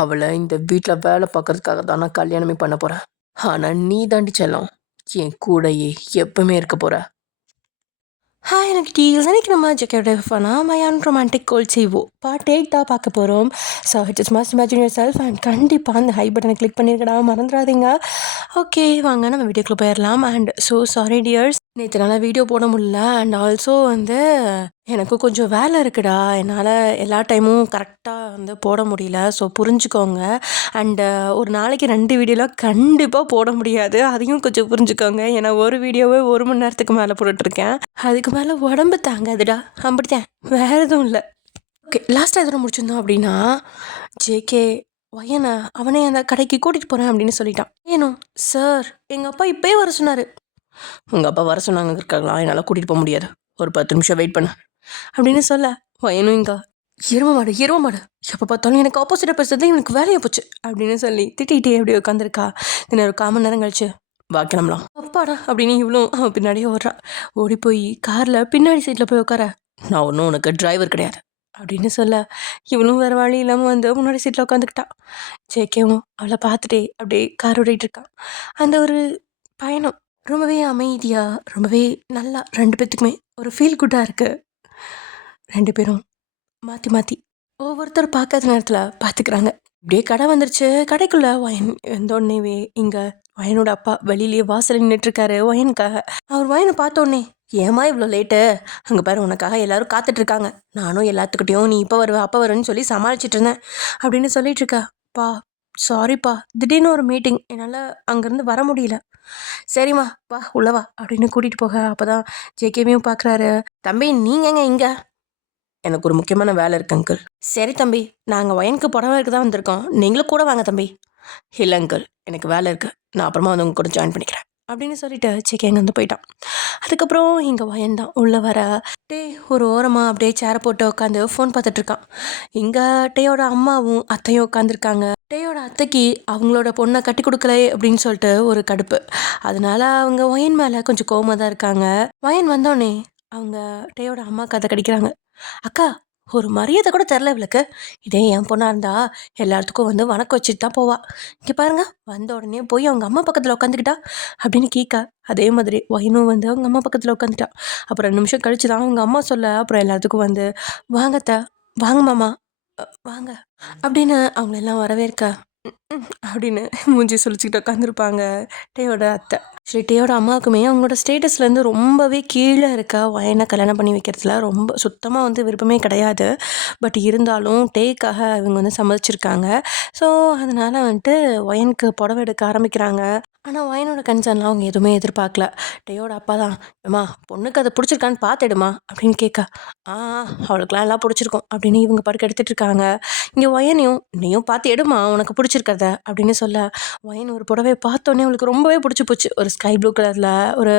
அவளை இந்த வீட்டில் வேலை பார்க்கறதுக்காக தான் நான் கல்யாணமே பண்ண போகிறேன். ஆனால் நீ தாண்டி செல்லம் என் கூடயே எப்பவுமே இருக்க போகிற. ஹாய் எனக்கு டீல்ஸ் அன்றைக்கி நம்ம ஜெக்கோட ஃபனாக மயான் ரொமான்டிக் கோல் செய்வோம் பார்ட் 8 தான் பார்க்க போகிறோம். So it is must imagine your self and கண்டிப்பாக அந்த ஹை பட்டனை கிளிக் பண்ணியிருக்கடா மறந்துடாதீங்க. ஓகே வாங்க நம்ம வீடியோக்குள்ளே போயிடலாம். அண்ட் ஸோ சாரி டியர்ஸ், நேற்று நாளாக வீடியோ போட முடியல. அண்ட் ஆல்சோ எனக்கும் கொஞ்சம் வேலை இருக்குடா, என்னால் எல்லா டைமும் கரெக்டாக போட முடியல. ஸோ புரிஞ்சுக்கோங்க. அண்டு ஒரு நாளைக்கு 2 வீடியோலாம் கண்டிப்பாக போட முடியாது, அதையும் கொஞ்சம் புரிஞ்சுக்கோங்க. ஏன்னா ஒரு வீடியோவே 1 மணி நேரத்துக்கு மேலே போட்டுட்ருக்கேன். அதுக்கு மேலே உடம்பு தாங்காதுடா, அப்படித்தான், வேறு எதுவும் இல்லை. ஓகே, லாஸ்ட்டாக எதோ முடிச்சிருந்தோம் அப்படின்னா, ஜேகே ஒயனை அவனே அந்த கடைக்கு கூட்டிகிட்டு போகிறேன் அப்படின்னு சொல்லிட்டான். ஏனும் சார் எங்கள் அப்பா இப்போயே வர சொன்னார். உங்கள் அப்பா வர சொன்னாங்க இருக்காங்களா? என்னால் கூட்டிகிட்டு போக முடியாது, ஒரு 10 நிமிஷம் வெயிட் பண்ணு அப்படின்னு சொல்ல ஒயனும் இங்கே எரும மாடு எப்போ பார்த்தாலும் எனக்கு ஆப்போசிட்டாக பேசுறது இவனுக்கு வேலையை போச்சு அப்படின்னு சொல்லி திட்டிகிட்டே எப்படி உட்காந்துருக்கா. தின ஒரு 1/4 மணி நேரம் கழிச்சு வா கிளம்பலாம். அப்பாடா அப்படின்னு இவ்வளோ அவன் பின்னாடியே ஓடுறா. ஓடி போய் காரில் பின்னாடி சீட்டில் போய் உட்கார. நான் ஒன்றும் உனக்கு டிரைவர் கிடையாது அப்படின்னு சொல்ல இவளும் வேறு வழி இல்லாமல் முன்னாடி சீட்டில் உட்காந்துக்கிட்டான். ஜேகேவும் அவளை பார்த்துட்டே அப்படியே கார் ஓடிட்டு இருக்கான். அந்த ஒரு பயணம் ரொம்பவே அமைதியாக, ரொம்பவே நல்லா 2 பேர்த்துக்குமே ஒரு ஃபீல் குட்டாக இருக்குது. 2 பேரும் மாற்றி ஒவ்வொருத்தர் பார்க்காத நேரத்தில் பார்த்துக்கிறாங்க. இப்படியே கடை வந்துருச்சு. கடைக்குள்ளே ஒயன் வந்தோடனேவே இங்கே ஒயனோட அப்பா வெளியிலேயே வாசலில் நின்றுட்டுருக்காரு ஒயனுக்காக. அவர் ஒயனை பார்த்தோன்னே, ஏமா இவ்வளோ லேட்டு, அங்கே பாரு உனக்காக எல்லோரும் காத்துட்ருக்காங்க, நானும் எல்லாத்துக்கிட்டையும் நீ இப்போ வருவ அப்போ வருவேன்னு சொல்லி சமாளிச்சிட்டு இருந்தேன் அப்படின்னு சொல்லிட்டு இருக்கா. பா சாரிப்பா, திடீர்னு ஒரு மீட்டிங், என்னால் அங்கேருந்து வர முடியல. சரிம்மா வா உள்ளவா அப்படின்னு கூட்டிகிட்டு போக. அப்போ தான் ஜேகேவியும் பார்க்குறாரு. தம்பி நீங்கள் இங்கே? எனக்கு ஒரு முக்கியமான வேலை இருக்கு அங்கிள். சரி தம்பி, நாங்கள் ஒயனுக்கு புடவைக்கு தான் வந்திருக்கோம், நீங்களும் கூட வாங்க தம்பி. இல்லை அங்கிள், எனக்கு வேலை இருக்குது, நான் அப்புறமா உங்க கூட ஜாயின் பண்ணிக்கிறேன் அப்படின்னு சொல்லிட்டு ஜேகே அங்கே போயிட்டான். அதுக்கப்புறம் இங்கே ஒயன் தான் உள்ளே வர. டே ஒரு ஓரமாக அப்படியே சேரை போட்டு உட்காந்து ஃபோன் பார்த்துட்ருக்கான். இங்கே டேயோட அம்மாவும் அத்தையும் உட்காந்துருக்காங்க. டேயோட அத்தைக்கு அவங்களோட பொண்ணை கட்டி கொடுக்கலை அப்படின்னு சொல்லிட்டு ஒரு கடுப்பு. அதனால அவங்க ஒயன் மேலே கொஞ்சம் கோவமாக தான் இருக்காங்க. ஒயன் வந்தோடனே அவங்க டேயோட அம்மா கதை கடிக்கிறாங்க. அக்கா ஒரு மரியாதை கூட தெரில இவளுக்கு, இதே என் பொண்ணாக இருந்தா எல்லாத்துக்கும் வணக்கம் வச்சுட்டு தான் போவா. இங்கே பாருங்க, வந்த உடனே போய் அவங்க அம்மா பக்கத்தில் உட்காந்துக்கிட்டா அப்படின்னு கேட்க. அதே மாதிரி ஒயனும் அவங்க அம்மா பக்கத்தில் உட்காந்துட்டா. அப்புறம் 2 நிமிஷம் கழிச்சு தான் அவங்க அம்மா சொல்ல, அப்புறம் எல்லாத்துக்கும் வாங்கத்த, வாங்க மாமா, வாங்க அப்படின்னு அவங்களெல்லாம் வரவேற்க அப்படின்னு மூஞ்சி சொல்லிச்சுக்கிட்டு உட்காந்துருப்பாங்க டேயோட அத்தை. சரி, டேயோட அம்மாவுக்குமே அவங்களோட ஸ்டேட்டஸ்லேருந்து ரொம்பவே கீழே இருக்கா ஒயனை கல்யாணம் பண்ணி வைக்கிறதுல ரொம்ப சுத்தமாக விருப்பமே கிடையாது. பட் இருந்தாலும் டேக்காக இவங்க சம்மதிச்சிருக்காங்க. ஸோ அதனால் ஒயனுக்கு புடவை எடுக்க ஆரம்பிக்கிறாங்க. ஆனால் ஒயனோட கன்சர்ன்லாம் அவங்க எதுவுமே எதிர்பார்க்கல. டேயோட அப்பா தான், ஏம்மா பொண்ணுக்கு அதை பிடிச்சிருக்கான்னு பார்த்துடுமா அப்படின்னு கேட்க. அவளுக்குலாம் எல்லாம் பிடிச்சிருக்கும் அப்படின்னு இவங்க படுக்க எடுத்துகிட்டு இருக்காங்க. இங்கே ஒயனையும், நீயும் பார்த்து எடுமா உனக்கு பிடிச்சிருக்கிறத அப்படின்னு சொல்ல, ஒயன் ஒரு புடவையை பார்த்தோன்னே அவளுக்கு ரொம்பவே பிடிச்சி போச்சு. ஒரு ஸ்கை ப்ளூ கலரில் ஒரு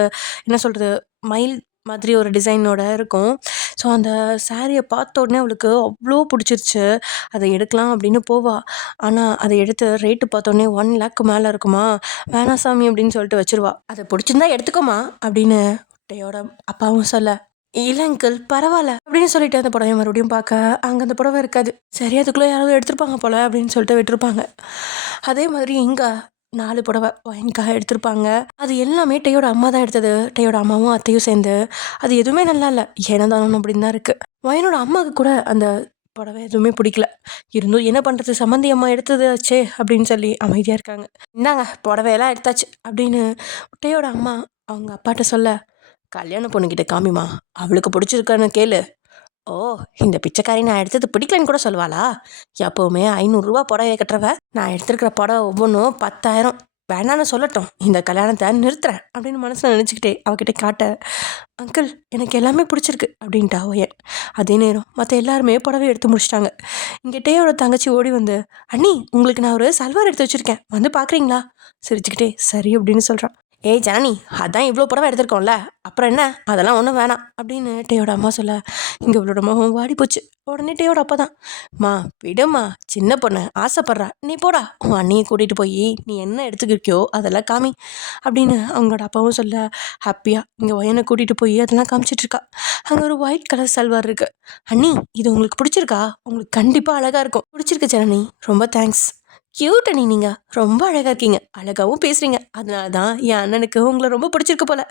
என்ன சொல்கிறது மயில் மாதிரி ஒரு டிசைனோட இருக்கும். ஸோ அந்த சாரியை பார்த்த உடனே அவளுக்கு அவ்வளோ பிடிச்சிருச்சு. அதை எடுக்கலாம் அப்படின்னு போவா. ஆனால் அதை எடுத்து ரேட்டு பார்த்தோன்னே 1 லேக்கு மேலே இருக்குமா, வேணாம் சாமி அப்படின்னு சொல்லிட்டு வச்சுருவா. அதை பிடிச்சிருந்தா எடுத்துக்கோமா அப்படின்னு டேயோட அப்பாவும் சொல்ல, இல்லை அங்கிள் பரவாயில்ல அப்படின்னு சொல்லிட்டு அந்த புடவை மறுபடியும் பார்க்க அங்கே அந்த புடவை இருக்காது. சரி அதுக்குள்ளே யாராவது எடுத்துருப்பாங்க போல் அப்படின்னு சொல்லிட்டு விட்டுருப்பாங்க. அதே மாதிரி இங்கே 4 புடவை ஒயனுக்காக எடுத்திருப்பாங்க. அது எல்லாமே டேயோட அம்மா தான் எடுத்தது. டேயோட அம்மாவும் அத்தையும் சேர்ந்து. அது எதுவுமே நல்லா இல்லை, ஏனோ தானோ அப்படின்னு தான் இருக்குது. ஒயனோட அம்மாவுக்கு கூட அந்த புடவை எதுவுமே பிடிக்கல. இருந்தும் என்ன பண்ணுறது, சம்மந்தி அம்மா எடுத்தது ஆச்சே அப்படின்னு சொல்லி அமைதியாக இருக்காங்க. இந்தாங்க புடவையெல்லாம் எடுத்தாச்சு அப்படின்னு டேயோட அம்மா அவங்க அப்பாட்ட சொல்ல, கல்யாண பொண்ணுக்கிட்ட காமிமா, அவளுக்கு பிடிச்சிருக்கான்னு கேளு. ஓ, இந்த பிச்சைக்காரி நான் எடுத்தது பிடிக்கலன்னு கூட சொல்லுவாளா? எப்போவுமே 500 ரூபா புடவை கட்டுறவ நான் எடுத்துருக்கிற புடவை ஒவ்வொன்றும் 10,000, வேணான்னு சொல்லட்டும், இந்த கல்யாணத்தை நிறுத்துறேன் அப்படின்னு மனசில் நினச்சிக்கிட்டே அவகிட்ட காட்ட, அங்கிள் எனக்கு எல்லாமே பிடிச்சிருக்கு அப்படின்ட்டா ஒயன். அதே நேரம் மற்ற எல்லாருமே புடவை எடுத்து முடிச்சிட்டாங்க. இங்கே டேயோட தங்கச்சி ஓடி அண்ணி உங்களுக்கு நான் ஒரு சல்வார் எடுத்து வச்சுருக்கேன், பார்க்குறீங்களா? சிரிச்சுக்கிட்டே சரி அப்படின்னு சொல்கிறான். ஏய் ஜனனி, அதான் இவ்வளோ புடவை எடுத்திருக்கோம்ல, அப்புறம் என்ன, அதெல்லாம் ஒன்றும் வேணாம் அப்படின்னு டேயோட அம்மா சொல்ல இங்கே இவளோட முகம் வாடி போச்சு. உடனே டேயோட அப்பா தான், மா விடுமா, சின்ன பொண்ணு ஆசைப்படுறா, நீ போடா, உன் அண்ணியை கூட்டிகிட்டு போய் நீ என்ன எடுத்துக்கிறியோ அதெல்லாம் காமி அப்படின்னு அவங்களோட அப்பாவும் சொல்ல ஹாப்பியாக இங்கே ஒயனை கூட்டிகிட்டு போய் அதெல்லாம் காமிச்சிட்ருக்கா. அங்கே ஒரு ஒயிட் கலர் சல்வார் இருக்குது. அண்ணி, இது உங்களுக்கு பிடிச்சிருக்கா? உங்களுக்கு கண்டிப்பாக அழகாக இருக்கும். பிடிச்சிருக்கு ஜனனி, ரொம்ப தேங்க்ஸ். கியூட் அண்ணி, நீங்கள் ரொம்ப அழகாக இருக்கீங்க, அழகாகவும் பேசுகிறீங்க. அதனால தான் என் அண்ணனுக்கு உங்களை ரொம்ப பிடிச்சிருக்கு போல.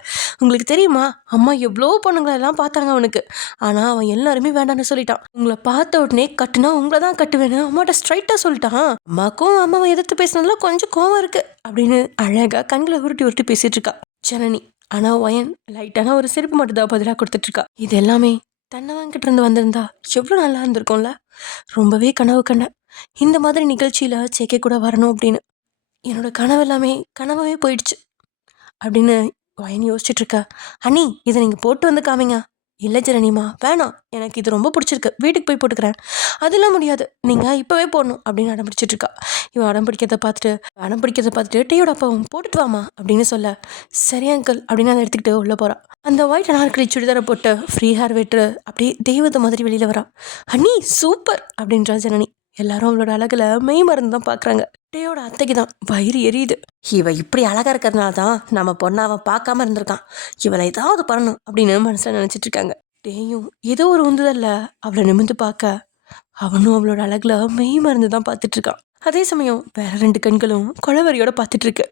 உங்களுக்கு தெரியுமா, அம்மா எவ்வளோ பொண்ணுங்களெல்லாம் பார்த்தாங்க அவனுக்கு, ஆனால் அவன் எல்லாருமே வேண்டான்னு சொல்லிட்டான். உங்களை பார்த்த உடனே கட்டுனா உங்களை தான் கட்டுவேன்னு அம்மாட்ட ஸ்ட்ரைட்டாக சொல்லிட்டான். அம்மாக்கும் அம்மாவை எதிர்த்து பேசினதுல கொஞ்சம் கோவம் இருக்குது அப்படின்னு அழகாக கண்களை உருட்டி உருட்டி பேசிகிட்டு இருக்கா ஜனனி. ஆனால் ஒயன் லைட்டான ஒரு சிரிப்பு மட்டும் தான் பதிலாக கொடுத்துட்ருக்கா. இது எல்லாமே தன்னவங்கிட்ட இருந்து வந்திருந்தா எவ்வளோ நல்லா இருந்திருக்கும்ல. ரொம்பவே கனவு கண்டேன் இந்த மாதிரி நிகழ்ச்சியில் ஜேகே கூட வரணும் அப்படின்னு. என்னோட கனவு எல்லாமே கனவாகவே போயிடுச்சு அப்படின்னு வயன் யோசிச்சுட்டு இருக்கா. அண்ணி, இதை நீங்கள் போட்டு வந்து காமிங்க. இல்லை ஜனனிமா, வேணாம், எனக்கு இது ரொம்ப பிடிச்சிருக்கு, வீட்டுக்கு போய் போட்டுக்கிறேன். அதெல்லாம் முடியாது, நீங்கள் இப்போவே போடணும் அப்படின்னு அடம் பிடிச்சிட்டு இருக்கா. இவன் அடம் பிடிக்கிறத பார்த்துட்டு டேயோட அப்பாவும் போட்டுட்டு வாமா அப்படின்னு சொல்ல, சரி அங்கிள் அப்படின்னு அதை எடுத்துக்கிட்டு உள்ளே போகிறான். அந்த ஒயிட் நாற்கலி சுடிதாரை போட்டு ஃப்ரீ ஹேர் வெட்டு அப்படியே தெய்வத்தை மாதிரி வெளியில் வரான். அண்ணி சூப்பர் அப்படின்றா ஜனனி. எல்லாரும் அவளோட அழகில் மெய் மருந்து தான் பார்க்குறாங்க. டேயோட அத்தைக்கு தான் வயிறு எரியுது. இவ இப்படி அழகாக இருக்கிறதுனால தான் நம்ம பொண்ணை அவன் பார்க்காம இருந்திருக்கான், இவளை ஏதாவது பண்ணணும் அப்படின்னு மனசில் நினச்சிட்டு இருக்காங்க. டேயும் ஏதோ ஒரு உந்துதல்ல அவளை நிமிர்ந்து பார்க்க அவனும் அவளோட அழகில் மெய் மருந்து தான் பார்த்துட்டு இருக்கான். அதே சமயம் வேற 2 கண்களும் கொலவரியோட பார்த்துட்டு இருக்கு.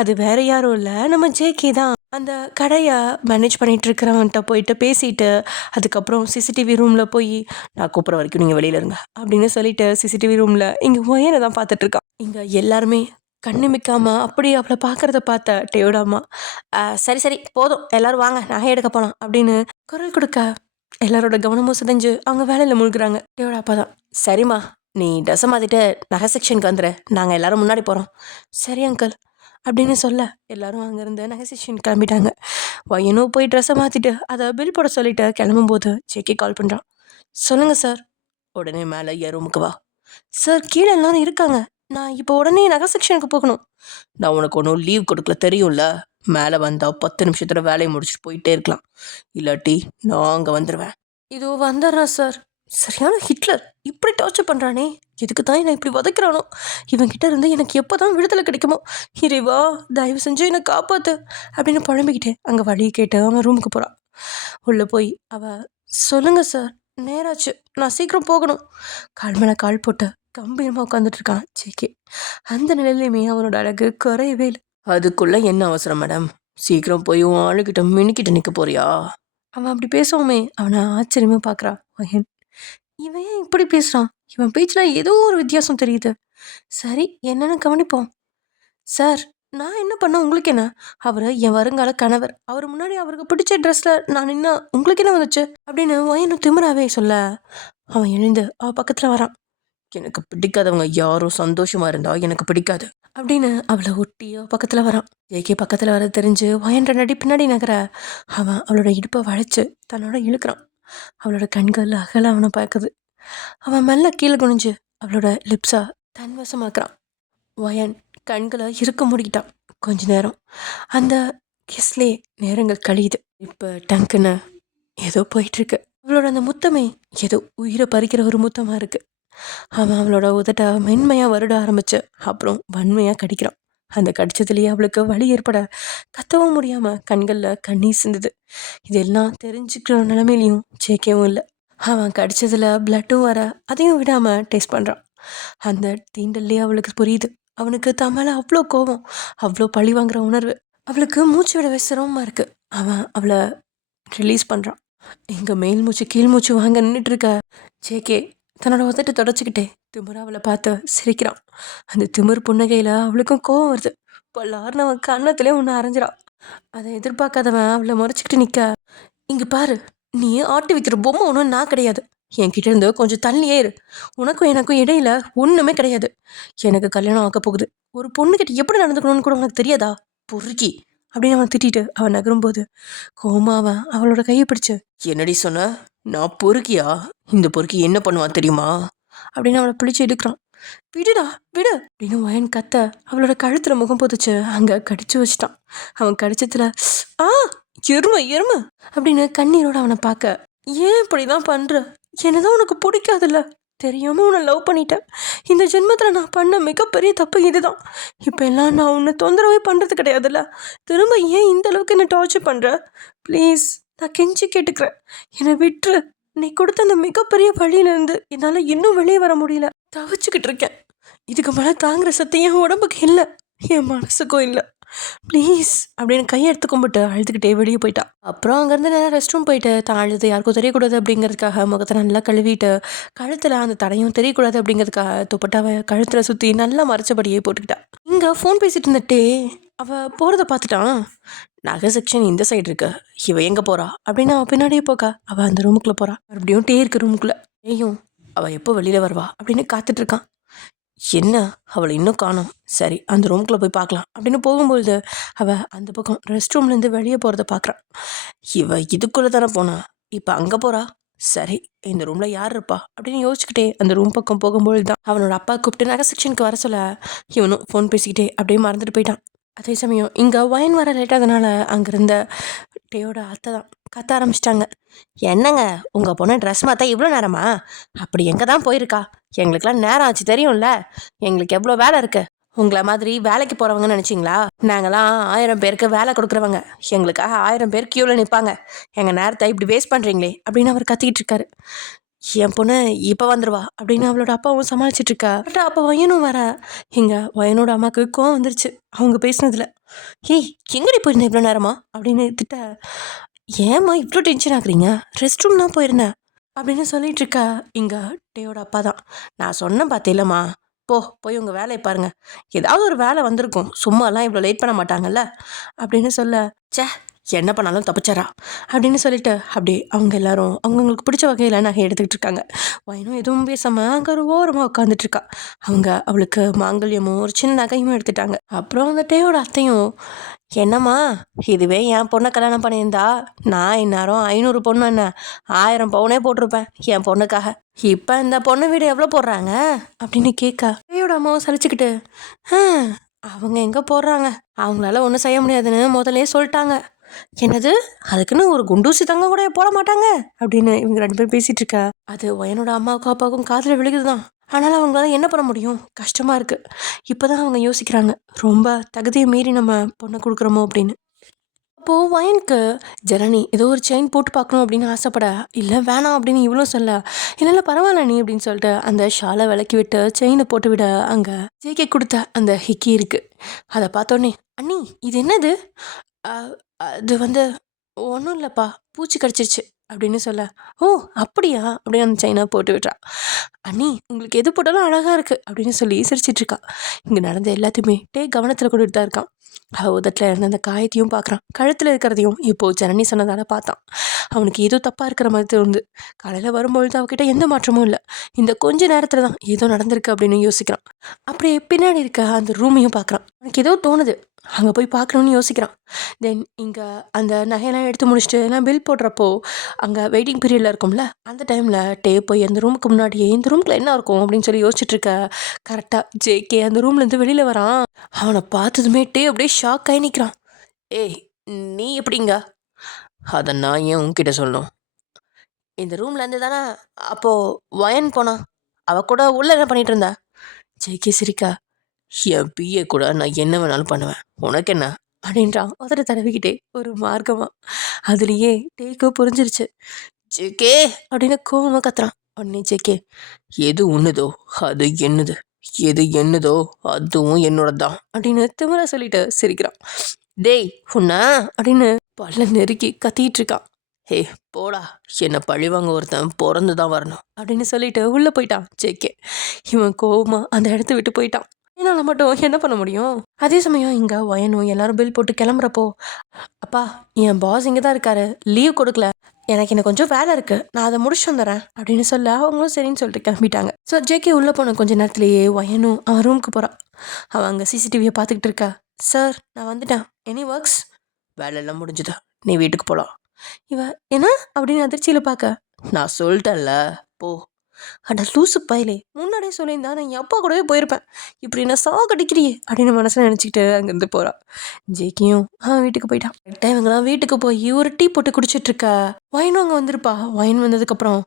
அது வேற யாரும் இல்லை, நம்ம ஜேகே தான். அந்த கடையை மேனேஜ் பண்ணிட்டு இருக்கிறவன்ட்ட போயிட்டு பேசிட்டு அதுக்கப்புறம் சிசிடிவி ரூமில் போய் நான் கூப்பிட்ற வரைக்கும் நீங்கள் வெளியில் இருங்க அப்படின்னு சொல்லிட்டு சிசிடிவி ரூமில் இங்கே ஒயனை தான் பார்த்துட்டு இருக்கான். இங்கே எல்லாருமே கண்ணிமிக்காம அப்படியே அவளை பார்க்கறத பார்த்த டேயோட அம்மா, சரி சரி போதும், எல்லாரும் வாங்க நகை எடுக்க போகலாம் அப்படின்னு குரல் கொடுக்க எல்லாரோட கவனமும் சிதைஞ்சு அவங்க வேலையில் மூழ்குறாங்க. டேயோட அப்பா தான், சரிம்மா, நீ ட்ரெஸ்ஸை மாற்றிட்டு நகை செக்ஷனுக்கு வந்துடு, நாங்கள் எல்லாரும் முன்னாடி போகிறோம். சரி அங்கிள் அப்படின்னு சொல்ல எல்லாரும் அங்கேருந்து நகை செக்ஷன் கிளம்பிட்டாங்க. பையனும் போய் ட்ரெஸ்ஸை மாற்றிட்டு அதை பில் போட சொல்லிட்டு கிளம்பும்போது ஜேகே கால் பண்ணுறான். சொல்லுங்கள் சார். உடனே மேலே என் ரூமுக்கு வா. சார், கீழே எல்லாரும் இருக்காங்க, நான் இப்போ உடனே நகை செக்ஷனுக்கு போகணும். நான் உனக்கு ஒன்றும் லீவ் கொடுக்கல தெரியும்ல, மேலே வந்தால் 10 நிமிஷத்தில் வேலையை முடிச்சுட்டு போயிட்டே இருக்கலாம், இல்லாட்டி நான் அங்கே வந்துடுவேன். இதோ வந்துடுறேன் சார். சரியான ஹிட்லர், இப்படி டார்ச்சர் பண்ணுறானே, எதுக்கு தான் என்னை இப்படி வதைக்கிறானோ, இவன்கிட்ட இருந்து எனக்கு எப்போ தான் விடுதலை கிடைக்குமோ, இறைவா தயவு செஞ்சு என்னை காப்பாற்று அப்படின்னு புழம்பிக்கிட்டே அங்கே வழி கேட்டு அவன் ரூமுக்கு போகிறான். உள்ளே போய் அவள், சொல்லுங்கள் சார், நேராச்சு, நான் சீக்கிரம் போகணும். கால் மேலே கால் போட்டு கம்பீரமாக உட்காந்துட்டு இருக்கான் ஜேகே. அந்த நிலையிலையுமே அவனோட அழகு குறையவே இல்லை. அதுக்குள்ளே என்ன அவசரம் மேடம், சீக்கிரம் போய் உன் ஆளுகிட்ட மினிக்கிட்ட நிற்க போறியா? அவன் அப்படி பேசுவோமே அவனை ஆச்சரியமாக பார்க்குறான் மகன். இவன் ஏன் இப்படி பேசுகிறான், இவன் பேச்சில் ஏதோ ஒரு வித்தியாசம் தெரியுது. சரி, என்னென்னு கவனிப்போம். சார், நான் என்ன பண்ண உங்களுக்கு என்ன, அவர் என் வருங்கால கணவர், அவர் முன்னாடி அவருக்கு பிடிச்ச ட்ரெஸ்ஸில் நான் நின்னா உங்களுக்கு என்ன வந்துச்சு அப்படின்னு ஒயனும் திமிராவே சொல்ல அவன் எழுந்து அவள் பக்கத்தில் வரான். எனக்கு பிடிக்காதவங்க யாரும் சந்தோஷமாக இருந்தால் எனக்கு பிடிக்காது அப்படின்னு அவளை ஒட்டி பக்கத்தில் வரான். ஜேகே பக்கத்தில் வர தெரிஞ்சு ஒயன்ற நடி பின்னாடி நகர அவன் அவளோட இடுப்பை வளைச்சு தன்னோட இழுக்கிறான். அவளோட கண்கள் அகல அவனை பார்க்குது. அவன் மெல்ல கீழே குனிஞ்சு அவளோட லிப்ஸை தன்வசமாக்குறான். ஒயன் கண்களை இருக்க முடிக்கிட்டான். கொஞ்ச நேரம் அந்த கிஸ்லே நேரங்கள் கழியுது. இப்போ டங்குன்னு ஏதோ போயிட்டுருக்கு. அவளோட அந்த முத்தமே ஏதோ உயிரை பறிக்கிற ஒரு முத்தமாக இருக்குது. அவன் அவளோட உதட்ட மென்மையாக வருட ஆரம்பிச்சு அப்புறம் வன்மையாக கடிக்கிறான். அந்த கடிச்சதுலேயே அவளுக்கு வலி ஏற்பட கத்தவும் முடியாமல் கண்களில் கண்ணீர் சிந்துது. இதெல்லாம் தெரிஞ்சுக்கிற நிலைமையிலையும் ஜேகேவும் இல்லை. அவன் கடிச்சதில் பிளட்டும் வர அதையும் விடாமல் டேஸ்ட் பண்ணுறான். அந்த தீண்டல்லே அவளுக்கு புரியுது அவனுக்கு தம்மால அவ்வளோ கோபம், அவ்வளோ பழி வாங்குற உணர்வு. அவளுக்கு மூச்சு விடவே சிரமமாக இருக்குது. அவன் அவளை ரிலீஸ் பண்ணுறான். இங்கே மேல் மூச்சு கீழ் மூச்சு வாங்க நின்றுட்டு இருக்க ஜேகே தன்னோட உதட்டு தொடச்சிக்கிட்டே திமிரா அவளை பார்த்து சிரிக்கிறான். அந்த திமிர் புன்னகையில் அவளுக்கும் கோவம் வருது. பல்லாருன்னு அவன் கன்னத்திலே ஒன்று அரைஞ்சிடான். அதை எதிர்பார்க்காதவன் அவளை முறைச்சிக்கிட்டு நிற்க, இங்கே பாரு, நீ ஆட்டி வைக்கிற பொம்மை ஒன்றும் நான் கிடையாது, என்கிட்ட இருந்து கொஞ்சம் தள்ளியே இரு, உனக்கும் எனக்கும் இடையில ஒன்றுமே கிடையாது, எனக்கு கல்யாணம் ஆக்க போகுது, ஒரு பொண்ணுக்கிட்ட எப்படி நடந்துக்கணும்னு கூட உனக்கு தெரியாதா பொறுக்கி அப்படின்னு அவன் திட்டிட்டு அவன் நகரும்போது கோமாவன் அவளோட கையை பிடிச்சு, என்னடி சொன்ன, நான் பொறுக்கியா, இந்த பொறுக்கி என்ன பண்ணுவான் தெரியுமா அப்படின்னு அவளை பிடிச்சி எடுக்கிறான். விடுடா விடு அப்படின்னு வயன் கத்த அவளோட கழுத்துல முகம் பொதிச்சு அங்க கடிச்சு வச்சிட்டான். அவன் கடிச்சதுல ஆ எருமை எருமை அப்படின்னு கண்ணீரோட அவனை பார்க்க, ஏன் இப்படிதான் பண்ற? என்னதான் உனக்கு பிடிக்காதுல்ல? தெரியாம உன்னை லவ் பண்ணிட்டேன். இந்த ஜென்மத்தில் நான் பண்ண மிகப்பெரிய தப்பு இதுதான். இப்போ எல்லாம் நான் உன்னை தொந்தரவே பண்ணுறது கிடையாதுல்ல. திரும்ப ஏன் இந்த அளவுக்கு என்னை டார்ச்சர் பண்ணுற? ப்ளீஸ், நான் கெஞ்சி கேட்டுக்கிறேன், என்னை விட்டுரு. நீ கொடுத்த அந்த மிகப்பெரிய வழியிலேருந்து என்னால் இன்னும் வெளியே வர முடியல. தவிச்சுக்கிட்டு இருக்கேன். இதுக்கு மேலே தாங்குற சத்தியம் என் உடம்புக்கு இல்லை, என் மனசுக்கும் இல்லை. ப்ளீஸ் அப்படின்னு கையெடுத்து கும்பிட்டு அழுதுகிட்டே வெளியே போயிட்டா. அப்புறம் அங்கேருந்து நேரம் ரெஸ்ட் ரூம் போயிட்டு தான் அழுது யாருக்கும் தெரியக்கூடாது அப்படிங்கிறதுக்காக முகத்தை நல்லா கழுவிட்டு கழுத்தில் அந்த தடையும் தெரியக்கூடாது அப்படிங்கிறதுக்காக துப்பட்டாவை கழுத்தில் சுற்றி நல்லா மறைச்சபடியே போட்டுக்கிட்டா. இங்கே ஃபோன் பேசிட்டு இருந்துட்டே அவள் போகிறத பார்த்துட்டான். நகை செக்ஷன் இந்த சைடு இருக்கு, இவ எங்கே போகிறா அப்படின்னு அவள் பின்னாடியே போக்கா அவள் அந்த ரூமுக்குள்ளே போகிறா. மறுபடியும் டே இருக்கு ரூமுக்குள்ளே. ஏயும் அவள் எப்போ வெளியில் வருவா அப்படின்னு காத்துட்ருக்கான். என்ன அவளை இன்னும் காணோம், சரி அந்த ரூம்குள்ளே போய் பார்க்கலாம் அப்படின்னு போகும்பொழுது அவள் அந்த பக்கம் ரெஸ்ட் ரூம்லேருந்து வெளியே போகிறத பார்க்குறான். இவ இதுக்குள்ளே தானே போனா, இப்போ அங்கே போகிறா. சரி இந்த ரூமில் யார் இருப்பா அப்படின்னு யோசிச்சுக்கிட்டே அந்த ரூம் பக்கம் போகும்பொழுது தான் அவனோட அப்பா கூப்பிட்டு நகை செக்ஷனுக்கு வர சொல்ல இவனும் ஃபோன் பேசிக்கிட்டே அப்படியே மறந்துட்டு போயிட்டான். அதே சமயம் இங்கே வயன் வர லேட்டாதனால அங்கே இருந்த டேயோட அத்தை தான் கத்த ஆரம்பிச்சிட்டாங்க. என்னங்க உங்கள் பொண்ணு ட்ரெஸ் மாற்றா இவ்வளோ நேரமா? அப்படி எங்கே தான் போயிருக்கா? எங்களுக்கெல்லாம் நேரம் ஆச்சு தெரியும்ல, எங்களுக்கு எவ்வளோ வேலை இருக்கு. உங்களை மாதிரி வேலைக்கு போகிறவங்கன்னு நினச்சிங்களா? நாங்களாம் 1000 பேருக்கு வேலை கொடுக்குறவங்க, எங்களுக்காக 1000 பேர் க்யூவில் நிற்பாங்க. எங்கள் நேரத்தை இப்படி வேஸ்ட் பண்ணுறீங்களே அப்படின்னு அவர் கத்திக்கிட்டு இருக்காரு. என் பொண்ணு இப்போ வந்துடுவா அப்படின்னு அவளோட அப்பாவும் சமாளிச்சிட்டு இருக்கா. பட் அப்போ வயனும் வர இங்கே வயனோட அம்மாவுக்கு கோவம் வந்துருச்சு அவங்க பேசினதுல. ஏய் எங்கடி போயிருந்தேன் இவ்வளோ நேரமா அப்படின்னு திட்ட, ஏம்மா இவ்வளோ டென்ஷன் ஆகுறீங்க, ரெஸ்ட் ரூம் தான் போயிருந்தேன் அப்படின்னு சொல்லிட்டு இருக்கா. இங்கே டேயோட அப்பா தான், நான் சொன்னேன் பார்த்தேலம்மா, போய் உங்கள் வேலையை பாருங்கள், ஏதாவது ஒரு வேலை வந்திருக்கும், சும்மாலாம் இவ்வளோ லேட் பண்ண மாட்டாங்கல்ல அப்படின்னு சொல்ல, என்ன பண்ணாலும் தப்பிச்சாரா அப்படின்னு சொல்லிட்டு அப்படியே அவங்க எல்லாரும் அவங்களுக்கு பிடிச்ச வகையில் நகை எடுத்துக்கிட்டு இருக்காங்க. வயனும் எதுவும் பேசாமல் அங்கே ஒரு ஓரமாக உட்காந்துட்டு இருக்கா. அவங்க அவளுக்கு மாங்கல்யமும் ஒரு சின்ன நகையும் எடுத்துட்டாங்க. அப்புறம் அந்த டேயோட அத்தையும், என்னம்மா இதுவே என் பொண்ணை கல்யாணம் பண்ணியிருந்தா நான் இந்நேரம் 500 பொண்ணு என்ன 1000 பவுனே போட்டிருப்பேன் என் பொண்ணுக்காக. இப்போ இந்த பொண்ணு வீடு எவ்வளோ போடுறாங்க அப்படின்னு கேட்க டேயோட அம்மாவும் சலிச்சுக்கிட்டு, அவங்க எங்கே போடுறாங்க, அவங்களால ஒன்றும் செய்ய முடியாதுன்னு முதலே சொல்லிட்டாங்க. என்னது அதுக்குன்னு ஒரு குண்டூசி தங்கம் கூட போட மாட்டாங்க அப்படின்னு இவங்க 2 பேரும் பேசிட்டு இருக்கா. அது வயனோட அம்மாவுக்கும் அப்பாவுக்கும் காதில் விழுகுதுதான். ஆனாலும் அவங்களால என்ன பண்ண முடியும், கஷ்டமா இருக்கு. இப்போதான் அவங்க யோசிக்கிறாங்க, ரொம்ப தகுதியை மீறி நம்ம பொண்ணை கொடுக்குறோமோ அப்படின்னு. அப்போது வயனுக்கு ஜனனி ஏதோ ஒரு செயின் போட்டு பார்க்கணும் அப்படின்னு ஆசைப்பட, இல்லை வேணாம் அப்படின்னு இவ்வளோ சொல்ல, இல்லை பரவாயில்ல நீ அப்படின்னு சொல்லிட்டு அந்த ஷாலை விளக்கி விட்டு செயினை போட்டு விட அங்கே ஜேகே கொடுத்த அந்த ஹிக்கி இருக்கு. அதை பார்த்தோன்னே, அண்ணி இது என்னது? அது வந்து ஒன்றும் இல்லைப்பா, பூச்சி கடிச்சிருச்சு அப்படின்னு சொல்ல, ஓ அப்படியா அப்படின்னு அந்த செயினை போட்டு விட்றா. அண்ணி உங்களுக்கு எது போட்டாலும் அழகாக இருக்குது அப்படின்னு சொல்லி சிரிச்சிட்ருக்கா. இங்கே நடந்த எல்லாத்தையுமே கவனத்தில் கொண்டுட்டு தான் இருக்கான். உதட்டில் இருந்த அந்த காயத்தையும் பார்க்குறான், கழுத்தில் இருக்கிறதையும் இப்போது ஜனனி சொன்னதால் பார்த்தான். அவனுக்கு ஏதோ தப்பாக இருக்கிற மாதிரி தோணுது. காலையில் வரும்பொழுது அவகிட்ட எந்த மாற்றமும் இல்லை. இந்த கொஞ்ச நேரத்தில் தான் ஏதோ நடந்திருக்கு அப்படின்னு யோசிக்கிறான். அப்படியே பின்னாடி இருக்க அந்த ரூமையும் பார்க்குறான். அவனுக்கு ஏதோ தோணுது, அங்கே போய் பார்க்கணுன்னு யோசிக்கிறான். தென் இங்கே அந்த நகையெல்லாம் எடுத்து முடிச்சுட்டு எல்லாம் பில் போடுறப்போ அங்கே வெயிட்டிங் பீரியடில் இருக்கும்ல, அந்த டைமில் போய் அந்த ரூமுக்கு முன்னாடியே இந்த ரூமுக்குள்ள என்ன இருக்கும் அப்படின்னு சொல்லி யோசிச்சுட்ருக்க. கரெக்டாக ஜேகே அந்த ரூம்லேருந்து வெளியில் வரான். அவனை பார்த்ததுமே அப்படியே ஷாக் ஆகி நிற்கிறான். ஏய் நீ எப்படிங்க? அதை நான் ஏன் உன்கிட்ட சொல்லணும்? இந்த ரூம்லேருந்து தானே அப்போது வயன் போனா, அவள் கூட உள்ளே என்ன பண்ணிகிட்டு இருந்தா? ஜேகே சிரிக்கா, என் பிஏ கூட நான் என்ன வேணாலும் பண்ணுவேன், உனக்கு என்ன அப்படின்றான் உதற தடவிக்கிட்டே ஒரு மார்க்கமாக. அதுலேயே டேக்கோ புரிஞ்சிருச்சு. ஜேகே அப்படின்னு கோவமாக கத்துறான். உடனே ஜேகே, எது உண்ணுதோ அது என்னது, எது என்னதோ அதுவும் என்னோட தான் அப்படின்னு திமிரா சொல்லிட்டு சிரிக்கிறான். டேய் உன்ன அப்படின்னு பல்ல நெருக்கி கத்திட்டு இருக்கான். ஹே போடா, என்னை பழிவாங்க ஒருத்தன் பிறந்து தான் வரணும் அப்படின்னு சொல்லிட்டு உள்ளே போயிட்டான் ஜேகே. இவன் கோவமா அந்த இடத்த விட்டு போயிட்டான். என்னால் மட்டும் என்ன பண்ண முடியும்? அதே சமயம் இங்கே வயனும் எல்லாரும் பில் போட்டு கிளம்புறப்போ, அப்பா என் பாஸ் இங்கே தான் இருக்காரு, லீவ் கொடுக்கல, எனக்கு இன்னும் கொஞ்சம் வேலை இருக்குது, நான் அதை முடிச்சு வந்துடுறேன் அப்படின்னு சொல்ல அவங்களும் சரின்னு சொல்லிட்டு கிளம்பிட்டாங்க. ஸோ ஜேகே உள்ளே போன கொஞ்ச நேரத்துலேயே வயனும் அவன் ரூமுக்கு போகிறான். அவன் அங்கே சிசிடிவியை பார்த்துக்கிட்டு இருக்கா. சார் நான் வந்துட்டேன், எனி ஒர்க்ஸ்? வேலையெல்லாம் முடிஞ்சுதா, நீ வீட்டுக்கு போகலாம். இவ என்ன அப்படின்னு அதிர்ச்சியில் பார்க்க, நான் சொல்லிட்டேன்ல போ, அட லூசு பயலே, முன்னாடியே சொல்லியிருந்தா நான் என் அப்பா கூடவே போயிருப்பேன். இப்படி என்ன சாகடிக்கிறியே அப்படின்னு மனசில் நினச்சிக்கிட்டு அங்கேருந்து போகிறான். ஜேக்கியும் அவன் வீட்டுக்கு போயிட்டான். கரெக்டாக இவங்களாம் வீட்டுக்கு போய் ஒரு டீ போட்டு குடிச்சிட்டு இருக்க ஒயினும் அங்கே வந்திருப்பா. ஒயின் வந்ததுக்கப்புறம்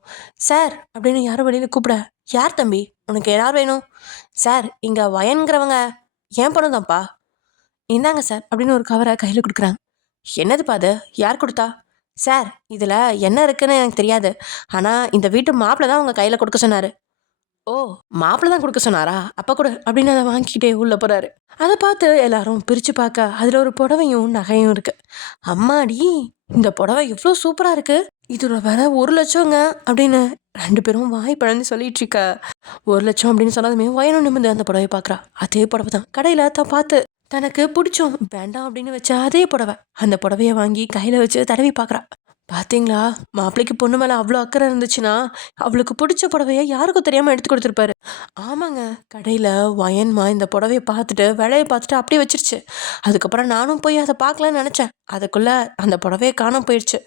சார் அப்படின்னு யாரும் வெளியில் கூப்பிட, யார் தம்பி உனக்கு யார் வேணும்? சார் இங்கே ஒயன்கிறவங்க ஏன் பணம் தான்ப்பா. இந்தாங்க சார் அப்படின்னு ஒரு கவரை கையில் கொடுக்குறாங்க. என்னதுப்பா அது, யார் கொடுத்தா? சார் இதில் என்ன இருக்குன்னு எனக்கு தெரியாது, ஆனால் இந்த வீட்டு மாப்பிள்ளை தான் உங்கள் கையில் கொடுக்க சொன்னார். ஓ, மாப்பிள்ளை தான் கொடுக்க சொன்னாரா, அப்போ கூட அப்படின்னு அதை வாங்கிக்கிட்டே உள்ளே போகிறாரு. அதை பார்த்து எல்லாரும் பிரித்து பார்க்க அதில் ஒரு புடவையும் நகையும் இருக்குது. அம்மாடி, இந்த புடவை எவ்வளோ சூப்பராக இருக்குது, இதோட விலை 1 லட்சங்க அப்படின்னு 2 பேரும் வாய் பழந்து சொல்லிட்டு இருக்க. 1 லட்சம் அப்படின்னு சொன்னதுமே வயனும் நிமிந்து அந்த புடவை பார்க்குறா. அதே புடவை தான் கடையில் தான் பார்த்து தனக்கு பிடிச்சோம் வேண்டாம் அப்படின்னு வச்ச அதே புடவை. அந்த புடவையை வாங்கி கையில் வச்சு தடவி பார்க்குறா. பார்த்தீங்களா, மாப்பிள்ளைக்கு பொண்ணு மேலே அவ்வளோ அக்கறை இருந்துச்சுன்னா அவளுக்கு பிடிச்ச புடவையை யாருக்கும் தெரியாமல் எடுத்து கொடுத்துருப்பாரு. ஆமாங்க, கடையில் வயன்மா இந்த புடவையை பார்த்துட்டு விலையை பார்த்துட்டு அப்படியே வச்சிருச்சு. அதுக்கப்புறம் நானும் போய் அதை பார்க்கலான்னு நினச்சேன். அதுக்குள்ளே அந்த புடவையை காணாம போயிடுச்சு.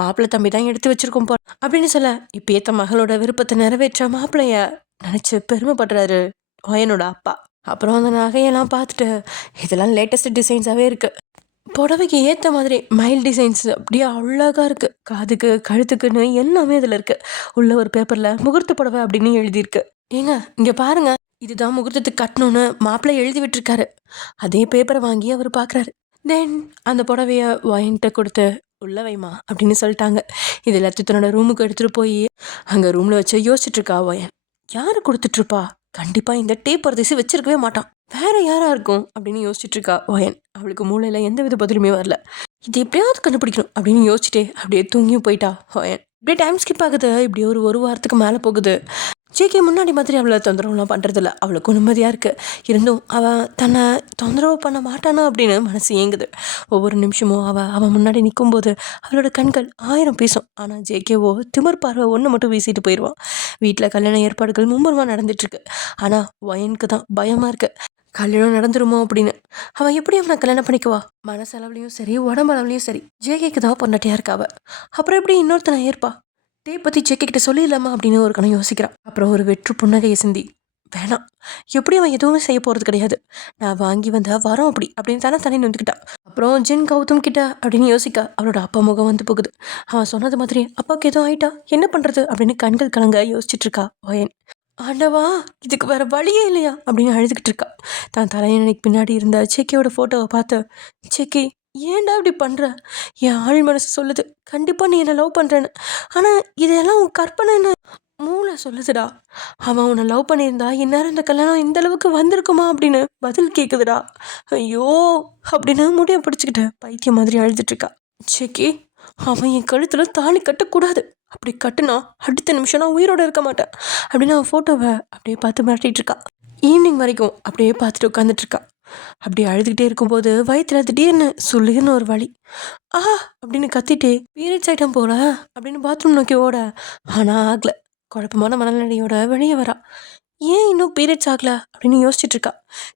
மாப்பிள்ளை தம்பி தான் எடுத்து வச்சிருக்கோம் போ அப்படின்னு சொல்ல, இப்போ ஏற்ற மகளோட விருப்பத்தை நிறைவேற்ற மாப்பிள்ளைய நினச்சி பெருமைப்படுறாரு வயனோட அப்பா. அப்புறம் அந்த நகையெல்லாம் பார்த்துட்டு இதெல்லாம் லேட்டஸ்ட் டிசைன்ஸாகவே இருக்குது. புடவைக்கு ஏற்ற மாதிரி மைல் டிசைன்ஸ் அப்படியே அழகாக இருக்குது. காதுக்கு கழுத்துக்குன்னு எல்லாமே இதில் இருக்குது. உள்ள ஒரு பேப்பரில் முகூர்த்த புடவை அப்படின்னு எழுதியிருக்கு. ஏங்க இங்கே பாருங்க, இதுதான் முகூர்த்தத்துக்கு கட்டணும்னு மாப்பிள்ளை எழுதி விட்டுருக்காரு. அதே பேப்பரை வாங்கி அவர் பார்க்குறாரு. தென் அந்த புடவையை வாங்கிட்டு கொடுத்து உள்ள வைமா அப்படின்னு சொல்லிட்டாங்க. இது எல்லாத்தையும் தன்னோட ரூமுக்கு எடுத்துகிட்டு போய் அங்கே ரூமில் வச்சு யோசிச்சுட்டு இருக்கா வயன். யாரு கொடுத்துட்ருப்பா, கண்டிப்பாக இந்த டேப் பரதேசி வச்சிருக்கவே மாட்டான், வேற யாரா இருக்கும் அப்படின்னு யோசிச்சுட்டு இருக்கா வயன். அவளுக்கு மூளையில் எந்த வித பதிலுமே வரல. இது எப்படியாவது கண்டுபிடிக்கணும் அப்படின்னு யோசிச்சுட்டே அப்படியே தூங்கியும் போயிட்டா வயன். இப்படியே டைம் ஸ்கிப் ஆகுது. இப்படி ஒரு வாரத்துக்கு மேலே போகுது. ஜேகே முன்னாடி மாதிரி அவளை தொந்தரவுலாம் பண்ணுறதில்ல. அவளுக்கு நிம்மதியாக இருக்குது. இருந்தும் அவன் தன்னை தொந்தரவு பண்ண மாட்டானா அப்படின்னு மனசு ஏங்குது. ஒவ்வொரு நிமிஷமும் அவன் முன்னாடி நிற்கும்போது அவளோட கண்கள் 1000 பேசும். ஆனால் ஜேகேவோ திமிர் பார்வை ஒன்று மட்டும் வீசிட்டு போயிடுவான். வீட்டில் கல்யாண ஏற்பாடுகள் மும்முரமாக நடந்துட்டுருக்கு. ஆனால் வயனுக்கு தான் பயமாக இருக்குது. கல்யாணம் நடந்துருமோ அப்படின்னு. அவன் எப்படி அவனை கல்யாணம் பண்ணிக்குவா? மனசளவுலையும் சரி உடம்பளவுலையும் சரி ஜேகேக்கு தான் பொண்டாட்டியாக இருக்கா அவ. அப்புறம் எப்படி இன்னொருத்தனை ஏற்பா? டே பற்றி ஜேகே கிட்ட சொல்லிடலாமா அப்படின்னு ஒரு கணம் யோசிக்கிறான். அப்புறம் ஒரு வெற்று புன்னகையை சிந்தி, வேணாம், எப்படி அவன் எதுவுமே செய்ய போகிறது கிடையாது, நான் வாங்கி வந்த வரோம் அப்படின்னு தானே நொந்துக்கிட்டான். அப்புறம் ஜின் கௌதம் கிட்ட அப்படின்னு யோசிக்க அவளோட அப்பா முகம் வந்து போகுது. அவன் சொன்னது மாதிரி அப்பாவுக்கு எதுவும் ஆயிட்டா என்ன பண்ணுறது அப்படின்னு கண்கள் கலங்க யோசிச்சுட்டு இருக்கா வயன். ஆண்டவா, இதுக்கு வேற வழியே இல்லையா அப்படின்னு அழுதுகிட்டு இருக்கா. தான் தலையணைக்கு பின்னாடி இருந்த ஜேகேயோட ஃபோட்டோவை பார்த்து, ஜேகே ஏன்டா இப்படி பண்ணுற? என் ஆள் மனசு சொல்லுது கண்டிப்பாக நீ என்னை லவ் பண்ணுறேன்னு. ஆனால் இதெல்லாம் உன் கற்பனைன்னு மூளை சொல்லுதுடா. அவன் உன்னை லவ் பண்ணியிருந்தா இந்நேரம் இந்த கல்யாணம் இந்த அளவுக்கு வந்திருக்குமா அப்படின்னு பதில் கேட்குதுடா. ஐயோ அப்படின்னு முடிய பிடிச்சிக்கிட்டு பைத்தியம் மாதிரி அழுதுட்டுருக்கா. ஜேகே, அவன் என் கழுத்தில் தாலி கட்டக்கூடாது. அப்படி கட்டுனா அடுத்த நிமிஷம் நான் உயிரோடு இருக்க மாட்டேன் அப்படின்னு அவன் ஃபோட்டோவை அப்படியே பார்த்து மிரட்டிட்டு இருக்கா. ஈவினிங் வரைக்கும் அப்படியே பார்த்துட்டு உட்காந்துட்ருக்கா. அப்படி அழுதுகிட்டே இருக்கும்போது வயிற்றுல திடீர்னு சொல்லுன்னு ஒரு வலி. அப்படின்னு கத்திட்டு பீரியட்ஸ் ஐட்டம் போல அப்படின்னு பாத்ரூம் நோக்கி ஓட, ஆனால் ஆகலை. குழப்பமான மனநிலையோட வெளியே வரா. ஏன் இன்னும் பீரியட்ஸ் ஆகல அப்படின்னு யோசிச்சுட்டு இருக்கா.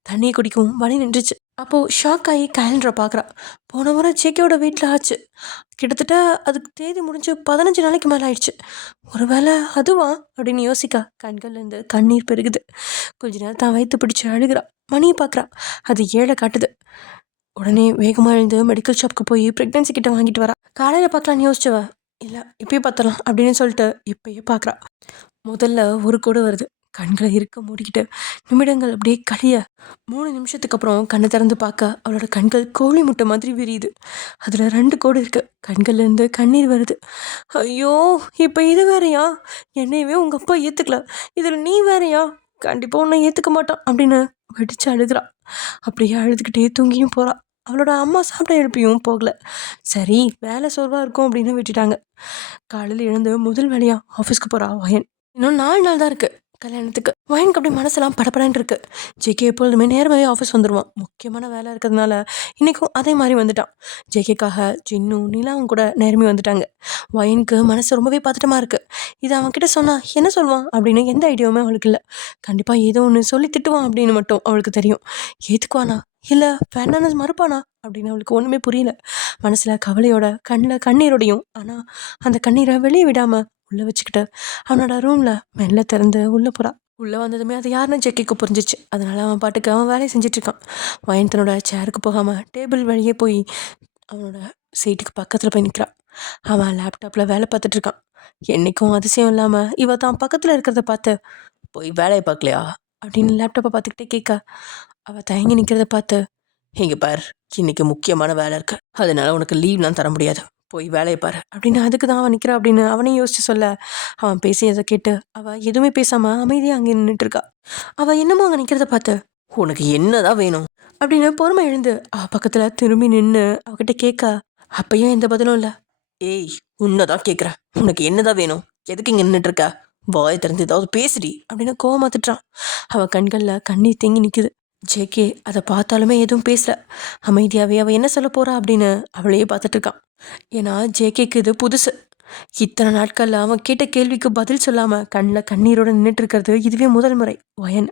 தண்ணியை குடிக்கவும் வலி நின்றுச்சு. அப்போது ஷாக் ஆகி கேலண்டரை பார்க்குறா. போன முறை ஜேகேயோட வீட்டில் ஆச்சு. கிட்டத்தட்ட அதுக்கு தேதி முடிஞ்சு 15 நாளைக்கு மேலே ஆயிடுச்சு. ஒரு வேளை அதுவா அப்படின்னு யோசிக்கா. கண்கள்லேருந்து கண்ணீர் பெருகுது. கொஞ்ச நேரம் தான் வயிற்று பிடிச்சி அழுகிறா. மணியை பார்க்குறா. அது 7 காட்டுது. உடனே வேகமாக எழுந்து மெடிக்கல் ஷாப்புக்கு போய் ப்ரெக்னென்சி கிட்ட வாங்கிட்டு வரா. காலையில் பார்க்கலான்னு யோசிச்சவ, இல்லை இப்பயே பார்த்துடலாம் அப்படின்னு சொல்லிட்டு இப்பயே பார்க்குறா. முதல்ல ஒரு கோடு வருது. கண்களை இருக்க மூடிக்கிட்டு நிமிடங்கள் அப்படியே கழிய 3 நிமிஷத்துக்கு அப்புறம் கண்ணை திறந்து பார்க்க அவளோட கண்கள் கோழி முட்டை மாதிரி விரியுது. அதில் 2 கோடு இருக்கு. கண்கள்லேருந்து கண்ணீர் வருது. ஐயோ, இப்போ இது வேறையா? என்னையவே உங்கள் அப்பா ஏற்றுக்கல, இதில் நீ வேறையா? கண்டிப்பாக உன்னை ஏற்றுக்க மாட்டான் அப்படின்னு வெடிச்சு அழுதுறா. அப்படியே அழுதுகிட்டே தூங்கியும் போகிறா. அவளோட அம்மா சாப்பிட எழுப்பியும் போகல. சரி, வேலை சோர்வாக இருக்கும் அப்படின்னு விட்டுட்டாங்க. காலையில் எழுந்து முதல் வேலையாக ஆஃபீஸ்க்கு போகிறா வயன். இன்னும் 4 நாள் தான் இருக்குது கல்யாணத்துக்கு. வயனுக்கு அப்படி மனசெல்லாம் படப்படான்னு இருக்கு. ஜேகே எப்பொழுதுமே நேரமாகவே ஆஃபீஸ் வந்துடுவான். முக்கியமான வேலை இருக்கிறதுனால இன்றைக்கும் அதே மாதிரி வந்துட்டான். ஜேகேக்காக ஜின்னும் நிலாவும் கூட நேரமே வந்துட்டாங்க. வயனுக்கு மனசு ரொம்பவே பதட்டமாக இருக்குது. இது அவன்கிட்ட சொன்னால் என்ன சொல்லுவான் அப்படின்னு எந்த ஐடியாவுமே அவளுக்கு இல்லை. கண்டிப்பாக ஏதோ ஒன்று சொல்லி திட்டுவான் அப்படின்னு மட்டும் அவளுக்கு தெரியும். ஏற்றுக்குவானா இல்லை வேண்டான்னு மறுப்பானா அப்படின்னு அவளுக்கு ஒன்றுமே புரியல. மனசில் கவலையோட கண்ணில் கண்ணீரோடையும், ஆனால் அந்த கண்ணீரை வெளியே விடாமல் உள்ளே வச்சுக்கிட்டு அவனோட ரூமில் மெல்ல திறந்து உள்ளே போகிறான். உள்ளே வந்ததுமே அது யாருன்னு ஜெக்கிக்கு புரிஞ்சிச்சு. அதனால் அவன் பாட்டுக்கு அவன் வேலையை செஞ்சிட்ருக்கான். வயன் தன்னோட சேருக்கு போகாமல் டேபிள் வழியே போய் அவனோட சீட்டுக்கு பக்கத்தில் போய் நிற்கிறான். அவன் லேப்டாப்பில் வேலை பார்த்துட்ருக்கான். என்றைக்கும் அதிசயம் இல்லாமல் இவ தான் பக்கத்தில் இருக்கிறத பார்த்து, போய் வேலையை பார்க்கலையா அப்படின்னு லேப்டாப்பை பார்த்துக்கிட்டே கேட்க, அவள் தயங்கி நிற்கிறத பார்த்து, இங்கே பார், இன்னைக்கு முக்கியமான வேலை இருக்கு, அதனால உனக்கு லீவ்லாம் தர முடியாது, போய் வேலையை பாரு அப்படின்னு அதுக்கு தான் அவன் நிற்கிறான் அப்படின்னு அவனையும் யோசிச்சு சொல்ல, அவன் பேசியதை கேட்டு அவள் எதுவுமே பேசாமல் அமைதியாக அங்கே நின்றுட்டு இருக்கா. அவள் என்னமோ அங்கே நிற்கிறத பார்த்து, உனக்கு என்னதான் வேணும் அப்படின்னு பொறுமை எழுந்து அவள் பக்கத்தில் திரும்பி நின்று அவகிட்ட கேட்க, அப்பயும் எந்த பதிலும் இல்லை. ஏய், உன்னதான் கேட்குறேன், உனக்கு என்னதான் வேணும், எதுக்கு இங்கே நின்றுட்டு இருக்க, வாயை திறந்து ஏதாவது பேசுடி அப்படின்னு கோவமாத்துட்டான். அவள் கண்களில் கண்ணீர் தேங்கி நிற்குது. ஜேகே அதை பார்த்தாலுமே எதுவும் பேசல. அமைதியாகவே அவள் என்ன சொல்ல போறா அப்படின்னு அவளையே பார்த்துட்டு இருக்கான். ஏன்னா ஜேகேக்கு இது புதுசு. இத்தனை நாட்களில் அவன் கேட்ட கேள்விக்கு பதில் சொல்லாமல் கண்ணில் கண்ணீரோடு நின்றுட்டு இருக்கிறது இதுவே முதல் முறை. வயன்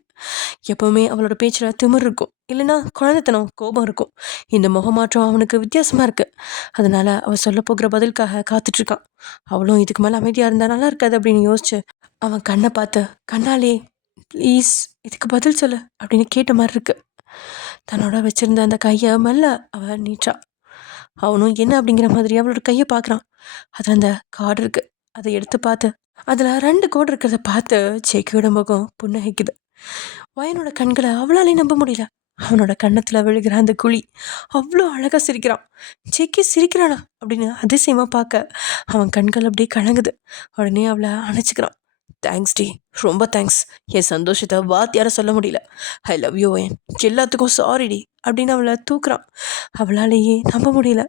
எப்போவுமே அவளோட பேச்சில் திமிர் இருக்கும், இல்லைன்னா குழந்தைத்தனம் கோபம் இருக்கும். இந்த முகமாற்றம் அவனுக்கு வித்தியாசமாக இருக்குது. அதனால் அவள் சொல்ல போகிற பதிலுக்காக காத்துட்ருக்கான். அவளும் இதுக்கு மேலே அமைதியாக இருந்தால் நல்லா இருக்காது அப்படின்னு யோசிச்சு அவன் கண்ணை பார்த்து, கண்ணாலே ப்ளீஸ் இதுக்கு பதில் சொல்லு அப்படின்னு கேட்ட மாதிரி இருக்கு. தன்னோட வச்சிருந்த அந்த கையை மெல்ல அவள் நீட்டா. அவனும் என்ன அப்படிங்கிற மாதிரி அவளோட கையை பார்க்குறான். அதில் அந்த கார்டு இருக்கு. அதை எடுத்து பார்த்து அதில் 2 கோடு இருக்கிறத பார்த்து ஜேக்கியோட முகம் புன்னகைக்குது. வயனோட கண்களை அவளாலே நம்ப முடியல. அவனோட கன்னத்தில் விழுகிற அந்த குழி அவ்வளோ அழகாக சிரிக்கிறான். ஜேக்கி சிரிக்கிறானா அப்படின்னு அதிசயமாக பார்க்க அவன் கண்கள் அப்படியே கலங்குது. உடனே அவளை அணைச்சிக்கிறான். தேங்க்ஸ் டி, ரொம்ப தேங்க்ஸ். என் சந்தோஷத்தை வார்த்தையார சொல்ல முடியல. ஐ லவ் யூ வயன், எல்லாத்துக்கும் சாரி டி அப்படின்னு அவளை தூக்குறான். அவளாலேயே நம்ப முடியல.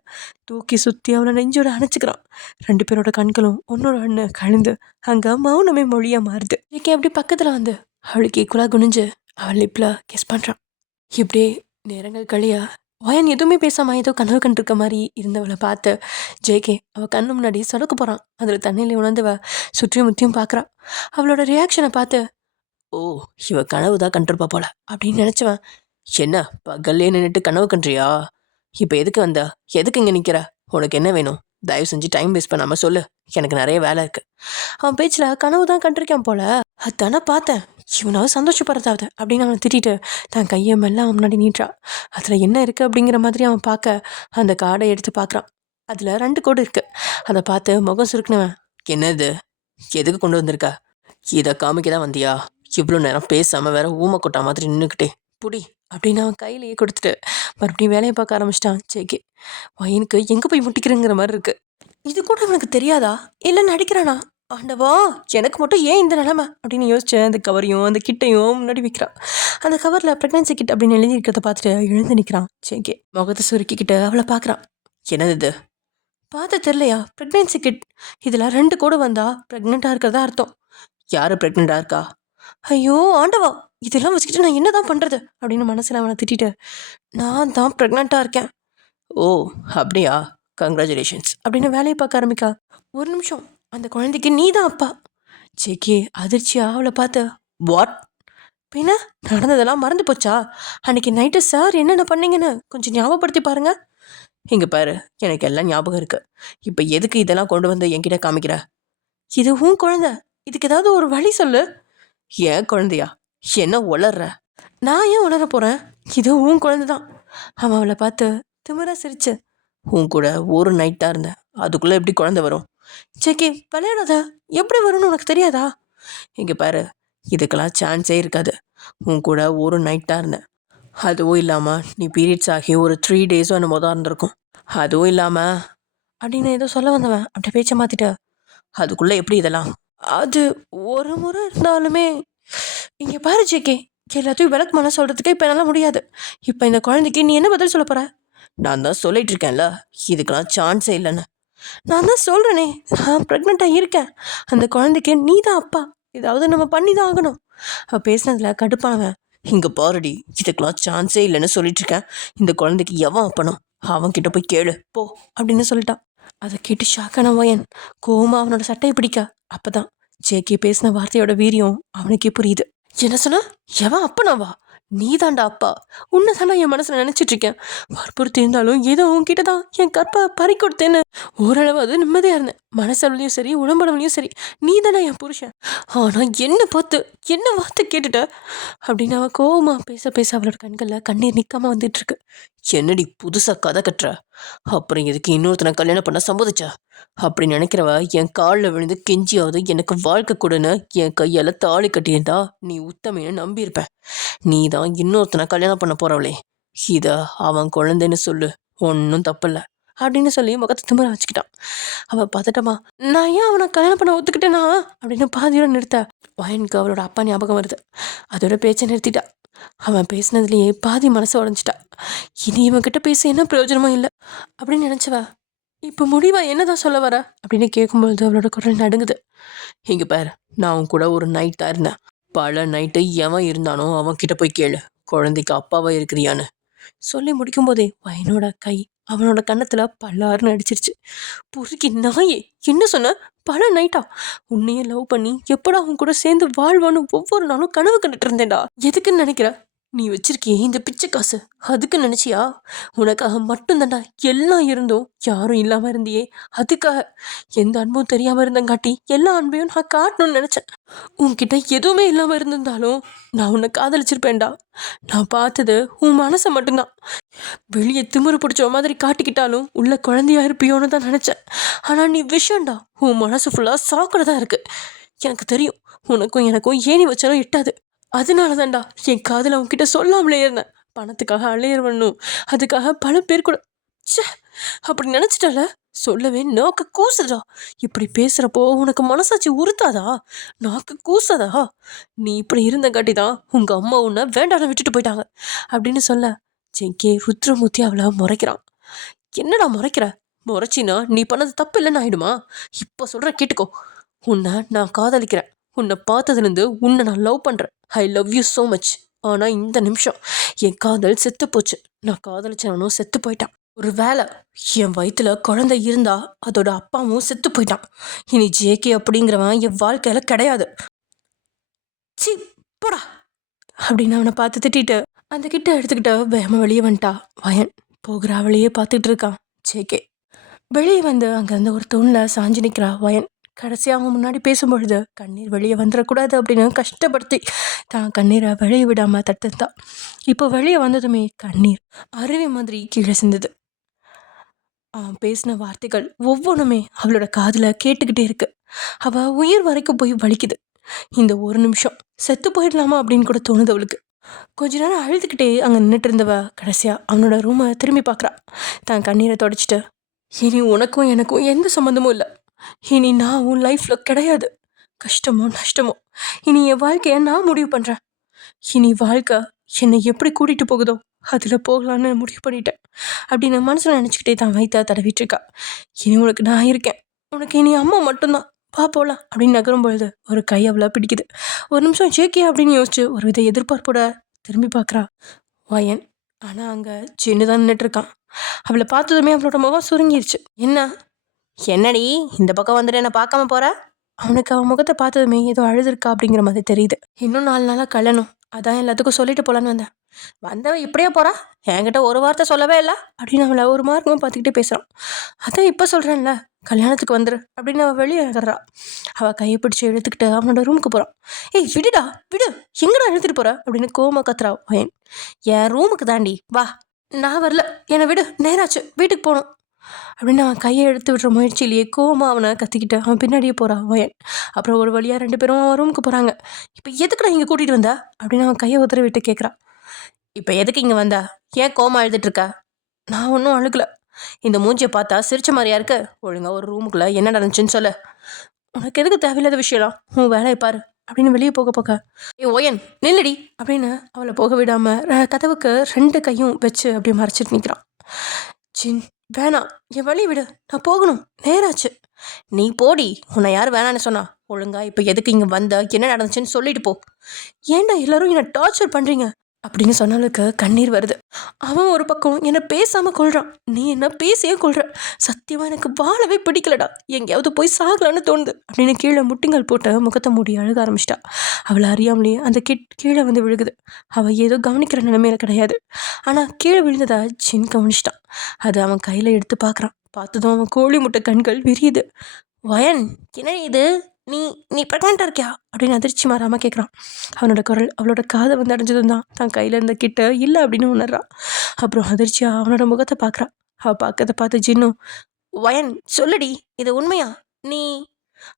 தூக்கி சுற்றி அவளை நெஞ்சோட அணைச்சிக்கிறான். 2 பேரோட கண்களும் ஒன்னோட ஒன்று கலந்து அங்கே மௌனமே மொழியாக மாறுது. ஏக்கே அப்படி பக்கத்தில் வந்து அவளுக்கு ஈக்குவலாக குனிஞ்சு அவள் லிப்பில் கிஸ் பண்ணுறான். இப்படியே நேரங்கள் கழியா வயன் எதுவுமே பேசாமல் ஏதோ கனவு கண்டிருக்க மாதிரி இருந்தவளை பார்த்து ஜேகே அவள் கண்ணு முன்னாடி சொடக்கு போகிறான். அதில் தண்ணியில் உணர்ந்தவ சுற்றியும் முற்றியும் பார்க்குறான். அவளோட ரியாக்ஷனை பார்த்து, ஓ, இவ கனவு தான் கண்டிருப்பா போல அப்படின்னு நினச்சவன், என்ன பகல்லே நின்றுட்டு கனவு கண்டியா, இப்போ எதுக்கு வந்தா, எதுக்கு இங்கே நிற்கிற, உனக்கு என்ன வேணும், தயவு செஞ்சு டைம் வேஸ்ட் பண்ணாமல் சொல்லு, எனக்கு நிறைய வேலை இருக்கு. அவன் பேச்சில் கனவு தான் கண்டிருக்கான் போல. அதானே பார்த்தேன், இவனாவது சந்தோஷப்படுறதாவது அப்படின்னு அவனை திட்டிட்டு தன் கையை மெல்ல அவன் முன்னாடி நீட்டா. அதில் என்ன இருக்குது அப்படிங்கிற மாதிரி அவன் பார்க்க அந்த கார்டை எடுத்து பார்க்குறான். அதில் 2 கோடு இருக்குது. அதை பார்த்து முகம் சுருக்கினவன், என்னது, எதுக்கு கொண்டு வந்திருக்கா, இதை காமிக்க தான் வந்தியா, இவ்வளோ நேரம் பேசாமல் வேற ஊமை கொட்டா மாதிரி நின்றுக்கிட்டே புடி அப்படின்னு அவன் கையிலேயே கொடுத்துட்டு மறுபடியும் வேலையை பார்க்க ஆரம்பிச்சிட்டான். ஜேகே வயனுக்கு எங்கே போய் முட்டிக்கிறேங்கிற மாதிரி இருக்கு. இது கூட அவனுக்கு தெரியாதா, இல்லை நடிக்கிறானா, ஆண்டவா எனக்கு மட்டும் ஏன் இந்த நிலைமை அப்படின்னு யோசிச்சு அந்த கவரையும் அந்த கிட்டையும் முன்னாடி வைக்கிறான். அந்த கவரில் ப்ரெக்னன்சி கிட் அப்படின்னு எழுதி இருக்கிறத பார்த்துட்டு எழுந்து நிற்கிறான். ஜேகே முகத்தை சுருக்கிக்கிட்டு அவளை பார்க்குறான். என்னது இது, பார்த்து தெரியலையா, ப்ரெக்னென்சி கிட், இதில் 2 கோடு வந்தால் ப்ரெக்னெண்ட்டாக இருக்கிறதா அர்த்தம். யார் ப்ரெக்னெண்ட்டாக இருக்கா, ஐயோ ஆண்டவா இதெல்லாம் வச்சுக்கிட்டு நான் என்ன தான் பண்ணுறது அப்படின்னு மனசில் அவனை திட்டிட்டு, நான் தான் ப்ரெக்னெண்ட்டாக இருக்கேன். ஓ அப்படியா, கங்க்ராச்சுலேஷன்ஸ் அப்படின்னு வேலையை பார்க்க ஆரம்பிக்கா. ஒரு நிமிஷம், அந்த குழந்தைக்கு நீ தான் அப்பா. ஜேகே அதிர்ச்சியா அவளை பார்த்து, வாட், பின்ன நடந்ததெல்லாம் மறந்து போச்சா, அன்னைக்கு நைட்டு சார் என்னென்ன பண்ணீங்கன்னு கொஞ்சம் ஞாபகப்படுத்தி பாருங்க. இங்கே பாரு, எனக்கு எல்லாம் ஞாபகம் இருக்கு, இப்போ எதுக்கு இதெல்லாம் கொண்டு வந்து என்கிட்ட காமிக்கிற, இது உன் குழந்தை, இதுக்கு ஏதாவது ஒரு வழி சொல்லு. ஏன் குழந்தையா, என்ன உளர்ற, நான் ஏன் உளர போகிறேன், இது உன் குழந்தை தான். அவன் அவளை பார்த்து திமிரா சிரிச்சு, உன் கூட ஒரு நைட் தான் இருந்தேன், அதுக்குள்ளே எப்படி குழந்தை வரும், சேக்கி விளையாடாத, எப்படி வரும்னு உனக்கு தெரியாதா. இங்கே பாரு, இதுக்கெல்லாம் சான்ஸே இருக்காது, உன் கூட ஒரு நைட் தான் இருந்தேன், அதுவும் இல்லாமல் நீ பீரியட்ஸ் ஆகி ஒரு 3 டேஸும் என்னமோ தான் இருந்திருக்கும், அதுவும் இல்லாமல் அப்படின்னு ஏதோ சொல்ல வந்தவன் அப்படி பேச்சை மாற்றிட்ட. அதுக்குள்ளே எப்படி இதெல்லாம், அது ஒரு முறை இருந்தாலுமே. இங்கே பாரு ஜேகே, எல்லாத்தையும் விளக்கமான சொல்கிறதுக்கு இப்போ என்னால் முடியாது. இப்போ இந்த குழந்தைக்கு நீ என்ன பதில் சொல்ல போகிற. நான் தான் சொல்லிட்டு இருக்கேன்ல, இதுக்கெல்லாம் சான்ஸே இல்லைன்னு. நான் தான் சொல்கிறேனே, நான் ப்ரெக்னெண்ட்டாக இருக்கேன், அந்த குழந்தைக்கு நீ தான் அப்பா, ஏதாவது நம்ம பண்ணி தான் ஆகணும். அவள் பேசினதில் கடுப்பானவன், இங்கே பாருடி, இதுக்கெல்லாம் சான்ஸே இல்லைன்னு சொல்லிட்டு இருக்கேன், இந்த குழந்தைக்கு எவன் அப்பனும், அவன்கிட்ட போய் கேளு போ அப்படின்னு சொல்லிட்டான். அதை கேட்டு ஷாக்கான வயன் கோமா அவனோட சட்டையை பிடிக்க. அப்பதான் ஜேகே பேசின வார்த்தையோட வீரியம் அவனுக்கே புரியுது. என்ன சொன்ன? எவன் அப்பனாவா? நீ தாண்டா அப்பா. உன்னை தாண்டா என் மனசுல நினைச்சிட்டு இருக்கேன். வற்புறுத்தி இருந்தாலும் ஏதோ உன்கிட்ட தான் என் கற்பை பறி கொடுத்தேன்னு ஓரளவாவது நிம்மதியா இருந்தேன். மனசளவுலையும் சரி உடம்பளவுலையும் சரி நீ தானே என் புருஷன். ஆனா என்ன வார்த்தை கேட்டுட்ட அப்படின்னு அவ கோவமா பேச பேச அவளோட கண்கள்ல கண்ணீர் நிக்காம வந்துட்டு இருக்கு. என்னடி புதுசா கதை கட்டுற? அப்புறம் எதுக்கு இன்னொருத்தனை கல்யாணம் பண்ண சம்மதிச்சா? அப்படி நினைக்கிறவ என் காலில் விழுந்து கெஞ்சியாவது எனக்கு வாழ்க்கை கொடுன்னு என் கையால் தாலி கட்டியிருந்தா நீ உத்தமையை நம்பியிருப்பேன். நீ தான் இன்னொருத்தனை கல்யாணம் பண்ண போறவளே, இத அவன் குழந்தைன்னு சொல்லு, ஒன்றும் தப்பில்ல அப்படின்னு சொல்லி முகத்தை திமிர வச்சுக்கிட்டான். அவள் பதட்டமா நான் ஏன் அவனை கல்யாணம் பண்ண ஒத்துக்கிட்டேனா அப்படின்னு பாதியோட நிறுத்த வயனுக்கு அவளோட அப்பா ஞாபகம் வருது. அதோட பேச்சை நிறுத்திட்டா. அவன் பேசினதுலேயே பாதி மனசை உடஞ்சிட்டா. இனி இவன்கிட்ட பேச என்ன பிரயோஜனமும் இல்லை அப்படின்னு நினச்சவ இப்போ முடிவா என்னதான் சொல்ல வர அப்படின்னு கேட்கும்பொழுது அவளோட குரல் நடுங்குது. இங்க பாரு, நான் அவன் கூட ஒரு நைட் தான் இருந்தேன். பல நைட்டு எவன் இருந்தானோ அவன் கிட்ட போய் கேளு, குழந்தைக்கு அப்பாவா இருக்கிறியான்னு. சொல்லி முடிக்கும் போதே வயனோட கை அவனோட கன்னத்துல பல்லாருன்னு அடிச்சிருச்சு. பொறுக்கி நாயே, என்ன சொன்ன? பல நைட்டா? உன்னையே லவ் பண்ணி எப்படா அவன் கூட சேர்ந்து வாழ்வான்னு ஒவ்வொரு நாளும் கனவு கண்டுட்டு இருந்தேன்டா. எதுக்குன்னு நினைக்கிற? நீ வச்சிருக்கியே இந்த பிச்சை காசு, அதுக்கு நினைச்சியா? உனக்காக மட்டும்தாண்டா எல்லாம் இருந்தும் யாரும் இல்லாம இருந்தியே, அதுக்காக. எந்த அன்பும் தெரியாம இருந்தங்காட்டி எல்லா அன்பையும் நான் காட்டணும்னு நினைச்சேன். உன்கிட்ட எதுவுமே இல்லாம இருந்திருந்தாலும் நான் உன்னை காதலிச்சிருப்பேன்டா. நான் பார்த்தது உன் மனசை மட்டும்தான். வெளியே திமிரு பிடிச்ச மாதிரி காட்டிக்கிட்டாலும் உள்ள குழந்தையா இருப்பியோன்னு தான் நினைச்சேன். ஆனா நீ விஷயம்டா. உன் மனசு ஃபுல்லா சாக்கடை தான் இருக்கு. எனக்கு தெரியும், உனக்கும் எனக்கும் ஏணி வச்சாலும் எட்டாது. அதனால தான்டா என் காதல அவன்கிட்ட சொல்லாமலே இருந்தேன். பணத்துக்காக அலையிறவனும் அதுக்காக பல பேர் கூட ச்சே அப்படி நினைச்சிட்டால சொல்லவே நாக்கு கூசுதா. இப்படி பேசுறப்போ உனக்கு மனசாட்சி உறுத்தாதா? நாக்கு கூசாதா? நீ இப்படி இருந்தங்காட்டி தான் உங்க அம்மா உன்னை வேண்டாம் விட்டுட்டு போயிட்டாங்க அப்படின்னு சொல்ல ஜெங்கே ருத்ரமூர்த்தி அவளை முறைக்கிறான். என்னடா முறைக்கிற? முறைச்சினா நீ பண்ணது தப்பு இல்லைன்னு ஆயிடுமா? இப்போ சொல்ற கேட்டுக்கோ. உன்னை நான் காதலிக்கிறேன். உன்னை பார்த்ததுலேருந்து உன்னை நான் லவ் பண்ணுறேன். I love you so much. ஆனால் இந்த நிமிஷம் என் காதல் செத்து போச்சு. நான் காதலிச்சவனும் செத்து போயிட்டான். ஒரு வேளை என் வயிற்றுல குழந்தை இருந்தா அதோட அப்பாவும் செத்து போயிட்டான். இனி ஜேகே அப்படிங்கிறவன் என் வாழ்க்கையில கிடையாது. சி போடா அப்படின்னு அவனை பார்த்து திட்டிட்டு அந்த கிட்ட எடுத்துக்கிட்ட வேகமாக வெளியே வந்துட்டா வயன். போகிற அவளையே பார்த்துட்டு இருக்கான் ஜேகே. வெளியே வந்து அங்கேருந்து ஒரு தூணில் சாஞ்சு நிற்கிறா வயன். கடைசியாக அவன் முன்னாடி பேசும்பொழுது கண்ணீர் வெளியே வந்துடக்கூடாது அப்படின்னு கஷ்டப்படுத்தி தான் கண்ணீரை வெளியே விடாமல் தட்டுத்தான். இப்போ வெளியே வந்ததுமே கண்ணீர் அருவி மாதிரி கீழே சிந்தது. அவன் பேசின வார்த்தைகள் ஒவ்வொன்றுமே அவளோட காதில் கேட்டுக்கிட்டே இருக்கு. அவள் உயிர் வரைக்கும் போய் வலிக்குது. இந்த ஒரு நிமிஷம் செத்து போயிடலாமா அப்படின்னு கூட தோணுது அவளுக்கு. கொஞ்ச நேரம் அழுதுகிட்டே அங்கே நின்றுட்டு இருந்தவ கடைசியாக அவனோட ரூமை திரும்பி பார்க்குறா. தான் கண்ணீரை தொடச்சிட்டு இனி உனக்கும் எனக்கும் எந்த சம்மந்தமும் இல்லை. இனி நான் உன் லைஃப்பில் கிடையாது. கஷ்டமோ நஷ்டமோ இனி என் வாழ்க்கையை நான் முடிவு பண்ணுறேன். இனி வாழ்க்கை என்னை எப்படி கூட்டிகிட்டு போகுதோ அதில் போகலான்னு முடிவு பண்ணிட்டேன் அப்படின்னு மனசில் நினச்சிக்கிட்டே தான் வைத்தா தடவிட்டு இருக்கா. இனி உனக்கு நான் இருக்கேன். உனக்கு இனி அம்மா மட்டும்தான். பா போகலாம் அப்படின்னு நகரும் பொழுது ஒரு கை அவளை பிடிக்குது. ஒரு நிமிஷம் ஜேகே அப்படின்னு யோசிச்சு ஒரு வித எதிர்பார்ப்போட திரும்பி பார்க்குறா வயன். ஆனால் அங்கே சின்னதான் நின்றுட்டுருக்கான். அவளை பார்த்ததுமே அவளோட முகம் சுருங்கிருச்சு. என்னடி இந்த பக்கம் வந்துட்டு என்ன பார்க்காம போற? அவனுக்கு அவன் முகத்தை பார்த்ததுமே ஏதோ அழுதுருக்கா அப்படிங்கிற மாதிரி தெரியுது. இன்னும் 4 நாளாக கல்யாணம், அதான் எல்லாத்துக்கும் சொல்லிட்டு போலான்னு வந்தேன். வந்தவன் இப்படியே போறா, என்கிட்ட ஒரு வார்த்தை சொல்லவே இல்லை அப்படின்னு அவளை ஒரு மார்க்கமும் பார்த்துக்கிட்டே பேசுகிறான். அதான் இப்போ சொல்கிறேன்ல, கல்யாணத்துக்கு வந்துரு அப்படின்னு அவள் வெளியே நகர்றா. அவள் கையை பிடிச்சி இழுத்துக்கிட்டு அவனோட ரூமுக்கு போகிறான். ஏய் விடுடா விடு, எங்கடா இழுத்துட்டு போற அப்படின்னு கோமா கத்துறா வயன். என் ரூமுக்கு தாண்டி வா. நான் வரல, என்னை விடு, நேராச்சு, வீட்டுக்கு போகணும் அப்படின்னு அவன் கையை எடுத்து விடுற முயற்சியிலேயே கோமா அவனை கத்திக்கிட்டு அவன் பின்னாடியே போகிறான் வயன். அப்புறம் ஒரு வழியாக 2 பேரும் அவன் ரூமுக்கு போகிறாங்க. இப்போ எதுக்குடா இங்கே கூட்டிகிட்டு வந்தா அப்படின்னு அவன் கையை உதறி விட்டு கேட்குறான். இப்போ எதுக்கு இங்கே வந்தா? ஏன் கோமா அழுதுட்டுருக்க? நான் ஒன்றும் அழுகல. இந்த மூஞ்சியை பார்த்தா சிரிச்ச மாதிரியா இருக்கு. ஒழுங்கா ஒரு ரூமுக்குள்ளே என்ன நடந்துச்சுன்னு சொல்லு. உனக்கு எதுக்கு தேவையில்லாத விஷயம்லாம், உன் வேலையை பாரு அப்படின்னு வெளியே போக ஏ ஓயன் நில்லடி அப்படின்னு அவளை போக விடாமல் கதவுக்கு 2 கையும் வச்சு அப்படியே மறைச்சிட்டு நிற்கிறான். சின் வேணாம், என் வழி விடு, நான் போகணும், நேராச்சு. நீ போடி, உன்னை யார் வேணான்னு சொன்னா? ஒழுங்கா இப்போ எதுக்கு இங்கே வந்த, என்ன நடந்துச்சுன்னு சொல்லிட்டு போ. ஏன்டா எல்லாரும் என்னை டார்ச்சர் பண்ணுறீங்க? அப்படின்னு சொன்னவளுக்கு கண்ணீர் வருது. அவன் ஒரு பக்கம் என்னை பேசாமல் கொள்றான், நீ என்ன பேசியே கொள்ற, சத்தியமாக எனக்கு வாழவே பிடிக்கலடா, எங்கேயாவது போய் சாகலான்னு தோணுது அப்படின்னு கீழே முட்டிங்கள் போட்டு முகத்தை மூடி அழுக ஆரம்பிச்சிட்டா. அவளை அறியாமலேயே அந்த கீழே வந்து விழுகுது. அவள் ஏதோ கவனிக்கிற நிலைமையில கிடையாது. ஆனால் கீழே விழுந்ததா ஜின் கவனிச்சிட்டான். அது அவன் கையில் எடுத்து பார்க்குறான். பார்த்ததும் அவன் கோழி முட்டை கண்கள் விரியுது. வயன், என்ன இது, நீ நீ ப்ரெக்னெண்ட்டாக இருக்கியா அப்படின்னு அதிர்ச்சி மாறாமல் கேட்குறான். அவனோட குரல் அவளோட காதை வந்து அடைஞ்சதும் தான் தான் கையில் இருந்த கிட்ட இல்லை அப்படின்னு உணர்றான். அப்புறம் அதிர்ச்சியாக அவனோட முகத்தை பார்க்குறான். அவள் பார்க்கறத பார்த்து ஜின்னும், வயன் சொல்லுடி, இது உண்மையா, நீ?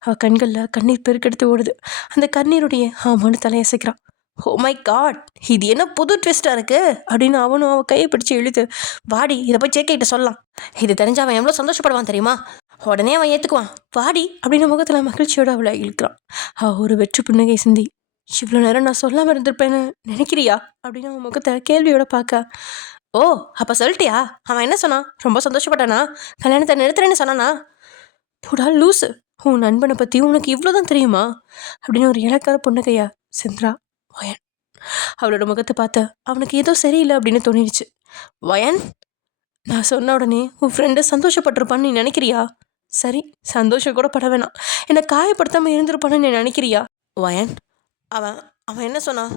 அவள் கண்களில் கண்ணீர் பெருக்கெடுத்து ஓடுது. அந்த கண்ணீருடைய அவனு தலையசைக்கிறான். ஓ மை காட், இது என்ன புது ட்விஸ்டாக இருக்குது அப்படின்னு அவனும் அவள் கையை பிடிச்சி இழுத்து, வாடி இதை போய் சேக்கிட்ட சொல்லலாம், இது தெரிஞ்ச அவன் எவ்வளோ சந்தோஷப்படுவான் தெரியுமா, உடனே அவன் ஏற்றுக்குவான், வாடி அப்படின்னு முகத்தில் மகிழ்ச்சியோடு அவளை இழுக்கிறான். அவள் ஒரு வெற்று புன்னகை சிந்தி, இவ்வளோ நேரம் நான் சொல்லாமல் இருந்திருப்பேன்னு நினைக்கிறியா அப்படின்னு அவன் முகத்தை கேள்வியோட பார்க்க, ஓ அப்போ சொல்லிட்டியா, அவன் என்ன சொன்னான், ரொம்ப சந்தோஷப்பட்டானா, கல்யாணத்தை நிறுத்துறேன்னு சொன்னானா, புடா லூஸு, உன் நண்பனை பற்றி உனக்கு இவ்வளோதான் தெரியுமா அப்படின்னு ஒரு இலக்கார புன்னகையா சென்றா வயன். அவளோட முகத்தை பார்த்து அவனுக்கு ஏதோ சரியில்லை அப்படின்னு தோணிடுச்சு. வயன், நான் சொன்ன உடனே உன் ஃப்ரெண்டை சந்தோஷப்பட்டிருப்பான்னு நீ நினைக்கிறியா, சரி சந்தோஷம் கூட பட வேணாம், என்னை காயப்படுத்தாமல் இருந்திருப்பான்னு நீ நினைக்கிறியா வயன், அவன் அவன் என்ன சொன்னான்,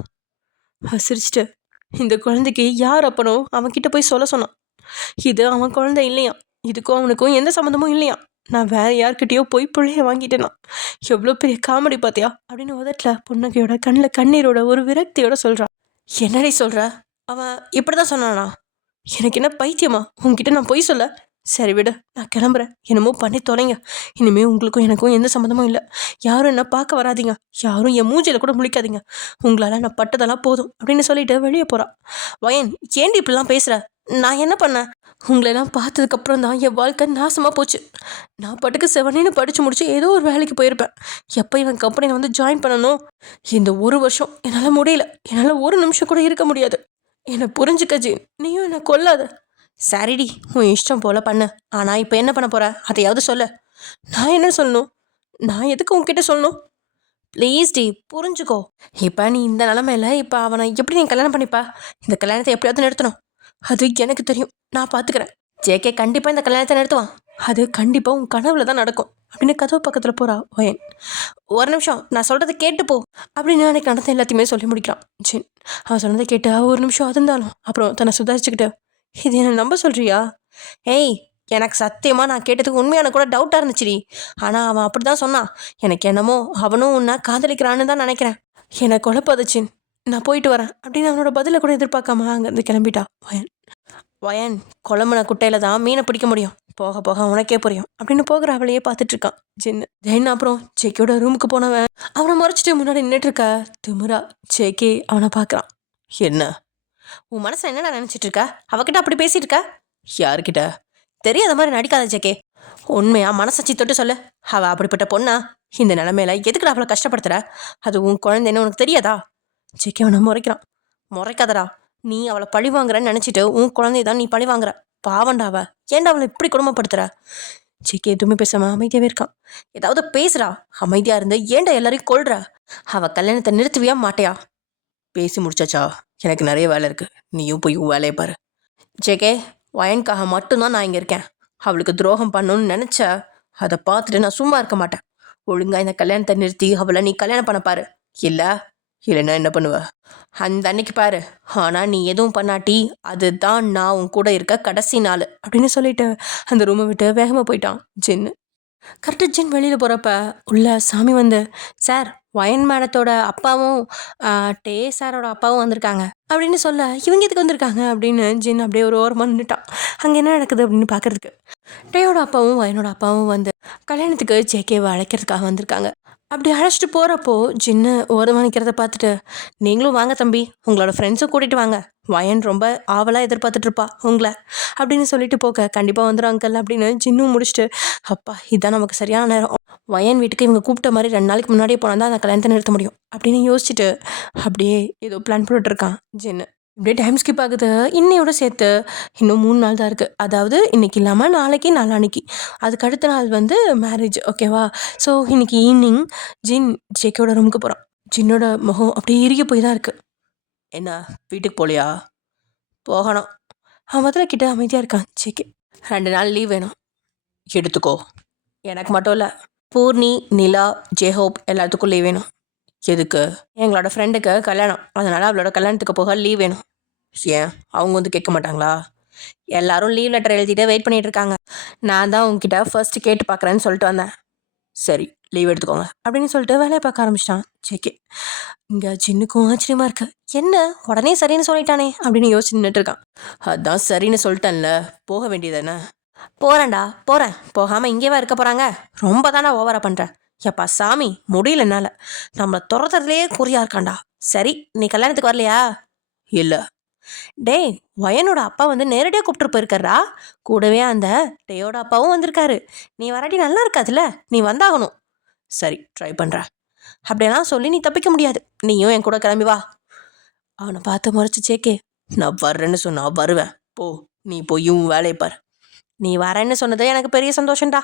சிரிச்சிட்டு, இந்த குழந்தைக்கு யார் அப்பனோ அவன்கிட்ட போய் சொல்ல சொன்னான், இது அவன் குழந்தை இல்லையா, இதுக்கும் அவனுக்கும் எந்த சம்மந்தமும் இல்லையா, நான் வேற யார்கிட்டயோ போய் பிள்ளைய வாங்கிட்டேனா, எவ்வளோ பெரிய காமெடி பார்த்தியா அப்படின்னு உதட்டில் புன்னகையோட கண்ணில் கண்ணீரோட ஒரு விரக்தியோட சொல்கிறான். என்னடி சொல்கிற, அவன் இப்படி தான் சொன்னானா, எனக்கு என்ன பைத்தியமா, உங்ககிட்ட நான் பொய் சொல்ல, சரி விடு நான் கிளம்புறேன், என்னமோ பண்ணி தொலைங்க, இனிமேல் உங்களுக்கும் எனக்கும் எந்த சம்மந்தமும் இல்லை, யாரும் என்ன பார்க்க வராதிங்க, யாரும் என் மூஞ்சியில் கூட முழிக்காதீங்க, உங்களால் நான் பட்டதெல்லாம் போதும் அப்படின்னு சொல்லிட்டு வெளியே போகிறான். வயன், ஏண்டி இப்படிலாம் பேசுகிற, நான் என்ன பண்ணேன், உங்களெல்லாம் பார்த்ததுக்கப்புறம் தான் என் வாழ்க்கை நாசமாக போச்சு, நான் பாட்டுக்கு செவனேன்னு படித்து முடிச்சு ஏதோ ஒரு வேலைக்கு போயிருப்பேன், எப்போ இவன் கம்பெனியில் வந்து ஜாயின் பண்ணணும், இந்த ஒரு வருஷம் என்னால் முடியல, என்னால் ஒரு நிமிஷம் கூட இருக்க முடியாது, என்னை புரிஞ்சுக்க ஜீன், நீயும் என்னை கொல்லாத, சரிடி உன் இஷ்டம் போல் பண்ணு, ஆனால் இப்போ என்ன பண்ண போகிற அதையாவது சொல்ல, நான் என்ன சொல்லணும், நான் எதுக்கு உன்கிட்ட சொல்லணும், ப்ளீஸ் டி புரிஞ்சுக்கோ, இப்போ நீ இந்த நிலமையில இப்போ அவனை எப்படி நீ கல்யாணம் பண்ணிப்பா, இந்த கல்யாணத்தை எப்படியாவது நிறுத்தணும், அது எனக்கு தெரியும், நான் பார்த்துக்கிறேன், ஜேகே கண்டிப்பாக இந்த கல்யாணத்தை நிறுத்துவான், அது கண்டிப்பாக உன் கனவுல தான் நடக்கும் அப்படின்னு கதவு பக்கத்தில் போகிறா வயன். ஒரு நிமிஷம் நான் சொல்கிறத கேட்டு போ அப்படின்னு அன்னைக்கு நடந்த எல்லாத்தையுமே சொல்லி முடிக்கிறான் ஜின். அவன் சொன்னதை கேட்டு ஒரு நிமிஷம் அதிர்ந்தாலும் அப்புறம் தன்னை சுதாரிச்சுக்கிட்டு, இது என்ன நம்ப சொல்கிறியா, ஏய் எனக்கு சத்தியமாக நான் கேட்டதுக்கு உண்மையான கூட டவுட்டாக இருந்துச்சுடி, ஆனால் அவன் அப்படி தான் சொன்னான், எனக்கு என்னமோ அவனும் உன்னை காதலிக்கிறான்னு தான் நினைக்கிறேன், எனக்கு குழப்பாத ஜின், நான் போயிட்டு வரேன் அப்படின்னு அவனோட பதிலை கூட எதிர்பார்க்காம அங்கேருந்து கிளம்பிட்டா வயன். வயன், குழம்புன குட்டையில் தான் மீனை பிடிக்க முடியும், போக போக உனக்கே புரியும் அப்படின்னு போகிற அவளையே பார்த்துட்டு இருக்கான் ஜின்னு. ஜெயின் அப்புறம் ஜேக்கியோட ரூமுக்கு போனவன் அவனை மறைச்சிட்டு முன்னாடி நின்றுட்டு இருக்க திமிரா ஜேகே அவனை பார்க்குறான். என்ன உன் மனசை என்னடா நினச்சிட்டு இருக்க, அவகிட்ட அப்படி பேசிட்டு இருக்க, யாருக்கிட்ட, தெரியாத மாதிரி நடிக்காத ஜேகே, உண்மையா மனசாட்சி தொட்டு சொல்லு, அவள் அப்படிப்பட்ட பொண்ணா, இந்த நிலமையில எதுக்குடா அவளை கஷ்டப்படுத்துற, அது உன் குழந்தைன்னு உனக்கு தெரியாதா, ஜேகே அவனை முறைக்கிறான். முறைக்காதடா, நீ அவளை பழி வாங்குறன்னு நினச்சிட்டு உன் குழந்தைய தான் நீ பழி வாங்குற, பாவண்டாவ, ஏன்டா அவளை இப்படி குடும்பப்படுத்துற, ஜேகே எதுவுமே பேசாம அமைதியாவே இருக்கான். ஏதாவது பேசுறா, அமைதியா இருந்து ஏன்டா எல்லாரையும் கொல்ற, அவ கல்யாணத்தை நிறுத்துவியா மாட்டையா, பேசி முடிச்சாச்சா, எனக்கு நிறைய வேலை இருக்கு, நீயும் போய் உன் வேலையை பாரு, ஜேகே வயனுக்காக மட்டும்தான் நான் இங்கே இருக்கேன், அவளுக்கு துரோகம் பண்ணணும்னு நினச்ச அதை பார்த்துட்டு நான் சும்மா இருக்க மாட்டேன், ஒழுங்கா இந்த கல்யாணத்தை நிறுத்தி அவளை நீ கல்யாணம் பண்ண பாரு, இல்லைன்னா என்ன பண்ணுவ அந்த அன்னைக்கு பாரு, ஆனால் நீ எதுவும் பண்ணாட்டி அதுதான் நான் உன் கூட இருக்க கடைசி நாள் அப்படின்னு சொல்லிட்டு அந்த ரூமை விட்டு வேகமாக போயிட்டான் ஜின்னு. கரெக்டாக ஜின் வெளியில் போகிறப்ப உள்ள சாமி வந்து, சார் வயன் மேடத்தோட அப்பாவும் டே சாரோட அப்பாவும் வந்திருக்காங்க அப்படின்னு சொல்ல, இவங்க எதுக்கு வந்திருக்காங்க அப்படின்னு ஜின் அப்படியே ஒரு ஓரமாக நின்றுட்டான். அங்கே என்ன நடக்குது அப்படின்னு பார்க்குறதுக்கு டேயோட அப்பாவும் வயனோட அப்பாவும் வந்து கல்யாணத்துக்கு ஜேகேவை அழைக்கிறதுக்காக வந்திருக்காங்க. அப்படி அழைச்சிட்டு போகிறப்போ ஜின்னு ஓரமாக நிற்கிறத பார்த்துட்டு, நீங்களும் வாங்க தம்பி, உங்களோட ஃப்ரெண்ட்ஸும் கூட்டிகிட்டு வாங்க, வயன் ரொம்ப ஆவலாக எதிர்பார்த்துட்ருப்பா உங்களை அப்படின்னு சொல்லிட்டு போக, கண்டிப்பாக வந்துடும் அங்கிள் அப்படின்னு ஜின்னும் முடிச்சுட்டு, அப்பா இதுதான் நமக்கு சரியான நேரம், வயன் வீட்டுக்கு இவங்க கூப்பிட்ட மாதிரி 2 நாளைக்கு முன்னாடியே போனால் தான் அந்த கல்யாணத்தை நிறுத்த முடியும் அப்படின்னு யோசிச்சுட்டு அப்படியே ஏதோ பிளான் போட்டுட்ருக்கான் ஜின்னு. இப்படியே டைம் ஸ்கிப் ஆகுது. இன்னையோட சேர்த்து இன்னும் 3 நாள் தான் இருக்குது. அதாவது இன்றைக்கி இல்லாமல் நாளைக்கு நாளான்னைக்கு, அதுக்கு அடுத்த நாள் வந்து மேரேஜ், ஓகேவா. ஸோ இன்றைக்கி ஈவினிங் ஜின் ஜேக்கோட ரூமுக்கு போகிறான். ஜின்னோட முகம் அப்படியே இறுகி போய் தான் இருக்குது. என்ன வீட்டுக்கு போகலையா? போகணும். அவன் முதல்ல கிட்ட அமைதியாக இருக்கான். ஜேகே 2 நாள் லீவ் வேணும். எடுத்துக்கோ. எனக்கு மட்டும் இல்லை, பூர்ணி, நிலா, ஜெஹோப் எல்லாத்துக்கும் லீவ் வேணும். எதுக்கு? எங்களோட ஃப்ரெண்டுக்கு கல்யாணம், அதனால் அவளோட கல்யாணத்துக்கு போக லீவ் வேணும். ஏன் அவங்க வந்து கேட்க மாட்டாங்களா? எல்லாரும் லீவ் லெட்டர் எழுதிட்டு வெயிட் பண்ணிட்டு இருக்காங்க. நான் தான் உங்ககிட்ட ஃபர்ஸ்ட் கேட்டு பார்க்குறேன்னு சொல்லிட்டு வந்தேன் சரி, லீவ் எடுத்துக்கோங்க அப்படின்னு சொல்லிட்டு வேலையை பார்க்க ஆரம்பிச்சிட்டான் ஜேகே. இங்கே ஜின்னுக்கும் ஆச்சரியமா இருக்கு. என்ன உடனே சரின்னு சொல்லிட்டானே அப்படின்னு யோசிச்சு நின்றுட்டு இருக்கான். அதான் சரின்னு சொல்லிட்டேன்ல, போக வேண்டியதானே? போகிறேன்டா போகிறேன், போகாமல் இங்கேவா இருக்க போகிறாங்க? ரொம்ப தானே ஓவரா பண்ணுறேன். எப்பா சாமி, முடியல என்னால். நம்மளை துரத்துறதுலேயே குறியா இருக்காண்டா. சரி, நீ கல்யாணத்துக்கு வரலையா? இல்லை. டேய், வயனோட அப்பா வந்து நேரடியாக கூப்பிட்டு போயிருக்காரா. கூடவே அந்த டேயோட அப்பாவும் வந்திருக்காரு. நீ வராட்டி நல்லா இருக்காதுல்ல, நீ வந்தாகணும். சரி, ட்ரை பண்ணுறேன். அப்படியெல்லாம் சொல்லி நீ தப்பிக்க முடியாது. நீயும் என் கூட கிளம்பி வா. அவனை பார்த்து முறைச்சி ஜேகே. நான் வர்றேன்னு சொன்னா வருவேன். போ, நீ போய் உன் வேலையை பாரு. நீ வரேன்னு சொன்னது எனக்கு பெரிய சந்தோஷம்டா.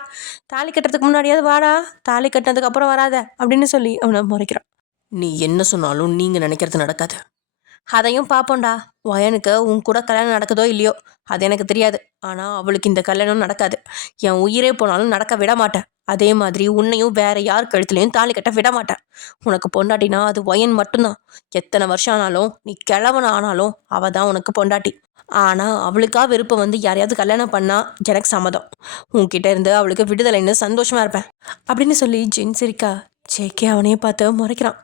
தாலி கட்டுறதுக்கு முன்னாடியாவது வாடா, தாலி கட்டினதுக்கு அப்புறம் வராத அப்படின்னு சொல்லி அவனை முறைக்கிறான். நீ என்ன சொன்னாலும் நீங்கள் நினைக்கிறது நடக்காது. அதையும் பார்ப்போம்டா. வயனுக்கு உன் கூட கல்யாணம் நடக்குதோ இல்லையோ அது எனக்கு தெரியாது. ஆனால் அவளுக்கு இந்த கல்யாணம் நடக்காது. என் உயிரே போனாலும் நடக்க விட மாட்டேன். அதே மாதிரி உன்னையும் வேற யார் கழுத்துலையும் தாலி கட்ட விட மாட்டேன். உனக்கு பொண்டாட்டினா அது வயன் மட்டும்தான். எத்தனை வருஷம் ஆனாலும், நீ கிழவன ஆனாலும் அவள் தான் உனக்கு பொண்டாட்டி. ஆனால் அவளுக்கா விருப்பம் வந்து யாரையாவது கல்யாணம் பண்ணால் எனக்கு சம்மதம். உன்கிட்ட இருந்து அவளுக்கு விடுதலைன்னு சந்தோஷமாக இருப்பேன் அப்படின்னு சொல்லி ஜின் சிரிக்கா. ஜேகே அவனையே பார்த்து முறைக்கிறான்.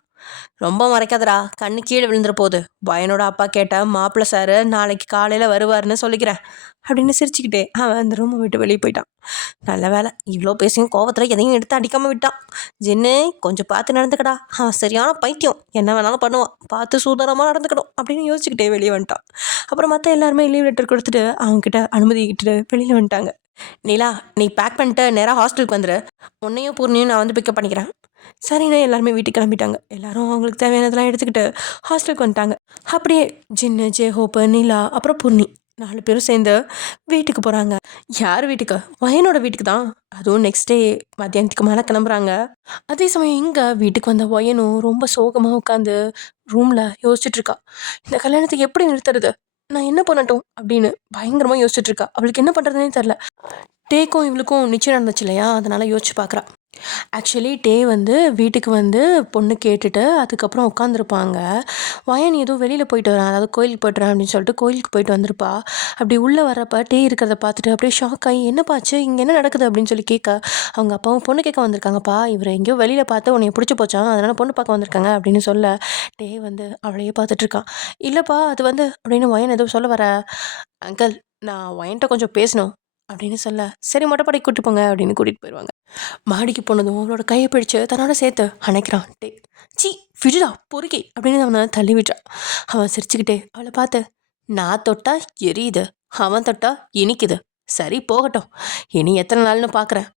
ரொம்ப மறைக்காதடா, கண்ணு கீழே விழுந்துற போகுது. பயனோட அப்பா கேட்ட மாப்பிள்ளை சார் நாளைக்கு காலையில் வருவார்னு சொல்லிக்கிறேன் அப்படின்னு சிரிச்சுக்கிட்டே அவன் அந்த ரூமை விட்டு வெளியே போயிட்டான். நல்ல வேலை, இவ்வளோ பேசியும் கோவத்தில் எதையும் எடுத்து அடிக்காமல் விட்டான். ஜின்னு, கொஞ்சம் பார்த்து நடந்துக்கடா. அவன் சரியான பைத்தியம், என்ன வேணாலும் பண்ணுவான். பார்த்து சூதானமாக நடந்துக்கணும் அப்படின்னு யோசிச்சுக்கிட்டே வெளியே வந்துட்டான். அப்புறம் மற்ற எல்லாருமே லீவ் லெட்டர் கொடுத்துட்டு அவங்ககிட்ட அனுமதிக்கிட்டு வெளியில் வந்துட்டாங்க. நிலா, நீ பேக் பண்ணிட்டு நேராக ஹாஸ்டலுக்கு வந்துடு. உன்னையும் பூர்ணியும் நான் வந்து பிக்கப் பண்ணிக்கிறேன். சரிண்ணா, எல்லாருமே வீட்டுக்கு கிளம்பிட்டாங்க. எல்லாரும் அவங்களுக்கு தேவையானதெல்லாம் எடுத்துக்கிட்டு ஹாஸ்டலுக்கு வந்துட்டாங்க. அப்படியே ஜின்னு, ஜெஹோப்பு, நிலா, அப்புறம் பூர்ணி 4 பேரும் சேர்ந்து வீட்டுக்கு போகிறாங்க. யார் வீட்டுக்கு? வயனோட வீட்டுக்கு தான். அதுவும் நெக்ஸ்ட் டே மத்தியானத்துக்கு மேலே கிளம்புறாங்க. அதே சமயம் இங்கே வீட்டுக்கு வந்த வயனும் ரொம்ப சோகமாக உட்காந்து ரூமில் யோசிச்சுட்டு இருக்கா. இந்த கல்யாணத்துக்கு எப்படி நிறுத்துறது, நான் என்ன பண்ணட்டும் அப்படின்னு பயங்கரமாக யோசிச்சுட்டு இருக்கா. அவளுக்கு என்ன பண்ணுறதுனே தெரில. டேக்கும் இவளுக்கும் நிச்சயம் நடந்துச்சு இல்லையா, அதனால் யோசிச்சு பார்க்குறா. ஆக்சுவலி டே வந்து வீட்டுக்கு வந்து பொண்ணு கேட்டுட்டு அதுக்கப்புறம் உட்காந்துருப்பாங்க. வயன் ஏதோ வெளியில் போயிட்டு வரேன், அதாவது கோயிலுக்கு போய்ட்டு வரேன் அப்படின்னு சொல்லிட்டு கோயிலுக்கு போயிட்டு வந்திருப்பா. அப்படி உள்ளே வரப்போ டே இருக்கிறத பார்த்துட்டு அப்படியே ஷாக் ஆகி, என்னப்பாச்சு, இங்கே என்ன நடக்குது அப்படின்னு சொல்லி கேட்க, அவங்க அப்பாவும் பொண்ணு கேட்க வந்திருக்காங்கப்பா, இவர் எங்கேயோ வெளியில் பார்த்து உன்னை பிடிச்சி போச்சான், அதனால் பொண்ணு பார்க்க வந்திருக்காங்க அப்படின்னு சொல்ல, டே வந்து அவளையே பார்த்துட்ருக்கான். இல்லைப்பா அது வந்து அப்படின்னு வயன் எதுவும் சொல்ல வர, அங்கிள் நான் வயன்கிட்ட கொஞ்சம் பேசணும் அப்படின்னு சொல்ல, சரி மொட்டைப்படைக்கு கூட்டிட்டு போங்க அப்படின்னு கூட்டிகிட்டு போயிடுவாங்க. மாடிக்கு போனதும் அவளோட கையை பிடிச்சு தன்னோட சேர்த்து அணைக்கிறான். டே, சி விடுடா பொறுக்கி அப்படின்னு அவனை தள்ளி விட்டான். அவன் சிரிச்சுக்கிட்டே அவளை பார்த்து, நான் தொட்டா எரியுது, அவன் தொட்டா இனிக்குது, சரி போகட்டும், இனி எத்தனை நாள்னு பார்க்குறேன்.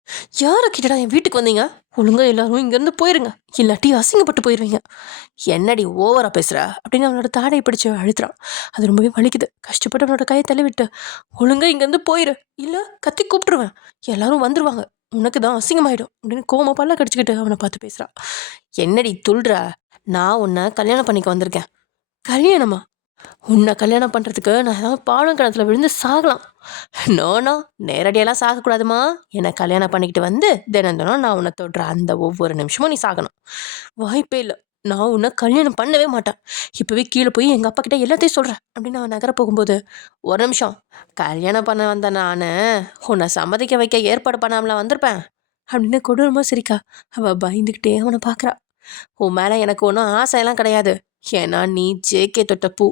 யாரை கிட்டடா என் வீட்டுக்கு வந்தீங்க? ஒழுங்கா எல்லாரும் இங்கேருந்து போயிருங்க, இல்லாட்டி அசிங்கப்பட்டு போயிடுவீங்க. என்னடி ஓவரா பேசுகிற அப்படின்னு அவனோட தாடையை பிடிச்சு அழுத்துறான். அது ரொம்பவே வலிக்குது. கஷ்டப்பட்டு அவனோட கையை தள்ளி விட்டு, ஒழுங்கா இங்கேருந்து போயிரு, இல்லை கத்தி கூப்பிட்டுருவேன், எல்லாரும் வந்துடுவாங்க, உனக்கு தான் அசிங்கமாயிடும் அப்படின்னு கோமா பல்ல கடிச்சிக்கிட்டு அவனை பார்த்து பேசுகிறான். என்னடி துள்ளுற, நான் உன்னை கல்யாணம் பண்ணிக்க வந்திருக்கேன். கல்யாணமா? உன்னை கல்யாணம் பண்ணுறதுக்கு நான் ஏதாவது பாலம் கிணத்துல விழுந்து சாகலாம். நோனோ, நேரடியெல்லாம் சாகக்கூடாதுமா. என்னை கல்யாணம் பண்ணிக்கிட்டு வந்து தினம் நான் உன்னை தொடுற அந்த ஒவ்வொரு நிமிஷமும் நீ சாகணும். வாய்ப்பே இல்லை, நான் உன்னை கல்யாணம் பண்ணவே மாட்டேன். இப்போவே கீழே போய் எங்கள் அப்பா கிட்ட எல்லாத்தையும் சொல்கிறேன் அப்படின்னு அவன் நகர போகும்போது, ஒரு நிமிஷம், கல்யாணம் பண்ண வந்த நான் உன்னை சம்மதிக்க வைக்க ஏற்பாடு பண்ணாமலாம் வந்திருப்பேன் அப்படின்னு கொடூரமாக சிரிக்கா. அவள் பயந்துக்கிட்டே அவனை பார்க்குறா. உன் மேலே எனக்கு ஒன்றும் ஆசையெல்லாம் கிடையாது, ஏன்னா நீ ஜேகே தொட்ட பூ.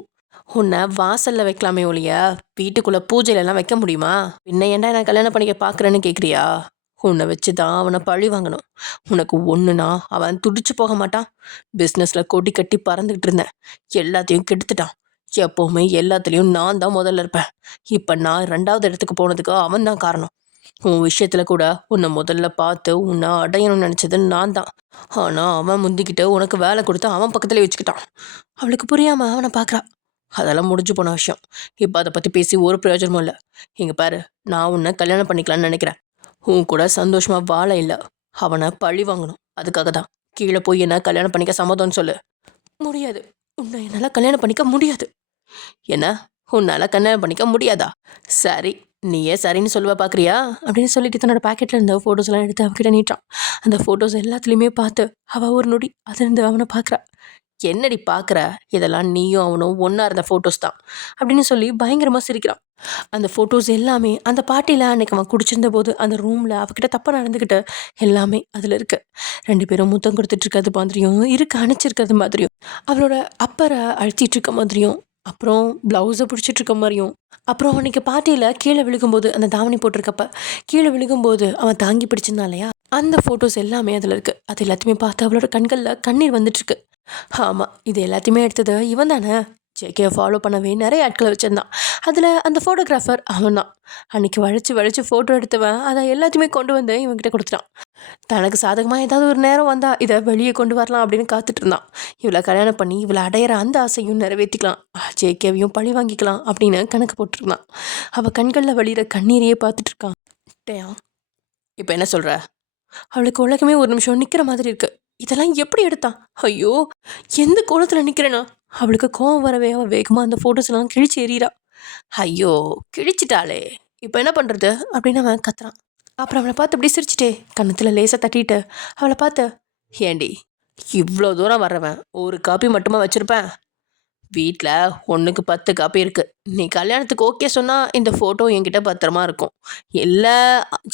உன்னை வாசலில் வைக்கலாமே ஒழிய வீட்டுக்குள்ளே பூஜையிலலாம் வைக்க முடியுமா? பின்ன ஏன்டா நான் கல்யாணம் பண்ணிக்க பார்க்குறேன்னு கேட்குறியா? உன்னை வச்சு தான் அவனை பழி வாங்கணும். உனக்கு ஒன்றுனா அவன் துடிச்சு போக மாட்டான். பிஸ்னஸில் கொடி கட்டி பறந்துக்கிட்டு இருந்தேன், எல்லாத்தையும் கெடுத்துட்டான். எப்போவுமே எல்லாத்துலேயும் நான் தான் முதல்ல இருப்பேன். இப்போ நான் 2வது இடத்துக்கு போனதுக்கு அவன் தான் காரணம். உன் விஷயத்தில் கூட உன்னை முதல்ல பார்த்து உன்னை அடையணும்னு நினச்சது நான் தான். ஆனால் அவன் முந்திக்கிட்டு உனக்கு வேலை கொடுத்து அவன் பக்கத்துலேயே வச்சுக்கிட்டான். அவளுக்கு புரியாமல் அவனை பார்க்குறா. அதெல்லாம் முடிஞ்சு போன விஷயம். இப்போ அதை பற்றி பேசி ஒரு பிரயோஜனமும் இல்லை. இங்கே பாரு, நான் உன்னை கல்யாணம் பண்ணிக்கலான்னு நினைக்கிறேன். உன் கூட சந்தோஷமாக வாழ இல்லை, அவனை பழி வாங்கணும். அதுக்காக தான் கீழே போய் என்ன கல்யாணம் பண்ணிக்க சம்மதம்னு சொல்லு. முடியாது, உன்னை என்னால் கல்யாணம் பண்ணிக்க முடியாது. என்ன, உன்னால் கல்யாணம் பண்ணிக்க முடியாதா? சரி, நீயே சரின்னு சொல்லுவ பார்க்குறியா? அப்படின்னு சொல்லிட்டு தன்னோட பாக்கெட்டில் இருந்த ஃபோட்டோஸ்லாம் எடுத்து அவகிட்ட நீட்டான். அந்த ஃபோட்டோஸ் எல்லாத்துலேயுமே பார்த்து அவள் ஒரு நொடி அதிர்ந்து அவனை பார்க்குறா. என்னடி பார்க்குற? இதெல்லாம் நீயும் அவனும் ஒன்றா இருந்த ஃபோட்டோஸ் தான் அப்படின்னு சொல்லி பயங்கரமாக சிரிக்கிறான். அந்த ஃபோட்டோஸ் எல்லாமே அந்த பார்ட்டியில் அன்னைக்கு அவன் குடிச்சிருந்த போது அந்த ரூமில் அவகிட்ட தப்பாக நடந்துக்கிட்டு எல்லாமே அதில் இருக்குது. 2 பேரும் முத்தம் கொடுத்துட்டு இருக்கிறது மாதிரியும் அணைச்சிருக்கிறது மாதிரியும் அவளோட அப்பரை அழுத்திட்டு இருக்க மாதிரியும் அப்புறம் ப்ளவுஸை பிடிச்சிட்டு இருக்க மாதிரியும் அப்புறம் அன்னைக்கு பார்ட்டியில் கீழே விழுகும்போது அந்த தாவணி போட்டிருக்கப்ப கீழே விழுகும்போது அவன் தாங்கி பிடிச்சிருந்தான் இல்லையா, அந்த ஃபோட்டோஸ் எல்லாமே அதில் இருக்குது. அது எல்லாத்தையுமே பார்த்து அவளோட கண்களில் கண்ணீர் வந்துட்டுருக்கு. ஆமாம், இது எல்லாத்தையுமே எடுத்தது இவன் தானே. ஜேகேவை ஃபாலோ பண்ணவே நிறைய ஆட்களை வச்சுருந்தான். அதில் அந்த ஃபோட்டோகிராஃபர் அவன் தான். அன்றைக்கி வளைச்சி ஃபோட்டோ எடுத்தவன் அதை எல்லாத்தையுமே கொண்டு வந்து இவன்கிட்ட கொடுத்துட்டான். தனக்கு சாதகமாக ஏதாவது ஒரு நேரம் வந்தால் இதை வெளியே கொண்டு வரலாம் அப்படின்னு காத்துட்டு இருந்தான். இவளை கல்யாணம் பண்ணி இவளை அடையிற அந்த ஆசையும் நிறைவேற்றிக்கலாம், ஜேகேவையும் பழி வாங்கிக்கலாம் அப்படின்னு கணக்கு போட்டிருந்தான். அவள் கண்களில் வழிகிற கண்ணீரையே பார்த்துட்டு இருக்கான். டேயா, இப்போ என்ன சொல்கிற? அவளுக்கு உலகமே ஒரு நிமிஷம் நிற்கிற மாதிரி இருக்கு. இதெல்லாம் எப்படி எடுத்தான்? ஐயோ, எந்த கோலத்தில் நிற்கிறேனா? அவளுக்கு கோவம் வரவே அவள் வேகமாக அந்த ஃபோட்டோஸ்லாம் கிழிச்சு எறிகிறா. ஐயோ, கிழிச்சிட்டாளே, இப்போ என்ன பண்ணுறது அப்படின்னு அவன் கத்துறான். அப்புறம் அவளை பார்த்து அப்படி சிரிச்சிட்டே கன்னத்தில் லேசாக தட்டிட்டு அவளை பார்த்து, ஏண்டி இவ்வளோ தூரம் வர்றவன் ஒரு காப்பி மட்டுமா வச்சுருப்பேன்? வீட்டில் 1க்கு 10 காப்பி இருக்குது. நீ கல்யாணத்துக்கு ஓகே சொன்னால் இந்த ஃபோட்டோ என்கிட்ட பத்திரமா இருக்கும். இல்லை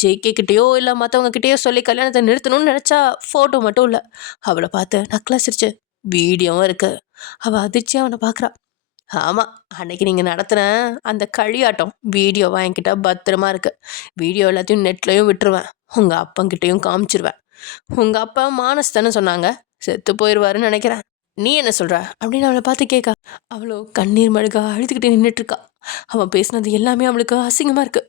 ஜேகே கிட்டேயோ இல்லை மற்றவங்க கிட்டேயோ சொல்லி கல்யாணத்தை நிறுத்தணும்னு நினச்சா ஃபோட்டோ மட்டும் இல்லை. அவளை பார்த்து நக்கலா சிரிச்சு, வீடியோவும் இருக்குது. அவள் அதிர்ச்சியாக அவனை பார்க்குறா. ஆமாம், அன்னைக்கு நீங்கள் நடத்துன அந்த களியாட்டம் வீடியோவா என்கிட்ட பத்திரமா இருக்குது. வீடியோ எல்லாத்தையும் நெட்லேயும் விட்டுருவேன், உங்கள் அப்பங்கிட்டையும் காமிச்சிருவேன். உங்கள் அப்பா மானஸ்தானு சொன்னாங்க, செத்து போயிடுவாருன்னு நினைக்கிறேன். நீ என்ன சொல்கிற அப்படின்னு அவளை பார்த்து கேட்கா. அவளோ கண்ணீர் மழுகா அழுதுகிட்டே நின்றுட்டுருக்கா. அவன் பேசினது எல்லாமே அவளுக்கு அசிங்கமாக இருக்குது.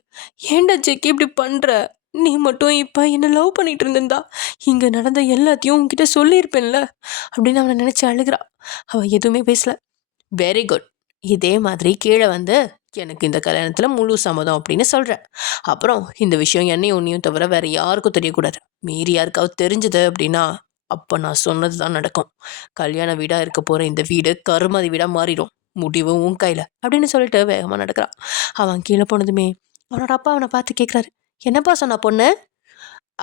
ஏன்டா ஜெக்கி இப்படி பண்ணுற? நீ மட்டும் இப்போ என்னை லவ் பண்ணிகிட்டு இருந்திருந்தா இங்கே நடந்த எல்லாத்தையும் உங்ககிட்ட சொல்லியிருப்பேன்ல அப்படின்னு அவனை நினச்சி அழுகிறா. அவள் எதுவுமே பேசலை. வெரி குட், இதே மாதிரி கீழே வந்து எனக்கு இந்த கல்யாணத்தில் முழு சம்மதம் அப்படின்னு சொல்கிறேன். அப்புறம் இந்த விஷயம் என்னையும் உன்னையும் தவிர வேறு யாருக்கும் தெரியக்கூடாது. மீறி யாருக்காவது தெரிஞ்சது அப்படின்னா அப்போ நான் சொன்னது தான் நடக்கும். கல்யாண வீடாக இருக்க போகிற இந்த வீடு கருமதி வீடாக மாறிடும். முடிவு உன் கையில் அப்படின்னு சொல்லிட்டு வேகமாக நடக்கிறான். அவன் கீழே போனதுமே அவனோட அப்பா அவனை பார்த்து கேட்குறாரு, என்னப்பா சொன்னா பொண்ணு?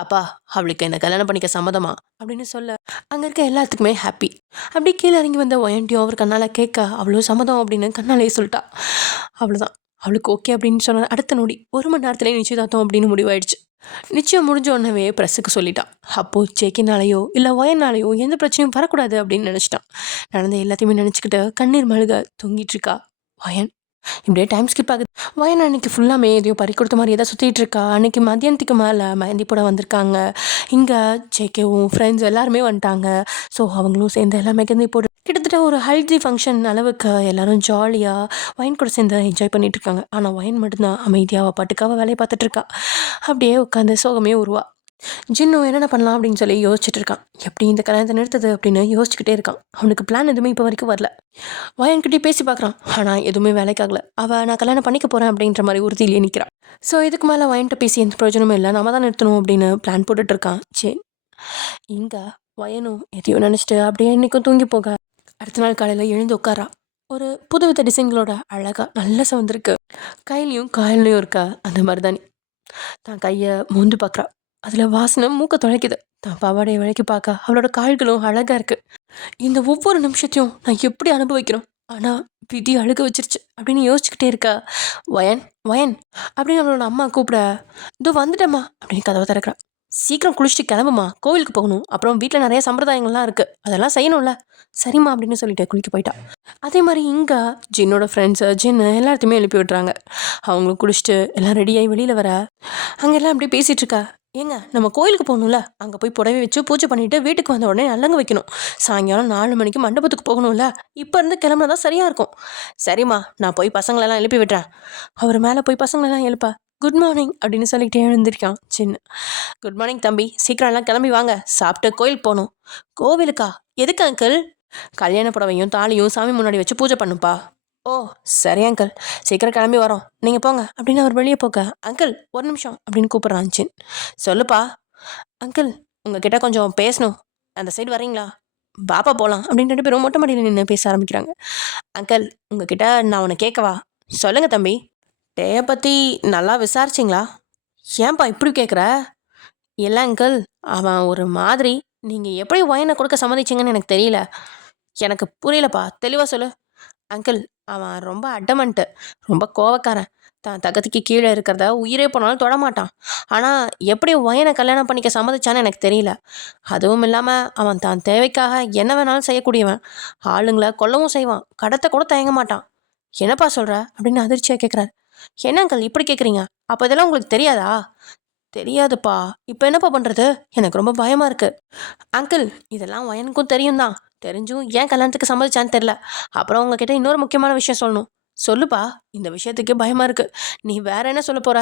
அப்பா, அவளுக்கு என்ன கல்யாணம் பண்ணிக்க சம்மதமா அப்படின்னு சொல்ல அங்கே இருக்க எல்லாத்துக்குமே ஹாப்பி. அப்படி கீழே இறங்கி வந்த ஒயன்ட்டியும் அவர் கண்ணால் கேட்க அவ்வளோ சம்மதம் அப்படின்னு கண்ணாலேயே சொல்லிட்டா. அவ்வளோதான், அவளுக்கு ஓகே அப்படின்னு சொன்ன அடுத்த நொடி 1 மணி நேரத்துலேயே நிச்சயதார்த்தம் அப்படின்னு முடிவாயிடுச்சு. நிச்சயம் முடிஞ்ச உடனே ப்ரெஸ்ஸுக்கு சொல்லிட்டான். அப்போது ஜேக்கினாலேயோ இல்லை ஒயனாலேயோ எந்த பிரச்சனையும் வரக்கூடாது அப்படின்னு நினச்சிட்டான். நடந்த எல்லாத்தையுமே நினச்சிக்கிட்டு கண்ணீர் மழுக தொங்கிட்டு இருக்கா வயன். இப்படியே டைம் ஸ்கிப் ஆகுது. வயன் அன்னைக்கு ஃபுல்லாமே எதையோ பறி கொடுத்த மாதிரி எதாவது சுற்றிட்டு இருக்கா. அன்னைக்கு மதியானத்துக்கு மேலே மெஹந்தி போட வந்திருக்காங்க. இங்கே ஜேகேவும் ஃப்ரெண்ட்ஸ் எல்லாருமே வந்துட்டாங்க. ஸோ அவங்களும் சேர்ந்து எல்லாம் மெஹந்தி போட்டு கிட்டத்தட்ட ஒரு ஹல்தி ஃபங்க்ஷன் அளவுக்கு எல்லாரும் ஜாலியாக வயன் கூட சேர்ந்து என்ஜாய் பண்ணிட்டு இருக்காங்க. ஆனால் வயன் மட்டும்தான் அமைதியாக பாட்டுக்காக வேலையை பார்த்துட்டு இருக்கா. அப்படியே உட்காந்து சோகமே உருவா. ஜின்னும் என்னென்ன பண்ணலாம் அப்படின்னு சொல்லி யோசிச்சுட்டு இருக்கான். எப்படி இந்த கல்யாணத்தை நிறுத்தது அப்படின்னு யோசிச்சுக்கிட்டே இருக்கான். அவனுக்கு பிளான் எதுவுமே இப்போ வரைக்கும் வரல. வயன்கிட்டே பேசி பார்க்குறான், ஆனால் எதுவுமே வேலைக்காகல. அவள் நான் கல்யாணம் பண்ணிக்க போகிறேன் அப்படின்ற மாதிரி உறுதியிலேயே நிற்கிறான். ஸோ இதுக்கு மேலே வயன்கிட்ட பேசி எந்த பிரயோஜனமும் இல்லை, நம்ம தான் நிறுத்தணும் அப்படின்னு பிளான் போட்டுட்டு இருக்கான். சரி, இங்கே வயனும் எதையோ நினச்சிட்டு அப்படியே இன்றைக்கும் தூங்கி போக அடுத்த நாள் காலையில் எழுந்து உட்காரா. ஒரு புதுவித டிசைன்களோட அழகாக நல்லா சவந்திருக்கு. கையிலையும் காயிலையும் இருக்க அந்த மருதாணி தான் கையை மோந்து பார்க்குறா. அதில் வாசனை மூக்க துளைக்குது. தான் பாவாடையை விளக்கி பார்க்க அவளோட கால்களும் அழகாக இருக்குது. இந்த ஒவ்வொரு நிமிஷத்தையும் நான் எப்படி அனுபவிக்கிறோம், ஆனால் விதி அழுக வச்சிருச்சு அப்படின்னு யோசிச்சுக்கிட்டே இருக்கா. வயன் வயன் அப்படின்னு அவளோட அம்மா கூப்பிட, இதோ வந்துட்டேம்மா அப்படின்னு கதவை திறக்கிறா. சீக்கிரம் குளிச்சுட்டு கிளம்புமா, கோவிலுக்கு போகணும். அப்புறம் வீட்டில் நிறைய சம்பிரதாயங்கள்லாம் இருக்குது, அதெல்லாம் செய்யணும்ல. சரிம்மா அப்படின்னு சொல்லிட்டு குளிக்க போயிட்டா. அதே மாதிரி இங்கே ஜின்னோட ஃப்ரெண்ட்ஸு ஜின்னு எல்லாத்தையுமே எழுப்பி விட்றாங்க. அவங்களும் குளிச்சுட்டு எல்லாம் ரெடியாகி வெளியில் வர அங்கே எல்லாம் அப்படியே பேசிகிட்டு இருக்கா. ஏங்க, நம்ம கோயிலுக்கு போகணும்ல, அங்கே போய் புடவை வச்சு பூஜை பண்ணிவிட்டு வீட்டுக்கு வந்த உடனே நல்லங்க வைக்கணும். சாயங்காலம் 4 மணிக்கு மண்டபத்துக்கு போகணும்ல, இப்போ இருந்து கிளம்புனா தான் சரியாக இருக்கும். சரிம்மா, நான் போய் பசங்களெல்லாம் எழுப்பி விட்டுறேன். அவர் மேலே போய் பசங்களெல்லாம் எழுப்பா. குட் மார்னிங் அப்படின்னு சொல்லிக்கிட்டே எழுந்திருக்கான் சின்ன. குட் மார்னிங் தம்பி, சீக்கிரம் எல்லாம் கிளம்பி வாங்க, சாப்பிட்டு கோயிலுக்கு போகணும். கோவிலுக்கா? எதுக்கு அங்கிள்? கல்யாண புடவையும் தாலியும் சாமி முன்னாடி வச்சு பூஜை பண்ணுப்பா. ஓ சரி அங்கிள், சீக்கிரம் கிளம்பி வரோம், நீங்கள் போங்க அப்படின்னு அவர் வெளியே போக, அங்கிள் ஒரு நிமிஷம் அப்படின்னு கூப்பிட்றான் சின். சொல்லுப்பா. அங்கிள், உங்ககிட்ட கொஞ்சம் பேசணும், அந்த சைடு வரீங்களா? பாப்பா போகலாம் அப்படின்னு 2 பேரும் மொட்டை மாடியில் நின்று பேச ஆரம்பிக்கிறாங்க. அங்கிள், உங்ககிட்ட நான் உன்னை கேட்கவா? சொல்லுங்க தம்பி. டேயை பற்றி நல்லா விசாரிச்சிங்களா? ஏன்பா இப்படி கேட்குற? இல்லை அங்கிள், அவன் ஒரு மாதிரி. நீங்கள் எப்படி ஒயனை கொடுக்க சம்மதிச்சிங்கன்னு எனக்கு தெரியல. எனக்கு புரியலப்பா, தெளிவாக சொல்லு. அங்கிள், அவன் ரொம்ப அடமண்ட்டு, ரொம்ப கோவக்காரன். தான் தகத்துக்கு கீழே இருக்கிறத உயிரே போனாலும் தொடமாட்டான். ஆனால் எப்படி ஒயனை கல்யாணம் பண்ணிக்க சம்மதிச்சான்னு எனக்கு தெரியல. அதுவும் இல்லாமல் அவன் தான் தேவைக்காக என்ன வேணாலும் செய்யக்கூடியவன். ஆளுங்களை கொல்லவும் செய்வான், கடத்த கூட தயங்க மாட்டான். என்னப்பா சொல்கிற அப்படின்னு அதிர்ச்சியாக கேட்குறாரு. என்ன அங்கிள் இப்படி கேட்குறீங்க? அப்போ இதெல்லாம் உங்களுக்கு தெரியாதா? தெரியாதுப்பா. இப்போ என்னப்பா பண்ணுறது? எனக்கு ரொம்ப பயமாக இருக்குது. அங்கிள், இதெல்லாம் ஒயனுக்கும் தெரியும் தான். தெரிஞ்சும் ஏன் கல்யாணத்துக்கு சம்மதிச்சான்னு தெரில. அப்புறம் உங்ககிட்ட இன்னொரு முக்கியமான விஷயம் சொல்லணும். சொல்லுப்பா. இந்த விஷயத்துக்கு பயமாக இருக்குது. நீ வேற என்ன சொல்ல போகிற?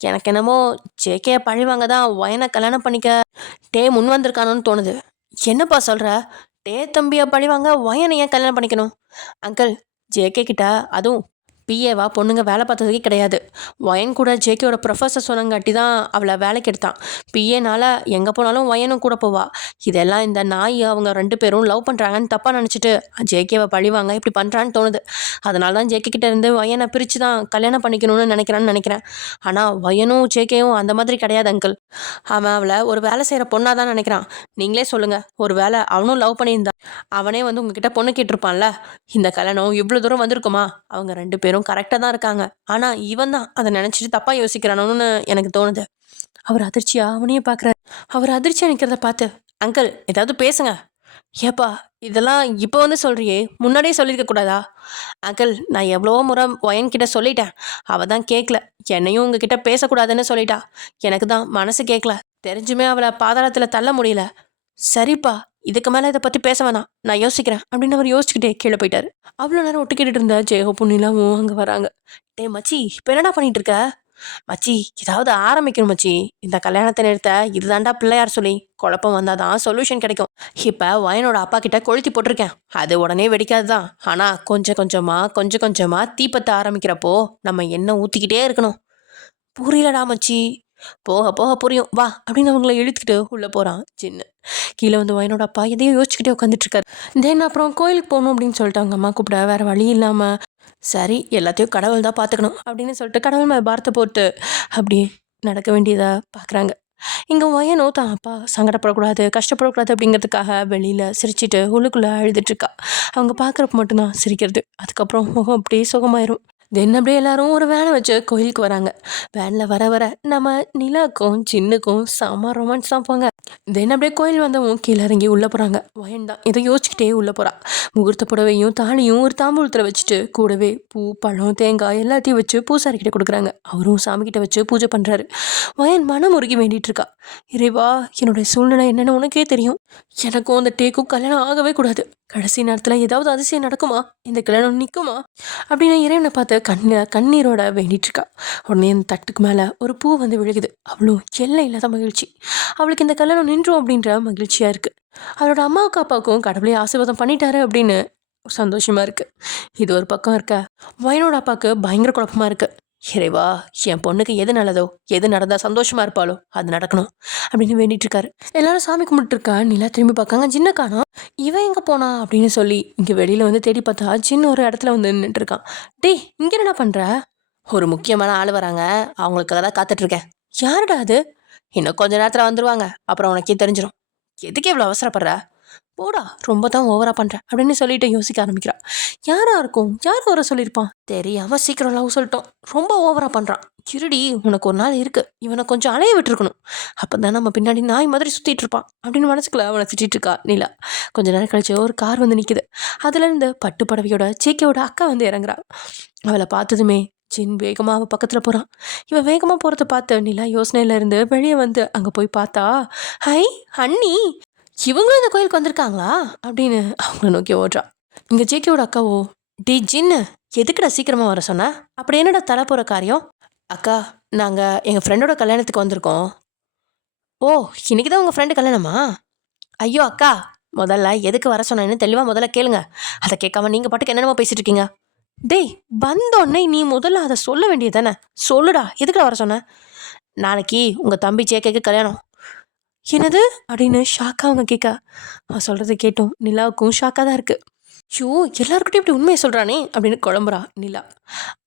எனக்கு என்னமோ ஜேகே பழிவாங்க தான் ஒயனை கல்யாணம் பண்ணிக்க டே முன் வந்திருக்கானோன்னு தோணுது. என்னப்பா சொல்கிற? டே தம்பியை பழிவாங்க ஒயனை ஏன் கல்யாணம் பண்ணிக்கணும்? அங்கிள், ஜேகே கிட்ட அதுவும் பிஏவா பொண்ணுங்க வேலை பார்த்ததுக்கே கிடையாது. ஒயன் கூட ஜேகேயோட ப்ரொஃபஸர் சொன்னங்காட்டி தான் அவளை வேலைக்கு எடுத்தான். பிஏனால எங்கே போனாலும் ஒயனும் கூட போவா. இதெல்லாம் இந்த நாய் அவங்க 2 பேரும் லவ் பண்ணுறாங்கன்னு தப்பாக நினச்சிட்டு ஜேகேவை பழிவாங்க இப்படி பண்ணுறான்னு தோணுது. அதனால தான் ஜேகே கிட்ட இருந்து ஒயனை பிரித்து தான் கல்யாணம் பண்ணிக்கணும்னு நினைக்கிறேன். ஆனால் ஒயனும் ஜேகேயும் அந்த மாதிரி கிடையாது அங்கிள். அவன் அவளை ஒரு வேலை செய்கிற பொண்ணாக தான் நினைக்கிறான். நீங்களே சொல்லுங்கள், ஒரு வேளை அவனும் லவ் பண்ணியிருந்தா அவனே வந்து உங்ககிட்ட பொண்ணு கேட்டிருப்பான்ல. இந்த கல்யாணம் இவ்வளோ தூரம் வந்திருக்குமா? அவங்க 2 பேரும் கரெக்டாக தான் இருக்காங்க. ஆனால் இவன் தான் அதை நினச்சிட்டு தப்பாக யோசிக்கிறானோன்னு எனக்கு தோணுது. அவர் அதிர்ச்சியாக அவனையே பார்க்குறாரு. அவர் அதிர்ச்சியாக நிற்கிறத பார்த்து, அங்கிள் ஏதாவது பேசுங்க. ஏப்பா, இதெல்லாம் இப்போ வந்து சொல்கிறியே, முன்னாடியே சொல்லியிருக்க கூடாதா? அங்கிள், நான் எவ்வளவோ முறை ஒயன்கிட்ட சொல்லிட்டேன். அவள் தான் கேட்கல. என்னையும் உங்ககிட்ட பேசக்கூடாதுன்னு சொல்லிட்டா. எனக்கு தான் மனசு கேட்கல. தெரிஞ்சுமே அவளை பாதாளத்தில் தள்ள முடியல. சரிப்பா, இதுக்கு மேலே இதை பற்றி பேச வேணாம், நான் யோசிக்கிறேன் அப்படின்னு அவர் யோசிச்சுக்கிட்டே கீழே போயிட்டாரு. அவ்வளோ நேரம் ஒட்டு கேட்டுட்டு இருந்த ஜெயகோப்பும் நிலாவும் அங்கே வராங்க. டே மச்சி, இப்போ என்னடா பண்ணிட்டு இருக்க? மச்சி, ஏதாவது ஆரம்பிக்கணும் மச்சி. இந்த கல்யாணத்தை நிறுத்த இதுதாண்டா பிள்ளையார் சொல்லி. குழப்பம் வந்தாதான் சொல்யூஷன் கிடைக்கும். இப்போ ஒயனோட அப்பா கிட்ட கொளுத்தி போட்டிருக்கேன். அது உடனே வெடிக்காது தான். ஆனால் கொஞ்சம் கொஞ்சமாக தீப்பத்த ஆரம்பிக்கிறப்போ நம்ம எண்ணெய் ஊற்றிக்கிட்டே இருக்கணும். புரியலடா மச்சி. போக போக புரியும் வா அப்படின்னு அவங்கள இழுத்துக்கிட்டு உள்ளே போகிறான் சின்ன. கீழே வந்து ஒயனோட அப்பா எதையோ யோசிச்சுக்கிட்டே உட்காந்துட்டு இருக்காரு. தென் அப்புறம் கோயிலுக்கு போகணும் அப்படின்னு சொல்லிட்டு அவங்க அம்மா கூப்பிட வேற வழி இல்லாமல், சரி எல்லாத்தையும் கடவுள் தான் பார்த்துக்கணும் அப்படின்னு சொல்லிட்டு கடவுள் மேலே பாரத்தை போட்டு அப்படியே நடக்க வேண்டியதை பார்க்குறாங்க. இங்கே ஒயனோ தான் அப்பா சங்கடப்படக்கூடாது, கஷ்டப்படக்கூடாது அப்படிங்கிறதுக்காக வெளியில் சிரிச்சிட்டு உள்ளுக்குள்ளே அழுதுட்டுருக்கா. அவங்க பார்க்குறப்ப மட்டும்தான் சிரிக்கிறது. அதுக்கப்புறம் முகம் அப்படியே சுகமாயிரும். தென் அப்படியே எல்லாரும் ஒரு வேனை வச்சு கோயிலுக்கு வராங்க. வேனில் வர நம்ம நிலாக்கும் சின்னுக்கும் செம ரொமான்ஸ் தான் போங்க. தென் அப்படியே கோயில் வந்தவங்க கீழே இறங்கி உள்ளே போகிறாங்க. வயன் தான் இதை யோசிச்சுக்கிட்டே உள்ளே போகிறா. முகூர்த்த புடவையும் தாலியும் ஒரு தாம்பூலத்தில் வச்சுட்டு கூடவே பூ பழம் தேங்காய் எல்லாத்தையும் வச்சு பூசாரிக்கிட்ட கொடுக்குறாங்க. அவரும் சாமிக்கிட்ட வச்சு பூஜை பண்ணுறாரு. வயன் மனம் உருகி வேண்டிட்டு இருக்கா. இறைவா, என்னுடைய சூழ்நிலை என்னன்னு உனக்கே தெரியும். எனக்கும் அந்த டேக்கும் கல்யாணம் ஆகவே கூடாது. கடைசி நேரத்தில் ஏதாவது அதிசயம் நடக்குமா? இந்த கல்யாணம் நிற்குமா அப்படின்னு இறைவனை பார்த்து கண்ணீரோட வேண்டிட்டு இருக்கா. உடனே அந்த தட்டுக்கு மேலே ஒரு பூ வந்து விழுகுது. அவளும் எல்லை இல்லாத மகிழ்ச்சி. அவளுக்கு இந்த கல்யாணம் நின்றோம் அப்படின்ற மகிழ்ச்சியாக இருக்குது. அவளோட அம்மாவுக்கும் அப்பாவுக்கும் கடவுளே ஆசீர்வாதம் பண்ணிட்டாரு அப்படின்னு சந்தோஷமாக இருக்குது. இது ஒரு பக்கம் இருக்க, வயனோட அப்பாவுக்கு பயங்கர குழப்பமாக இருக்குது. இறைவா, என் பொண்ணுக்கு எது நல்லதோ, எது நடந்தால் சந்தோஷமாக இருப்பாளோ அது நடக்கணும் அப்படின்னு வேண்டிட்டு இருக்காரு. எல்லாரும் சாமி கும்பிட்டு இருக்கா. நிலா திரும்பி பார்க்காங்க, சின்ன காணோம். இவன் எங்கே போனா அப்படின்னு சொல்லி இங்கே வெளியில் வந்து தேடி பார்த்தா சின்ன ஒரு இடத்துல வந்து நின்றுட்டு இருக்கான். டேய், இங்கே என்ன பண்ணுற? ஒரு முக்கியமான ஆள் வராங்க, அவங்களுக்காக தான் காத்துட்ருக்கேன். யாருடா அது? இன்னும் கொஞ்ச நேரத்தில் வந்துடுவாங்க, அப்புறம் உனக்கே தெரிஞ்சிடும். எதுக்கு இவ்வளோ அவசரப்படுற? போடா, ரொம்ப தான் ஓவரா பண்ணுறேன் அப்படின்னு சொல்லிட்டு யோசிக்க ஆரம்பிக்கிறான். யாரா இருக்கும்? யார் வர சொல்லியிருப்பான்? தெரியாமல் சீக்கிரம் லவ் சொல்லிட்டோம். ரொம்ப ஓவரா பண்ணுறான். இருடி, உனக்கு ஒரு நாள் இருக்கு, இவனை கொஞ்சம் அலைய விட்டுருக்கணும். அப்போ தான் நம்ம பின்னாடி நாய் மாதிரி சுற்றிட்டு இருப்பான் அப்படின்னு மனசுக்குள்ள அவனை திட்டிட்டு இருக்கா நிலா. கொஞ்ச நேரம் கழிச்சு ஒரு கார் வந்து நிற்குது. அதுலேருந்து பட்டு படவையோட ஜேகேவோட அக்கா வந்து இறங்குறா. அவளை பார்த்ததுமே சின் வேகமாக அவள் பக்கத்தில் போகிறான். இவன் வேகமாக போகிறத பார்த்து நிலா யோசனையிலேருந்து வெளியே வந்து அங்கே போய் பார்த்தா, ஹை அண்ணி, இவங்களும் இந்த கோயிலுக்கு வந்திருக்காங்களா அப்படின்னு அவங்கள நோக்கி ஓடுறா. இங்கே ஜேகேவோட அக்காவோ, டி ஜின்னு, எதுக்குடா சீக்கிரமாக வர சொன்ன? அப்படி என்னடா தலை போகிற காரியம்? அக்கா, நாங்கள் எங்கள் ஃப்ரெண்டோட கல்யாணத்துக்கு வந்திருக்கோம். ஓ, இன்னைக்கு தான் உங்கள் ஃப்ரெண்டு கல்யாணமா? ஐயோ அக்கா, முதல்ல எதுக்கு வர சொன்னேன்னு தெளிவாக முதல்ல கேளுங்க. அதை கேட்காம நீங்கள் பாட்டுக்கு என்னென்னமோ பேசிட்டு இருக்கீங்க. டேய், வந்தோடனே நீ முதல்ல அதை சொல்ல வேண்டியது தானே. சொல்லுடா, எதுக்குடா வர சொன்ன? நாளைக்கு உங்கள் தம்பி ஜேகேக்கு கல்யாணம். என்னது அப்படின்னு ஷாக்காக அவங்க கேட்க அவன் சொல்கிறத கேட்டும் நிலாவுக்கும் ஷாக்காக தான் இருக்குது. ஐயோ எல்லாருக்கிட்டையும் இப்படி உண்மையை சொல்கிறானே அப்படின்னு குழம்புறா நிலா.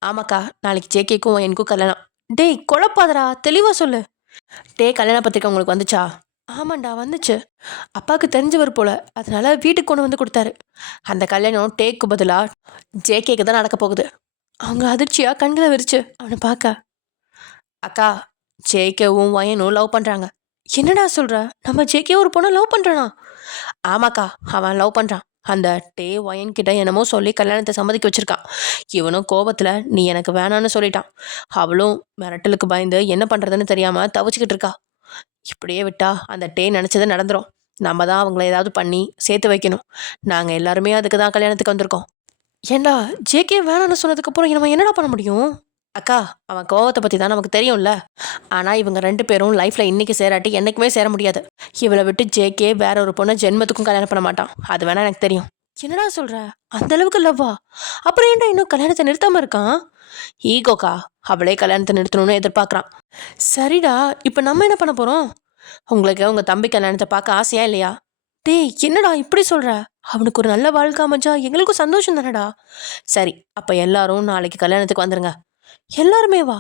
ஆமாக்கா நாளைக்கு ஜேகேக்கும் எனக்கும் கல்யாணம். டேய் குழப்பாதடா தெளிவாக சொல்லு. கல்யாண பத்திரிக்கை உங்களுக்கு வந்துச்சா? ஆமாண்டா வந்துச்சு. அப்பாவுக்கு தெரிஞ்சவர் போல அதனால வீட்டுக்கு கொண்டு வந்து கொடுத்தாரு. அந்த கல்யாணம் டேக்கு பதிலாக ஜேகேக்கு தான் நடக்க போகுது. அவங்க அதிர்ச்சியாக கண்களை விரிச்சு அவனை பார்க்க. அக்கா ஜேகேவும் வயனும் லவ் பண்ணுறாங்க. என்னடா சொல்கிற? நம்ம ஜேகே ஒரு பொண்ணை லவ் பண்ணுறானா? ஆமாக்கா அவன் லவ் பண்ணுறான். அந்த வயன் கிட்ட என்னமோ சொல்லி கல்யாணத்தை சம்மதிக்க வச்சிருக்கான். இவனும் கோபத்தில் நீ எனக்கு வேணான்னு சொல்லிட்டான். அவளும் மிரட்டலுக்கு பயந்து என்ன பண்ணுறதுன்னு தெரியாமல் தவிச்சுக்கிட்டு இருக்கா. இப்படியே விட்டா அந்த நினச்சது நடந்துடும். நம்ம தான் அவங்கள ஏதாவது பண்ணி சேர்த்து வைக்கணும். நாங்கள் எல்லாருமே அதுக்கு தான் கல்யாணத்துக்கு வந்திருக்கோம். ஏண்டா ஜேகே வேணான்னு சொன்னதுக்கப்புறம் நம்ம என்னடா பண்ண முடியும்? அக்கா அவன் கோவத்தை பற்றி தான் நமக்கு தெரியும்ல. ஆனால் இவங்க 2 பேரும் லைஃப்பில் இன்றைக்கி சேராட்டி என்றைக்குமே சேர முடியாது. இவளை விட்டு ஜேகே வேற ஒரு பொண்ணை ஜென்மத்துக்கும் கல்யாணம் பண்ண மாட்டான். அது வேணா எனக்கு தெரியும். என்னடா சொல்கிற? அந்தளவுக்கு லவ்வா? அப்புறம் ஏன்டா இன்னும் கல்யாணத்தை நிறுத்தாமல் இருக்கான்? ஈகோக்கா அவளே கல்யாணத்தை நிறுத்தணும்னு எதிர்பார்க்குறான். சரிடா இப்போ நம்ம என்ன பண்ண போகிறோம்? உங்களுக்கு உங்கள் தம்பி கல்யாணத்தை பார்க்க ஆசையா இல்லையா? டேய் என்னடா இப்படி சொல்கிற? அவனுக்கு ஒரு நல்ல வாழ்க்கை அமைஞ்சா எங்களுக்கும் சந்தோஷம் தானடா. சரி அப்போ எல்லாரும் நாளைக்கு கல்யாணத்துக்கு வந்துருங்க. எல்லாருமே வா?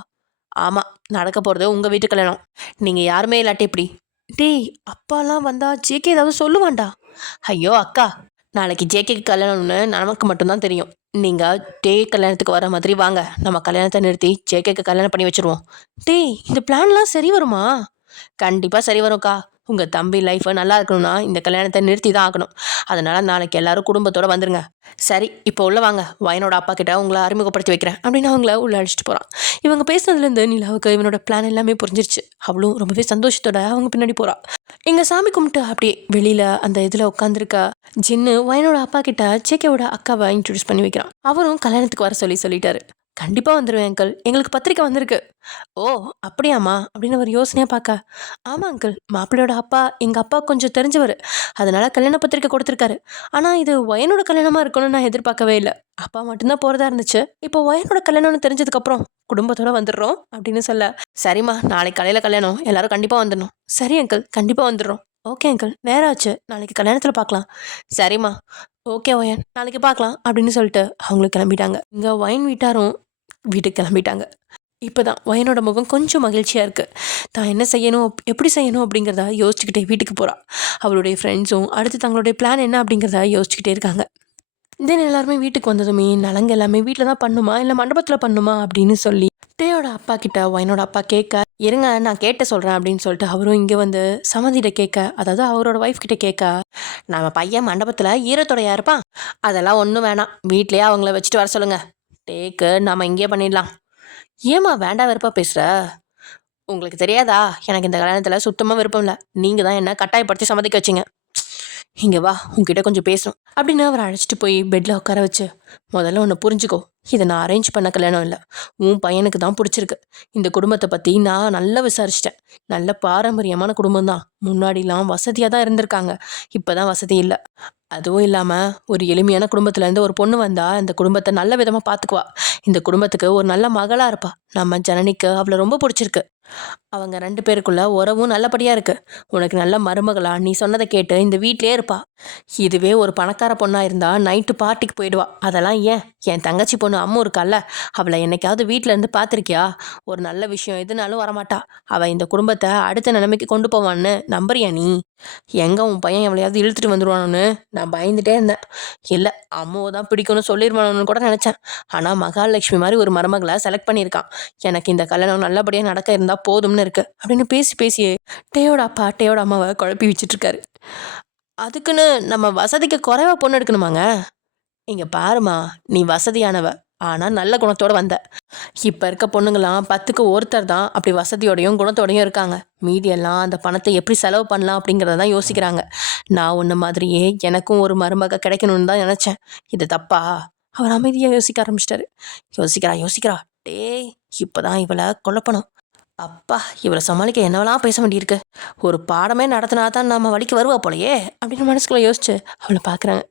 ஆமாம் நடக்க போகிறது உங்கள் வீட்டு கல்யாணம். நீங்கள் யாருமே இல்லாட்டி எப்படி? டேய் அப்பாலாம் வந்தா ஜேகே ஏதாவது சொல்லுவான்டா. ஐயோ அக்கா நாளைக்கு ஜேகேக்கு கல்யாணம்னு நமக்கு மட்டும்தான் தெரியும். நீங்கள் கல்யாணத்துக்கு வர மாதிரி வாங்க. நம்ம கல்யாணத்தை நிறுத்தி ஜேகேக்கு கல்யாணம் பண்ணி வச்சுருவோம். டேய் இந்த பிளான்லாம் சரி வருமா? கண்டிப்பாக சரி வரும்க்கா. உங்கள் தம்பி லைஃப்பை நல்லா இருக்கணும்னா இந்த கல்யாணத்தை நிறுத்தி தான் ஆகணும். அதனால் நாளைக்கு எல்லாரும் குடும்பத்தோடு வந்துருங்க. சரி இப்போ உள்ள வாங்க. வயனோட அப்பா கிட்ட உங்களை அறிமுகப்படுத்தி வைக்கிறேன் அப்படின்னு அவங்கள உள்ள அழைச்சிட்டு போகிறான். இவங்க பேசுனதுலேருந்து நிலாவுக்கு இவனோட பிளான் எல்லாமே புரிஞ்சிருச்சு. அவளும் ரொம்பவே சந்தோஷத்தோட அவங்க பின்னாடி போகிறாள். இங்கே சாமி கும்பிட்டு அப்படியே வெளியில் அந்த இதில் உட்காந்துருக்க ஜின்னு வயனோட அப்பா கிட்ட ஜேகேவோட அக்காவை இன்ட்ரடியூஸ் பண்ணி வைக்கிறான். அவரும் கல்யாணத்துக்கு வர சொல்லிட்டாரு. கண்டிப்பாக வந்துடுவேன் அங்கிள், எங்களுக்கு பத்திரிக்கை வந்திருக்கு. ஓ அப்படியாம்மா அப்படின்னு அவர் யோசனையாக பார்க்க. ஆமாம் அங்கிள் மாப்பிள்ளையோட அப்பா எங்கள் அப்பா கொஞ்சம் தெரிஞ்சவர். அதனால கல்யாண பத்திரிக்கை கொடுத்துருக்காரு. ஆனால் இது வயனோட கல்யாணமாக இருக்கணும்னு நான் எதிர்பார்க்கவே இல்லை. அப்பா மட்டும்தான் போகிறதா இருந்துச்சு. இப்போ வயனோட கல்யாணம்னு தெரிஞ்சதுக்கப்புறம் குடும்பத்தோடு வந்துடுறோம் அப்படின்னு சொல்ல. சரிம்மா நாளைக்கு காலையில் கல்யாணம் எல்லாரும் கண்டிப்பாக வந்துடணும். சரி அங்கிள் கண்டிப்பாக வந்துடுறோம். ஓகே அங்கிள் நேரம் ஆச்சு நாளைக்கு கல்யாணத்தில் பார்க்கலாம். சரிம்மா ஓகே ஒயன் நாளைக்கு பார்க்கலாம் அப்படின்னு சொல்லிட்டு அவங்களும் கிளம்பிட்டாங்க. இங்கே ஒயன் வீட்டாரும் வீட்டுக்கு கிளம்பிட்டாங்க. இப்போ தான் ஒயனோட முகம் கொஞ்சம் மகிழ்ச்சியாக இருக்குது. தான் என்ன செய்யணும் எப்படி செய்யணும் அப்படிங்கிறத யோசிச்சுக்கிட்டே வீட்டுக்கு போகிறாள். அவளுடைய ஃப்ரெண்ட்ஸும் அடுத்து தங்களுடைய பிளான் என்ன அப்படிங்கிறத யோசிச்சுக்கிட்டே இருக்காங்க. தென் எல்லாருமே வீட்டுக்கு வந்ததுமே நலங்கு எல்லாமே வீட்டில் தான் பண்ணுமா இல்லை மண்டபத்தில் பண்ணுமா அப்படின்னு சொல்லி டேயோட அப்பா கிட்ட ஒயனோட அப்பா கேட்க, இருங்க நான் கேட்டு சொல்கிறேன் அப்படின்னு சொல்லிட்டு அவரும் இங்கே வந்து சமந்திட்ட கேட்க, அதாவது அவரோட ஒய்ஃப் கிட்ட கேட்க, நம்ம பையன் மண்டபத்தில் ஈரத்தோடையா இருப்பான், அதெல்லாம் ஒன்றும் வேணாம் வீட்லேயே அவங்கள வச்சுட்டு வர சொல்லுங்கள். நம்ம இங்கேயே பண்ணிடலாம். ஏம்மா வேண்டாம் வெறுப்பா பேசுகிற? உங்களுக்கு தெரியாதா எனக்கு இந்த கல்யாணத்தில் சுத்தமாக விருப்பம் இல்லை. நீங்கள் தான் என்ன கட்டாயப்படுத்தி சம்மதிக்க வச்சிங்க. இங்கே வா உங்ககிட்ட கொஞ்சம் பேசணும் அப்படின்னு அவரை அழைச்சிட்டு போய் பெட்டில் உட்கார வச்சு, முதல்ல ஒன்று புரிஞ்சுக்கோ, இதை நான் அரேஞ்ச் பண்ண கல்யாணம் இல்லை. உன் பையனுக்கு தான் பிடிச்சிருக்கு. இந்த குடும்பத்தை பற்றி நான் நல்லா விசாரிச்சிட்டேன். நல்ல பாரம்பரியமான குடும்பம் தான். முன்னாடிலாம் வசதியாக தான் இருந்திருக்காங்க. இப்போ தான் வசதி இல்லை. அதுவும் இல்லாமல் ஒரு எளிமையான குடும்பத்துலேருந்து ஒரு பொண்ணு வந்தால் அந்த குடும்பத்தை நல்ல விதமாக பார்த்துக்குவா. இந்த குடும்பத்துக்கு ஒரு நல்ல மகளாக இருப்பா. நம்ம ஜனனிக்கு அவளை ரொம்ப பிடிச்சிருக்கு. அவங்க 2 பேருக்குள்ள உறவும் நல்லபடியாக இருக்குது. உனக்கு நல்ல மருமகளா நீ சொன்னதை கேட்டு இந்த வீட்டிலே இருப்பா. இதுவே ஒரு பணக்கார பொண்ணாக இருந்தால் நைட்டு பார்ட்டிக்கு போயிடுவா. அதெல்லாம் ஏன் என் தங்கச்சி பொண்ணு அம்மு இருக்கால்ல, அவளை என்னைக்காவது வீட்டில் இருந்து பார்த்துருக்கியா? ஒரு நல்ல விஷயம் எதுனாலும் வரமாட்டா. அவள் இந்த குடும்பத்தை அடுத்த நிலைமைக்கு கொண்டு போவான்னு நம்புறியா நீ? எங்கே உன் பையன் எவ்வளையாவது இழுத்துட்டு வந்துடுவானோன்னு நான் பயந்துட்டே இருந்தேன். இல்லை அம்மாவை தான் பிடிக்கும்னு சொல்லிடுவானோன்னு கூட நினச்சேன். ஆனால் மகாலட்சுமி மாதிரி ஒரு மருமகளை செலக்ட் பண்ணியிருக்கான். எனக்கு இந்த கல்யாணம் நல்லபடியாக நடக்க இருந்தால் போதும்னு இருக்கு அப்படின்னு பேசியே டேயோட அப்பா டேயோட அம்மாவை குழப்பி வச்சுட்ருக்காரு. அதுக்குன்னு நம்ம வசதிக்கு குறைவா பொண்ணு எடுக்கணுமாங்க? இங்கே பாருமா, நீ வசதியானவ ஆனால் நல்ல குணத்தோடு வந்த. இப்போ இருக்க பொண்ணுங்களாம் 10க்கு ஒருத்தர் தான் அப்படி வசதியோடையும் குணத்தோடையும் இருக்காங்க. மீதியெல்லாம் அந்த பணத்தை எப்படி செலவு பண்ணலாம் அப்படிங்கிறத தான் யோசிக்கிறாங்க. நான் உன்ன மாதிரியே எனக்கும் ஒரு மருமக கிடைக்கணும்னு தான் நினச்சேன். இது தப்பா? அவர் அமைதியாக யோசிக்க ஆரம்பிச்சிட்டாரு. யோசிக்கிறா இப்போ தான் இவளை குழப்பணும். அப்பா இவளை சமாளிக்க என்னவெல்லாம் பேச வேண்டியிருக்கு. ஒரு பாடமே நடத்தினா தான் நம்ம வழிக்கு வருவா போலையே அப்படின்னு மனசுக்குள்ளே யோசிச்சு அவளை பார்க்குறாங்க.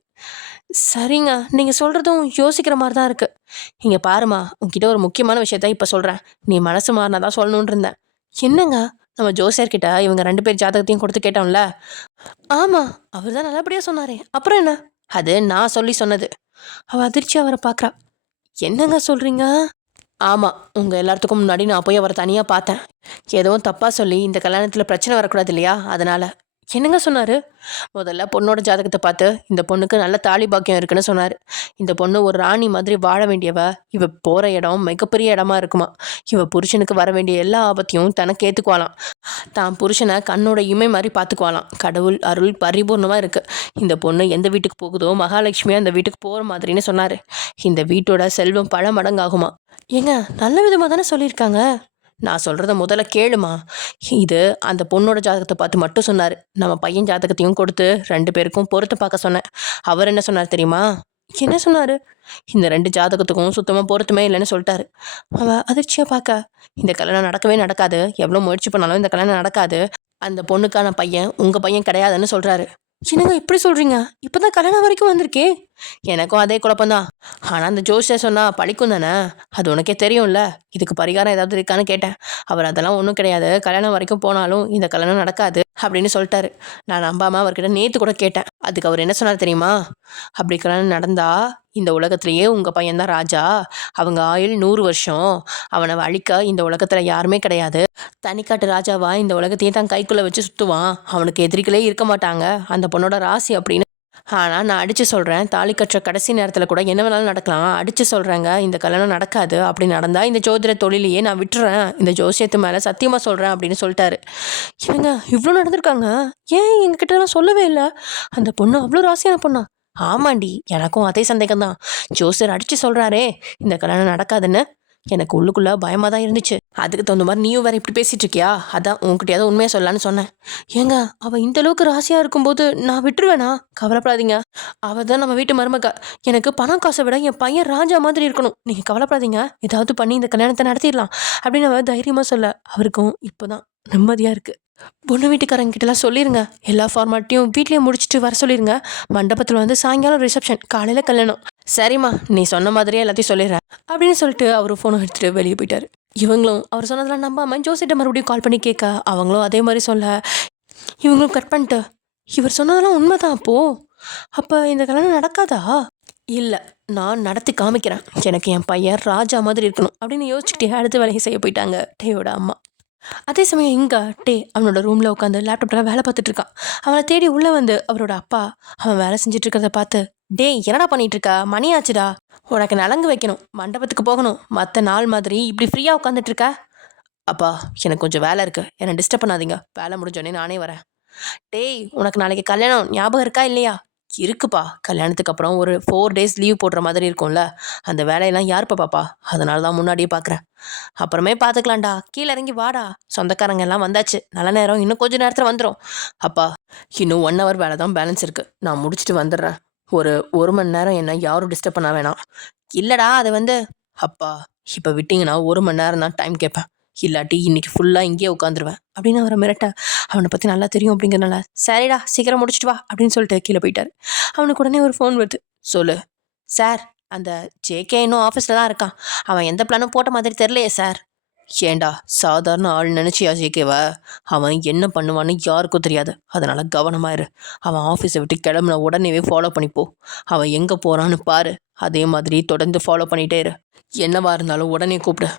சரிங்க நீங்கள் சொல்கிறதும் யோசிக்கிற மாதிரி தான் இருக்குது. இங்கே பாருமா, உங்ககிட்ட ஒரு முக்கியமான விஷயத்த இப்போ சொல்கிறேன். நீ மனசு மாறினா தான் சொல்லணுன்னு இருந்தேன். என்னங்க நம்ம ஜோசியர்கிட்ட இவங்க 2 பேர் ஜாதகத்தையும் கொடுத்து கேட்டோம்ல. ஆமா, அவர் தான் நல்லபடியா சொன்னாரே. அப்புறம் என்ன? அது நான் சொல்லி சொன்னது. அவ அதிர்ச்சியா அவர பார்க்குறா. என்னங்க சொல்றீங்க? ஆமா, உங்க எல்லாத்துக்கும் முன்னாடி நான் போய் அவர தனியா பார்த்தேன். எதுவும் தப்பா சொல்லி இந்த கல்யாணத்துல பிரச்சனை வரக்கூடாது இல்லையா? அதனால. என்னங்க சொன்னாரு? முதல்ல பொண்ணோட ஜாதகத்த பார்த்து, இந்த பொண்ணுக்கு நல்ல தாலி பாக்கியம் இருக்குன்னு சொன்னாரு. இந்த பொண்ணு ஒரு ராணி மாதிரி வாழ வேண்டியவ. இவ போற இடம் மிகப்பெரிய இடமா இருக்குமா. இவ புருஷனுக்கு வர வேண்டிய எல்லா ஆபத்தையும் தனக்கு ஏத்துக்குவாளாம். தான் புருஷனை கண்ணோட இமை மாதிரி பார்த்துக்குவாளாம். கடவுள் அருள் பரிபூர்ணமா இருக்கு. இந்த பொண்ணு எந்த வீட்டுக்கு போகுதோ மகாலட்சுமியா அந்த வீட்டுக்கு போற மாதிரின்னு சொன்னாரு. இந்த வீட்டோட செல்வம் பல மடங்காகுமா. ஏங்க, நல்ல விதமா தானே சொல்லியிருக்காங்க. நான் சொல்றத முதல்ல கேளுமா. இது அந்த பொண்ணோட ஜாதகத்தை பார்த்து மட்டும் சொன்னாரு. நம்ம பையன் ஜாதகத்தையும் கொடுத்து 2 பேருக்கும் பொருத்த பார்க்க சொன்னேன். அவர் என்ன சொன்னார் தெரியுமா? என்ன சொன்னாரு? இந்த 2 ஜாதகத்துக்கும் சுத்தமா பொருத்தமே இல்லைன்னு சொல்லிட்டாரு. அவ அதிர்ச்சியா பார்க்க, இந்த கல்யாணம் நடக்கவே நடக்காது. எவ்வளோ முயற்சி பண்ணாலும் இந்த கல்யாணம் நடக்காது. அந்த பொண்ணுக்கான பையன் உங்க பையன் கிடையாதுன்னு சொல்றாரு. என்னங்க இப்படி சொல்றீங்க? இப்பதான் கல்யாணம் வரைக்கும் வந்திருக்கே. எனக்கும் அதே குழப்பம்தான். ஆனா அந்த ஜோசியர் சொன்னா பழிக்கும் தானே. அது உனக்கே தெரியும்ல. இதுக்கு பரிகாரம் ஏதாவது இருக்கான்னு கேட்டேன். அவர் அதெல்லாம் ஒன்றும் கிடையாது, கல்யாணம் வரைக்கும் போனாலும் இந்த கல்யாணம் நடக்காது அப்படின்னு சொல்லிட்டாரு. நான் நம்பாம அவர்கிட்ட நேத்து கூட கேட்டேன். அதுக்கு அவர் என்ன சொன்னார் தெரியுமா? அப்படி கல்யாணம் நடந்தா இந்த உலகத்திலேயே உங்க பையன்தான் ராஜா. அவங்க ஆயுள் 100 வருஷம். அவனை அழிக்க இந்த உலகத்துல யாருமே கிடையாது. தனிக்காட்டு ராஜாவா இந்த உலகத்தையே தான் கைக்குள்ள வச்சு சுத்துவான். அவனுக்கு எதிரிகளே இருக்க மாட்டாங்க. அந்த பொண்ணோட ராசி அப்படின்னு. ஆனா நான் அடிச்சு சொல்றேன், தாலி கட்டுற கடைசி நேரத்துல கூட என்ன வேணாலும் நடக்கலாம். அடிச்சு சொல்றேங்க, இந்த கல்யாணம் நடக்காது. அப்படி நடந்தா இந்த ஜோதிட தொழிலையே நான் விட்டுறேன். இந்த ஜோசியத்து மேல சத்தியமா சொல்றேன் அப்படின்னு சொல்லிட்டாரு. என்னங்க இவ்வளோ நடந்திருக்காங்க? ஏன் எங்ககிட்ட எல்லாம் சொல்லவே இல்லை? அந்த பொண்ணு அவ்வளோ ராசியான பொண்ணா? ஆமாண்டி, எனக்கும் அதே சந்தேகம் தான். ஜோசியர் அடிச்சு சொல்றாரே இந்த கல்யாணம் நடக்காதுன்னு. எனக்கு உள்ளுக்குள்ள பயமா தான் இருந்துச்சு. அதுக்கு தகுந்த மாதிரி நீயும் வேற இப்படி பேசிட்டு இருக்கியா? அதான் உன்கிட்டயாவது உண்மையை சொல்லலான்னு சொன்னேன். ஏங்க, அவ இந்த அளவுக்கு ராசியா இருக்கும்போது நான் விட்டுருவேனா? கவலைப்படாதீங்க. அவ தான் நம்ம வீட்டு மருமக. எனக்கு பணம் காசை விட என் பையன் ராஜா மாதிரி இருக்கணும். நீங்க கவலைப்படாதீங்க. ஏதாவது பண்ணி இந்த கல்யாணத்தை நடத்திடலாம் அப்படின்னு அவ தைரியமா சொல்ல, அவருக்கும் இப்போதான் நிம்மதியா இருக்கு. பொண்ணு வீட்டுக்காரங்க கிட்டலாம் சொல்லிருங்க. எல்லா ஃபார்மாலிட்டியும் வீட்லயே முடிச்சுட்டு வர சொல்லிருங்க. மண்டபத்தில் வந்து சாயங்காலம் ரிசப்ஷன், காலையில கல்யாணம். சரிம்மா, நீ சொன்ன மாதிரியே எல்லாத்தையும் சொல்லிடுறேன் அப்படின்னு சொல்லிட்டு அவரு ஃபோனை எடுத்துட்டு வெளியே போயிட்டாரு. இவங்களும் அவர் சொன்னதெல்லாம் நம்பாம ஜோசிட்ட மறுபடியும் கால் பண்ணி கேட்க, அவங்களும் அதே மாதிரி சொல்ல, இவங்களும் கட் பண்ணிட்டு, இவர் சொன்னதெல்லாம் உண்மைதான். அப்ப இந்த கல்யாணம் நடக்காதா? இல்ல, நான் நடத்தி காமிக்கிறேன். எனக்கு என் பையன் ராஜா மாதிரி இருக்கணும் அப்படின்னு யோசிச்சுக்கிட்டே அடுத்த வேலையை செய்ய போயிட்டாங்க டேயோட அம்மா. அதே சமயம் இங்க டே அவனோட ரூம்ல உட்காந்து லேப்டாப்ல வேலை பார்த்துட்டு இருக்கான். அவனை தேடி உள்ள வந்து அவரோட அப்பா அவன் வேலை செஞ்சுட்டு இருக்கிறத பார்த்து, டே என்னடா பண்ணிட்டு இருக்கா? மணி ஆச்சுடா. உனக்கு நலங்கு வைக்கணும், மண்டபத்துக்கு போகணும். மற்ற நாள் மாதிரி இப்படி ஃப்ரீயா உட்காந்துட்டு இருக்க? அப்பா, எனக்கு கொஞ்சம் வேலை இருக்கு, என்னை டிஸ்டர்ப் பண்ணாதீங்க. வேலை முடிஞ்சோடனே நானே வரேன். டேய், உனக்கு நாளைக்கு கல்யாணம் ஞாபகம் இருக்கா இல்லையா? இருக்குப்பா. கல்யாணத்துக்கு அப்புறம் ஒரு 4 days லீவ் போடுற மாதிரி இருக்கும்ல. அந்த வேலையெல்லாம் யாருப்பா பாப்பா? அதனால தான் முன்னாடியே பார்க்குறேன். அப்புறமே பார்த்துக்கலாம்டா. கீழே இறங்கி வாடா. சொந்தக்காரங்க எல்லாம் வந்தாச்சு. நல்ல நேரம் இன்னும் கொஞ்ச நேரத்தில் வந்துடும். அப்பா, இன்னும் 1 hour வேலை தான் பேலன்ஸ் இருக்கு. நான் முடிச்சுட்டு வந்துடுறேன். ஒரு 1 மணி நேரம் என்ன யாரும் டிஸ்டர்ப் பண்ண வேணாம். இல்லடா, அது வந்து. அப்பா, இப்போ விட்டீங்கன்னா 1 மணி நேரம் தான் டைம் கேட்பேன். இல்லாட்டி இன்னைக்கு ஃபுல்லாக இங்கேயே உட்காந்துருவேன் அப்படின்னு அவரை மிரட்ட, அவனை பற்றி நல்லா தெரியும் அப்படிங்கிறனால, சரிடா சீக்கிரம் முடிச்சுட்டு வா அப்படின்னு சொல்லிட்டு கீழே போயிட்டாரு. அவனுக்கு உடனே ஒரு ஃபோன் வருது. சொல்லு. சார், அந்த ஜேகே இன்னும் ஆஃபீஸில் தான் இருக்கான். அவன் எந்த பிளானும் போட்ட மாதிரி தெரிலையே சார். ஏண்டா, சாதாரண ஆள் நினச்சியா ஜேகேவ? அவன் என்ன பண்ணுவான்னு யாருக்கும் தெரியாது. அதனால கவனமாக இரு. அவன் ஆஃபீஸை விட்டு கிளம்புன உடனேவே ஃபாலோ பண்ணிப்போ. அவன் எங்கே போகிறான்னு பாரு. அதே மாதிரி தொடர்ந்து ஃபாலோ பண்ணிகிட்டே இரு. என்னவா இருந்தாலும் உடனே கூப்பிடு.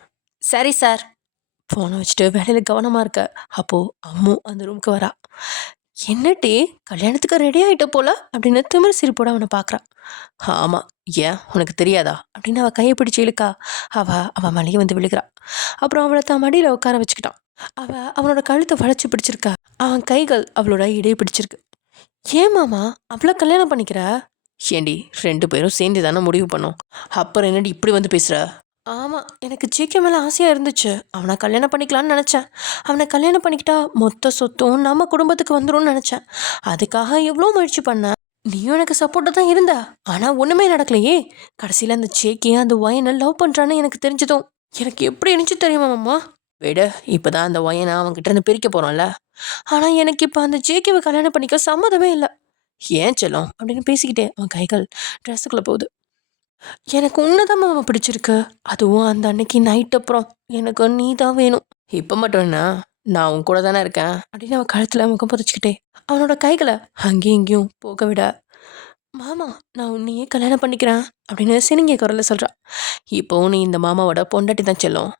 சரி சார். ஃபோனை வச்சுட்டு வேலையில் கவனமாக இருக்க. அப்போது அம்மு அந்த ரூமுக்கு வரா. என்னட்டி, கல்யாணத்துக்கு ரெடி ஆகிட்ட போல அப்படின்னு திமிர் சிரிப்போட அவனை பார்க்குறான். ஆமாம், ஏன் உனக்கு தெரியாதா அப்படின்னு அவள் கையை பிடிச்சி இழுக்கா. அவன் மலையை வந்து விழுகிறா. அப்புறம் அவளை தான் மடியில் உட்கார வச்சுக்கிட்டான். அவனோட கழுத்தை வளைச்சி பிடிச்சிருக்கா. அவன் கைகள் அவளோட இடையே பிடிச்சிருக்கு. ஏன் மாமா அவ்வளோ கல்யாணம் பண்ணிக்கிற? ஏண்டி, 2 பேரும் சேர்ந்து தானே முடிவு பண்ணோம். அப்புறம் என்னடி இப்படி வந்து பேசுகிற? ஆமாம், எனக்கு ஜேகே மேலே ஆசையாக இருந்துச்சு. அவனை கல்யாணம் பண்ணிக்கலான்னு நினச்சேன். அவனை கல்யாணம் பண்ணிக்கிட்டா மொத்த சொத்தும் நம்ம குடும்பத்துக்கு வந்துடும்னு நினச்சேன். அதுக்காக எவ்வளோ முயற்சி பண்ணேன். நீயும் எனக்கு சப்போர்ட்டாக தான் இருந்த. ஆனால் ஒன்றுமே நடக்கலையே. கடைசியில் அந்த ஜேகே அந்த ஒயனை லவ் பண்ணுறான்னு எனக்கு தெரிஞ்சதும் எனக்கு எப்படி இருந்துச்சு தெரியுமா மாமா? விடு, இப்போ தான் அந்த ஒயனை அவன்கிட்ட இருந்து பிரிக்க போகிறோம்ல. ஆனால் எனக்கு இப்போ அந்த ஜேகேவை கல்யாணம் பண்ணிக்க சம்மதமே இல்லை. ஏன் செல்லம் அப்படின்னு பேசிக்கிட்டே அவன் கைகள் ட்ரெஸ்ஸுக்குள்ளே போகுது. எனக்கு உன்னதான் மாமா பிடிச்சிருக்கு. அதுவும் அந்த அன்னைக்கு நைட் அப்புறம் எனக்கு நீ தான் வேணும். இப்போ மட்டும் என்ன, நான் உன் கூட தானே இருக்கேன். அப்படின்னு அவன் கழுத்தில் முகம் புதைச்சிக்கிட்டே அவனோட கைகளை அங்கேயும் இங்கேயும் போக விட, மாமா நான் உன்னையே கல்யாணம் பண்ணிக்கிறேன் அப்படின்னு சினிங்கிய குரல்ல சொல்கிறான். இப்போவும் நீ இந்த மாமாவோட பொண்டாட்டி தான் செல்லம்.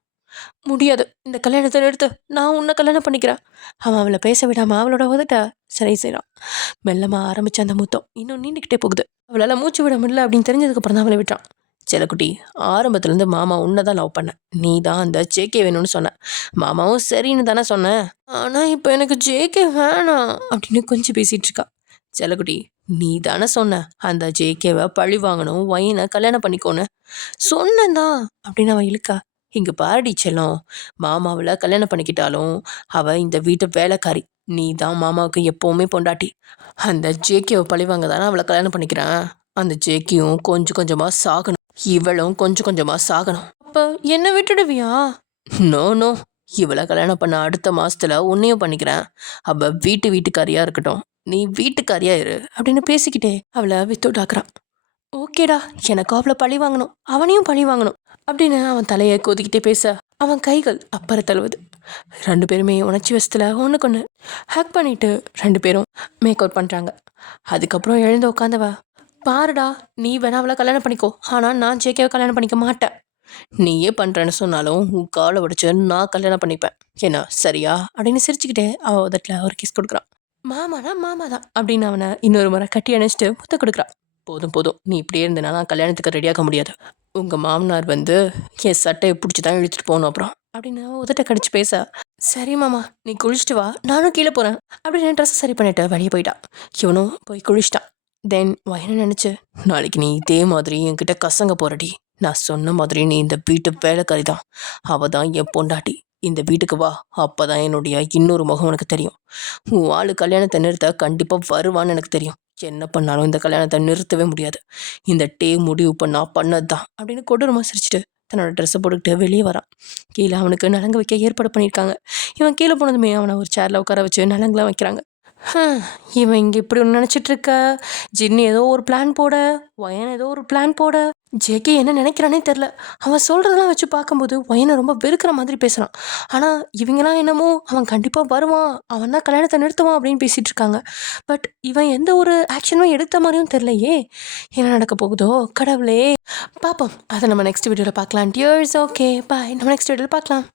முடியாது, இந்த கல்யாணத்தை நிறுத்து, நான் உன்னை கல்யாணம் பண்ணிக்கிறேன். அவன் அவளை பேச விடாமல் அவளோட உதட்ட சரி செய்கிறான். மெல்லமாக ஆரம்பித்த அந்த முத்தம் இன்னும் நீண்டுக்கிட்டே போகுது. அவளால் மூச்சு விட முடியல அப்படின்னு தெரிஞ்சதுக்கப்புறம் தான் அவளை விட்டான். செல்லக்குட்டி, ஆரம்பத்துலேருந்து மாமா உன்னை தான் லவ் பண்ண. நீ தான் அந்த ஜேகே வேணும்னு சொன்ன. மாமாவும் சரின்னு தானே சொன்னேன். ஆனால் இப்போ எனக்கு ஜேகே வேணாம் அப்படின்னு கொஞ்சம் பேசிகிட்டு இருக்கா. செல்லக்குட்டி, நீ தானே சொன்ன அந்த ஜேகேவை பழி வாங்கணும், ஒயினை கல்யாணம் பண்ணிக்கோன்னு. சொன்னேன் தான் அப்படின்னு அவன் இழுக்கா. இங்கே பாரடி செல்லம், மாமாவில் கல்யாணம் பண்ணிக்கிட்டாலும் அவள் இந்த வீட்டு வேலைக்காரி. நீ தான் மாமாவுக்கு எப்போவுமே பொண்டாட்டி. அந்த ஜேகேவை பழிவாங்க தானே அவளை கல்யாணம் பண்ணிக்கிறேன். அந்த ஜேகேயும் கொஞ்சம் கொஞ்சமாக சாகணும், இவளும் கொஞ்சம் கொஞ்சமாக சாகணும். அப்போ என்னை விட்டுடுவியா? நோ நோ, இவளை கல்யாணம் பண்ண அடுத்த மாதத்தில் உன்னையும் பண்ணிக்கிறேன். அவள் வீட்டுக்காரியாக இருக்கட்டும், நீ வீட்டுக்காரியா இரு அப்படின்னு பேசிக்கிட்டே அவளை வித்தவுட் ஆக்குறான். ஓகேடா, எனக்கும் அவளை பழி வாங்கணும், அவனையும் பழி வாங்கணும் அப்படின்னு அவன் தலையை கொதிக்கிட்டே பேச அவன் கைகள் அப்பற தழுவுது. 2 பேருமே உணர்ச்சி வசத்தில் ஒன்றுக்கு ஒன்று ஹேக் பண்ணிட்டு 2 பேரும் மேக் அவுட் பண்ணுறாங்க. அதுக்கப்புறம் எழுந்து உட்காந்தவ, பாருடா நீ வேணா அவளை கல்யாணம் பண்ணிக்கோ, ஆனால் நான் ஜேகேவை கல்யாணம் பண்ணிக்க மாட்டேன். நீயே பண்ணுறேன்னு சொன்னாலும் உன் காலை உடைச்சு நான் கல்யாணம் பண்ணிப்பேன். என்ன சரியா அப்படின்னு சிரிச்சுக்கிட்டே அவள் உதட்டில் ஒரு கிஸ் கொடுக்குறான். மாமானா மாமா தான் அப்படின்னு அவனை இன்னொரு முறை கட்டி அணைச்சிட்டு முத்த கொடுக்குறான். போதும் போதும், நீ இப்படியே இருந்தனா நான் கல்யாணத்துக்கு ரெடியாக முடியாது. உங்கள் மாமனார் வந்து என் சட்டையை பிடிச்சி தான் இழுத்துட்டு போகணும் அப்புறம் அப்படின்னு உதட்ட கடிச்சு பேச, சரி மாமா நீ குளிச்சுட்டு வா, நானும் கீழே போகிறேன் அப்படின்னு ட்ரெஸ்ஸை சரி பண்ணிட்டு வெளியே போயிட்டான். இவனும் போய் குளிச்சிட்டான். தென் வயனை நினச்சி, நாளைக்கு நீ இதே மாதிரி என்கிட்ட கசங்க போறடி. நான் சொன்ன மாதிரி நீ இந்த வீட்டு வேலைக்காரி தான். அவள் தான் என் பொண்டாட்டி. இந்த வீட்டுக்கு வா, அப்போ தான் என்னுடைய இன்னொரு முகம் எனக்கு தெரியும். உன் ஆளு கல்யாணத்தை நிறுத்த கண்டிப்பாக வருவான்னு எனக்கு தெரியும். என்ன பண்ணாலும் இந்த கல்யாணத்தை நிறுத்தவே முடியாது. இந்த முடிவு பண்ணது தான் அப்படின்னு கொடூரமாக சிரிச்சிட்டு தன்னோட ட்ரெஸ்ஸை போட்டுக்கிட்டு வெளியே வரான். கீழே அவனுக்கு நலங்கு வைக்க ஏற்பாடு பண்ணியிருக்காங்க. இவன் கீழே போனதுமே அவனை ஒரு சேரில் உட்கார வச்சு நலங்குலாம் வைக்கிறாங்க. இவன் இங்கே இப்படி ஒன்று நினச்சிட்டு இருக்க, ஜின்னு ஏதோ ஒரு பிளான் போட, ஒயன் ஏதோ ஒரு பிளான் போட, ஜேகே என்ன நினைக்கிறானே தெரில. அவன் சொல்கிறதெல்லாம் வச்சு பார்க்கும்போது ஒயனை ரொம்ப வெறுக்கிற மாதிரி பேசுகிறான். ஆனால் இவங்கெல்லாம் என்னமோ அவன் கண்டிப்பாக வருவான், அவன் தான் கல்யாணத்தை நிறுத்துவான் அப்படின்னு பேசிகிட்டு இருக்காங்க. பட் இவன் எந்த ஒரு ஆக்ஷனும் எடுத்த மாதிரியும் தெரிலையே. என்ன நடக்க போகுதோ கடவுளே. பார்ப்போம், அதை நம்ம நெக்ஸ்ட் வீடியோவில் பார்க்கலாம். டியர்ஸ், ஓகே பாய், நம்ம நெக்ஸ்ட் வீடியோவில் பார்க்கலாம்.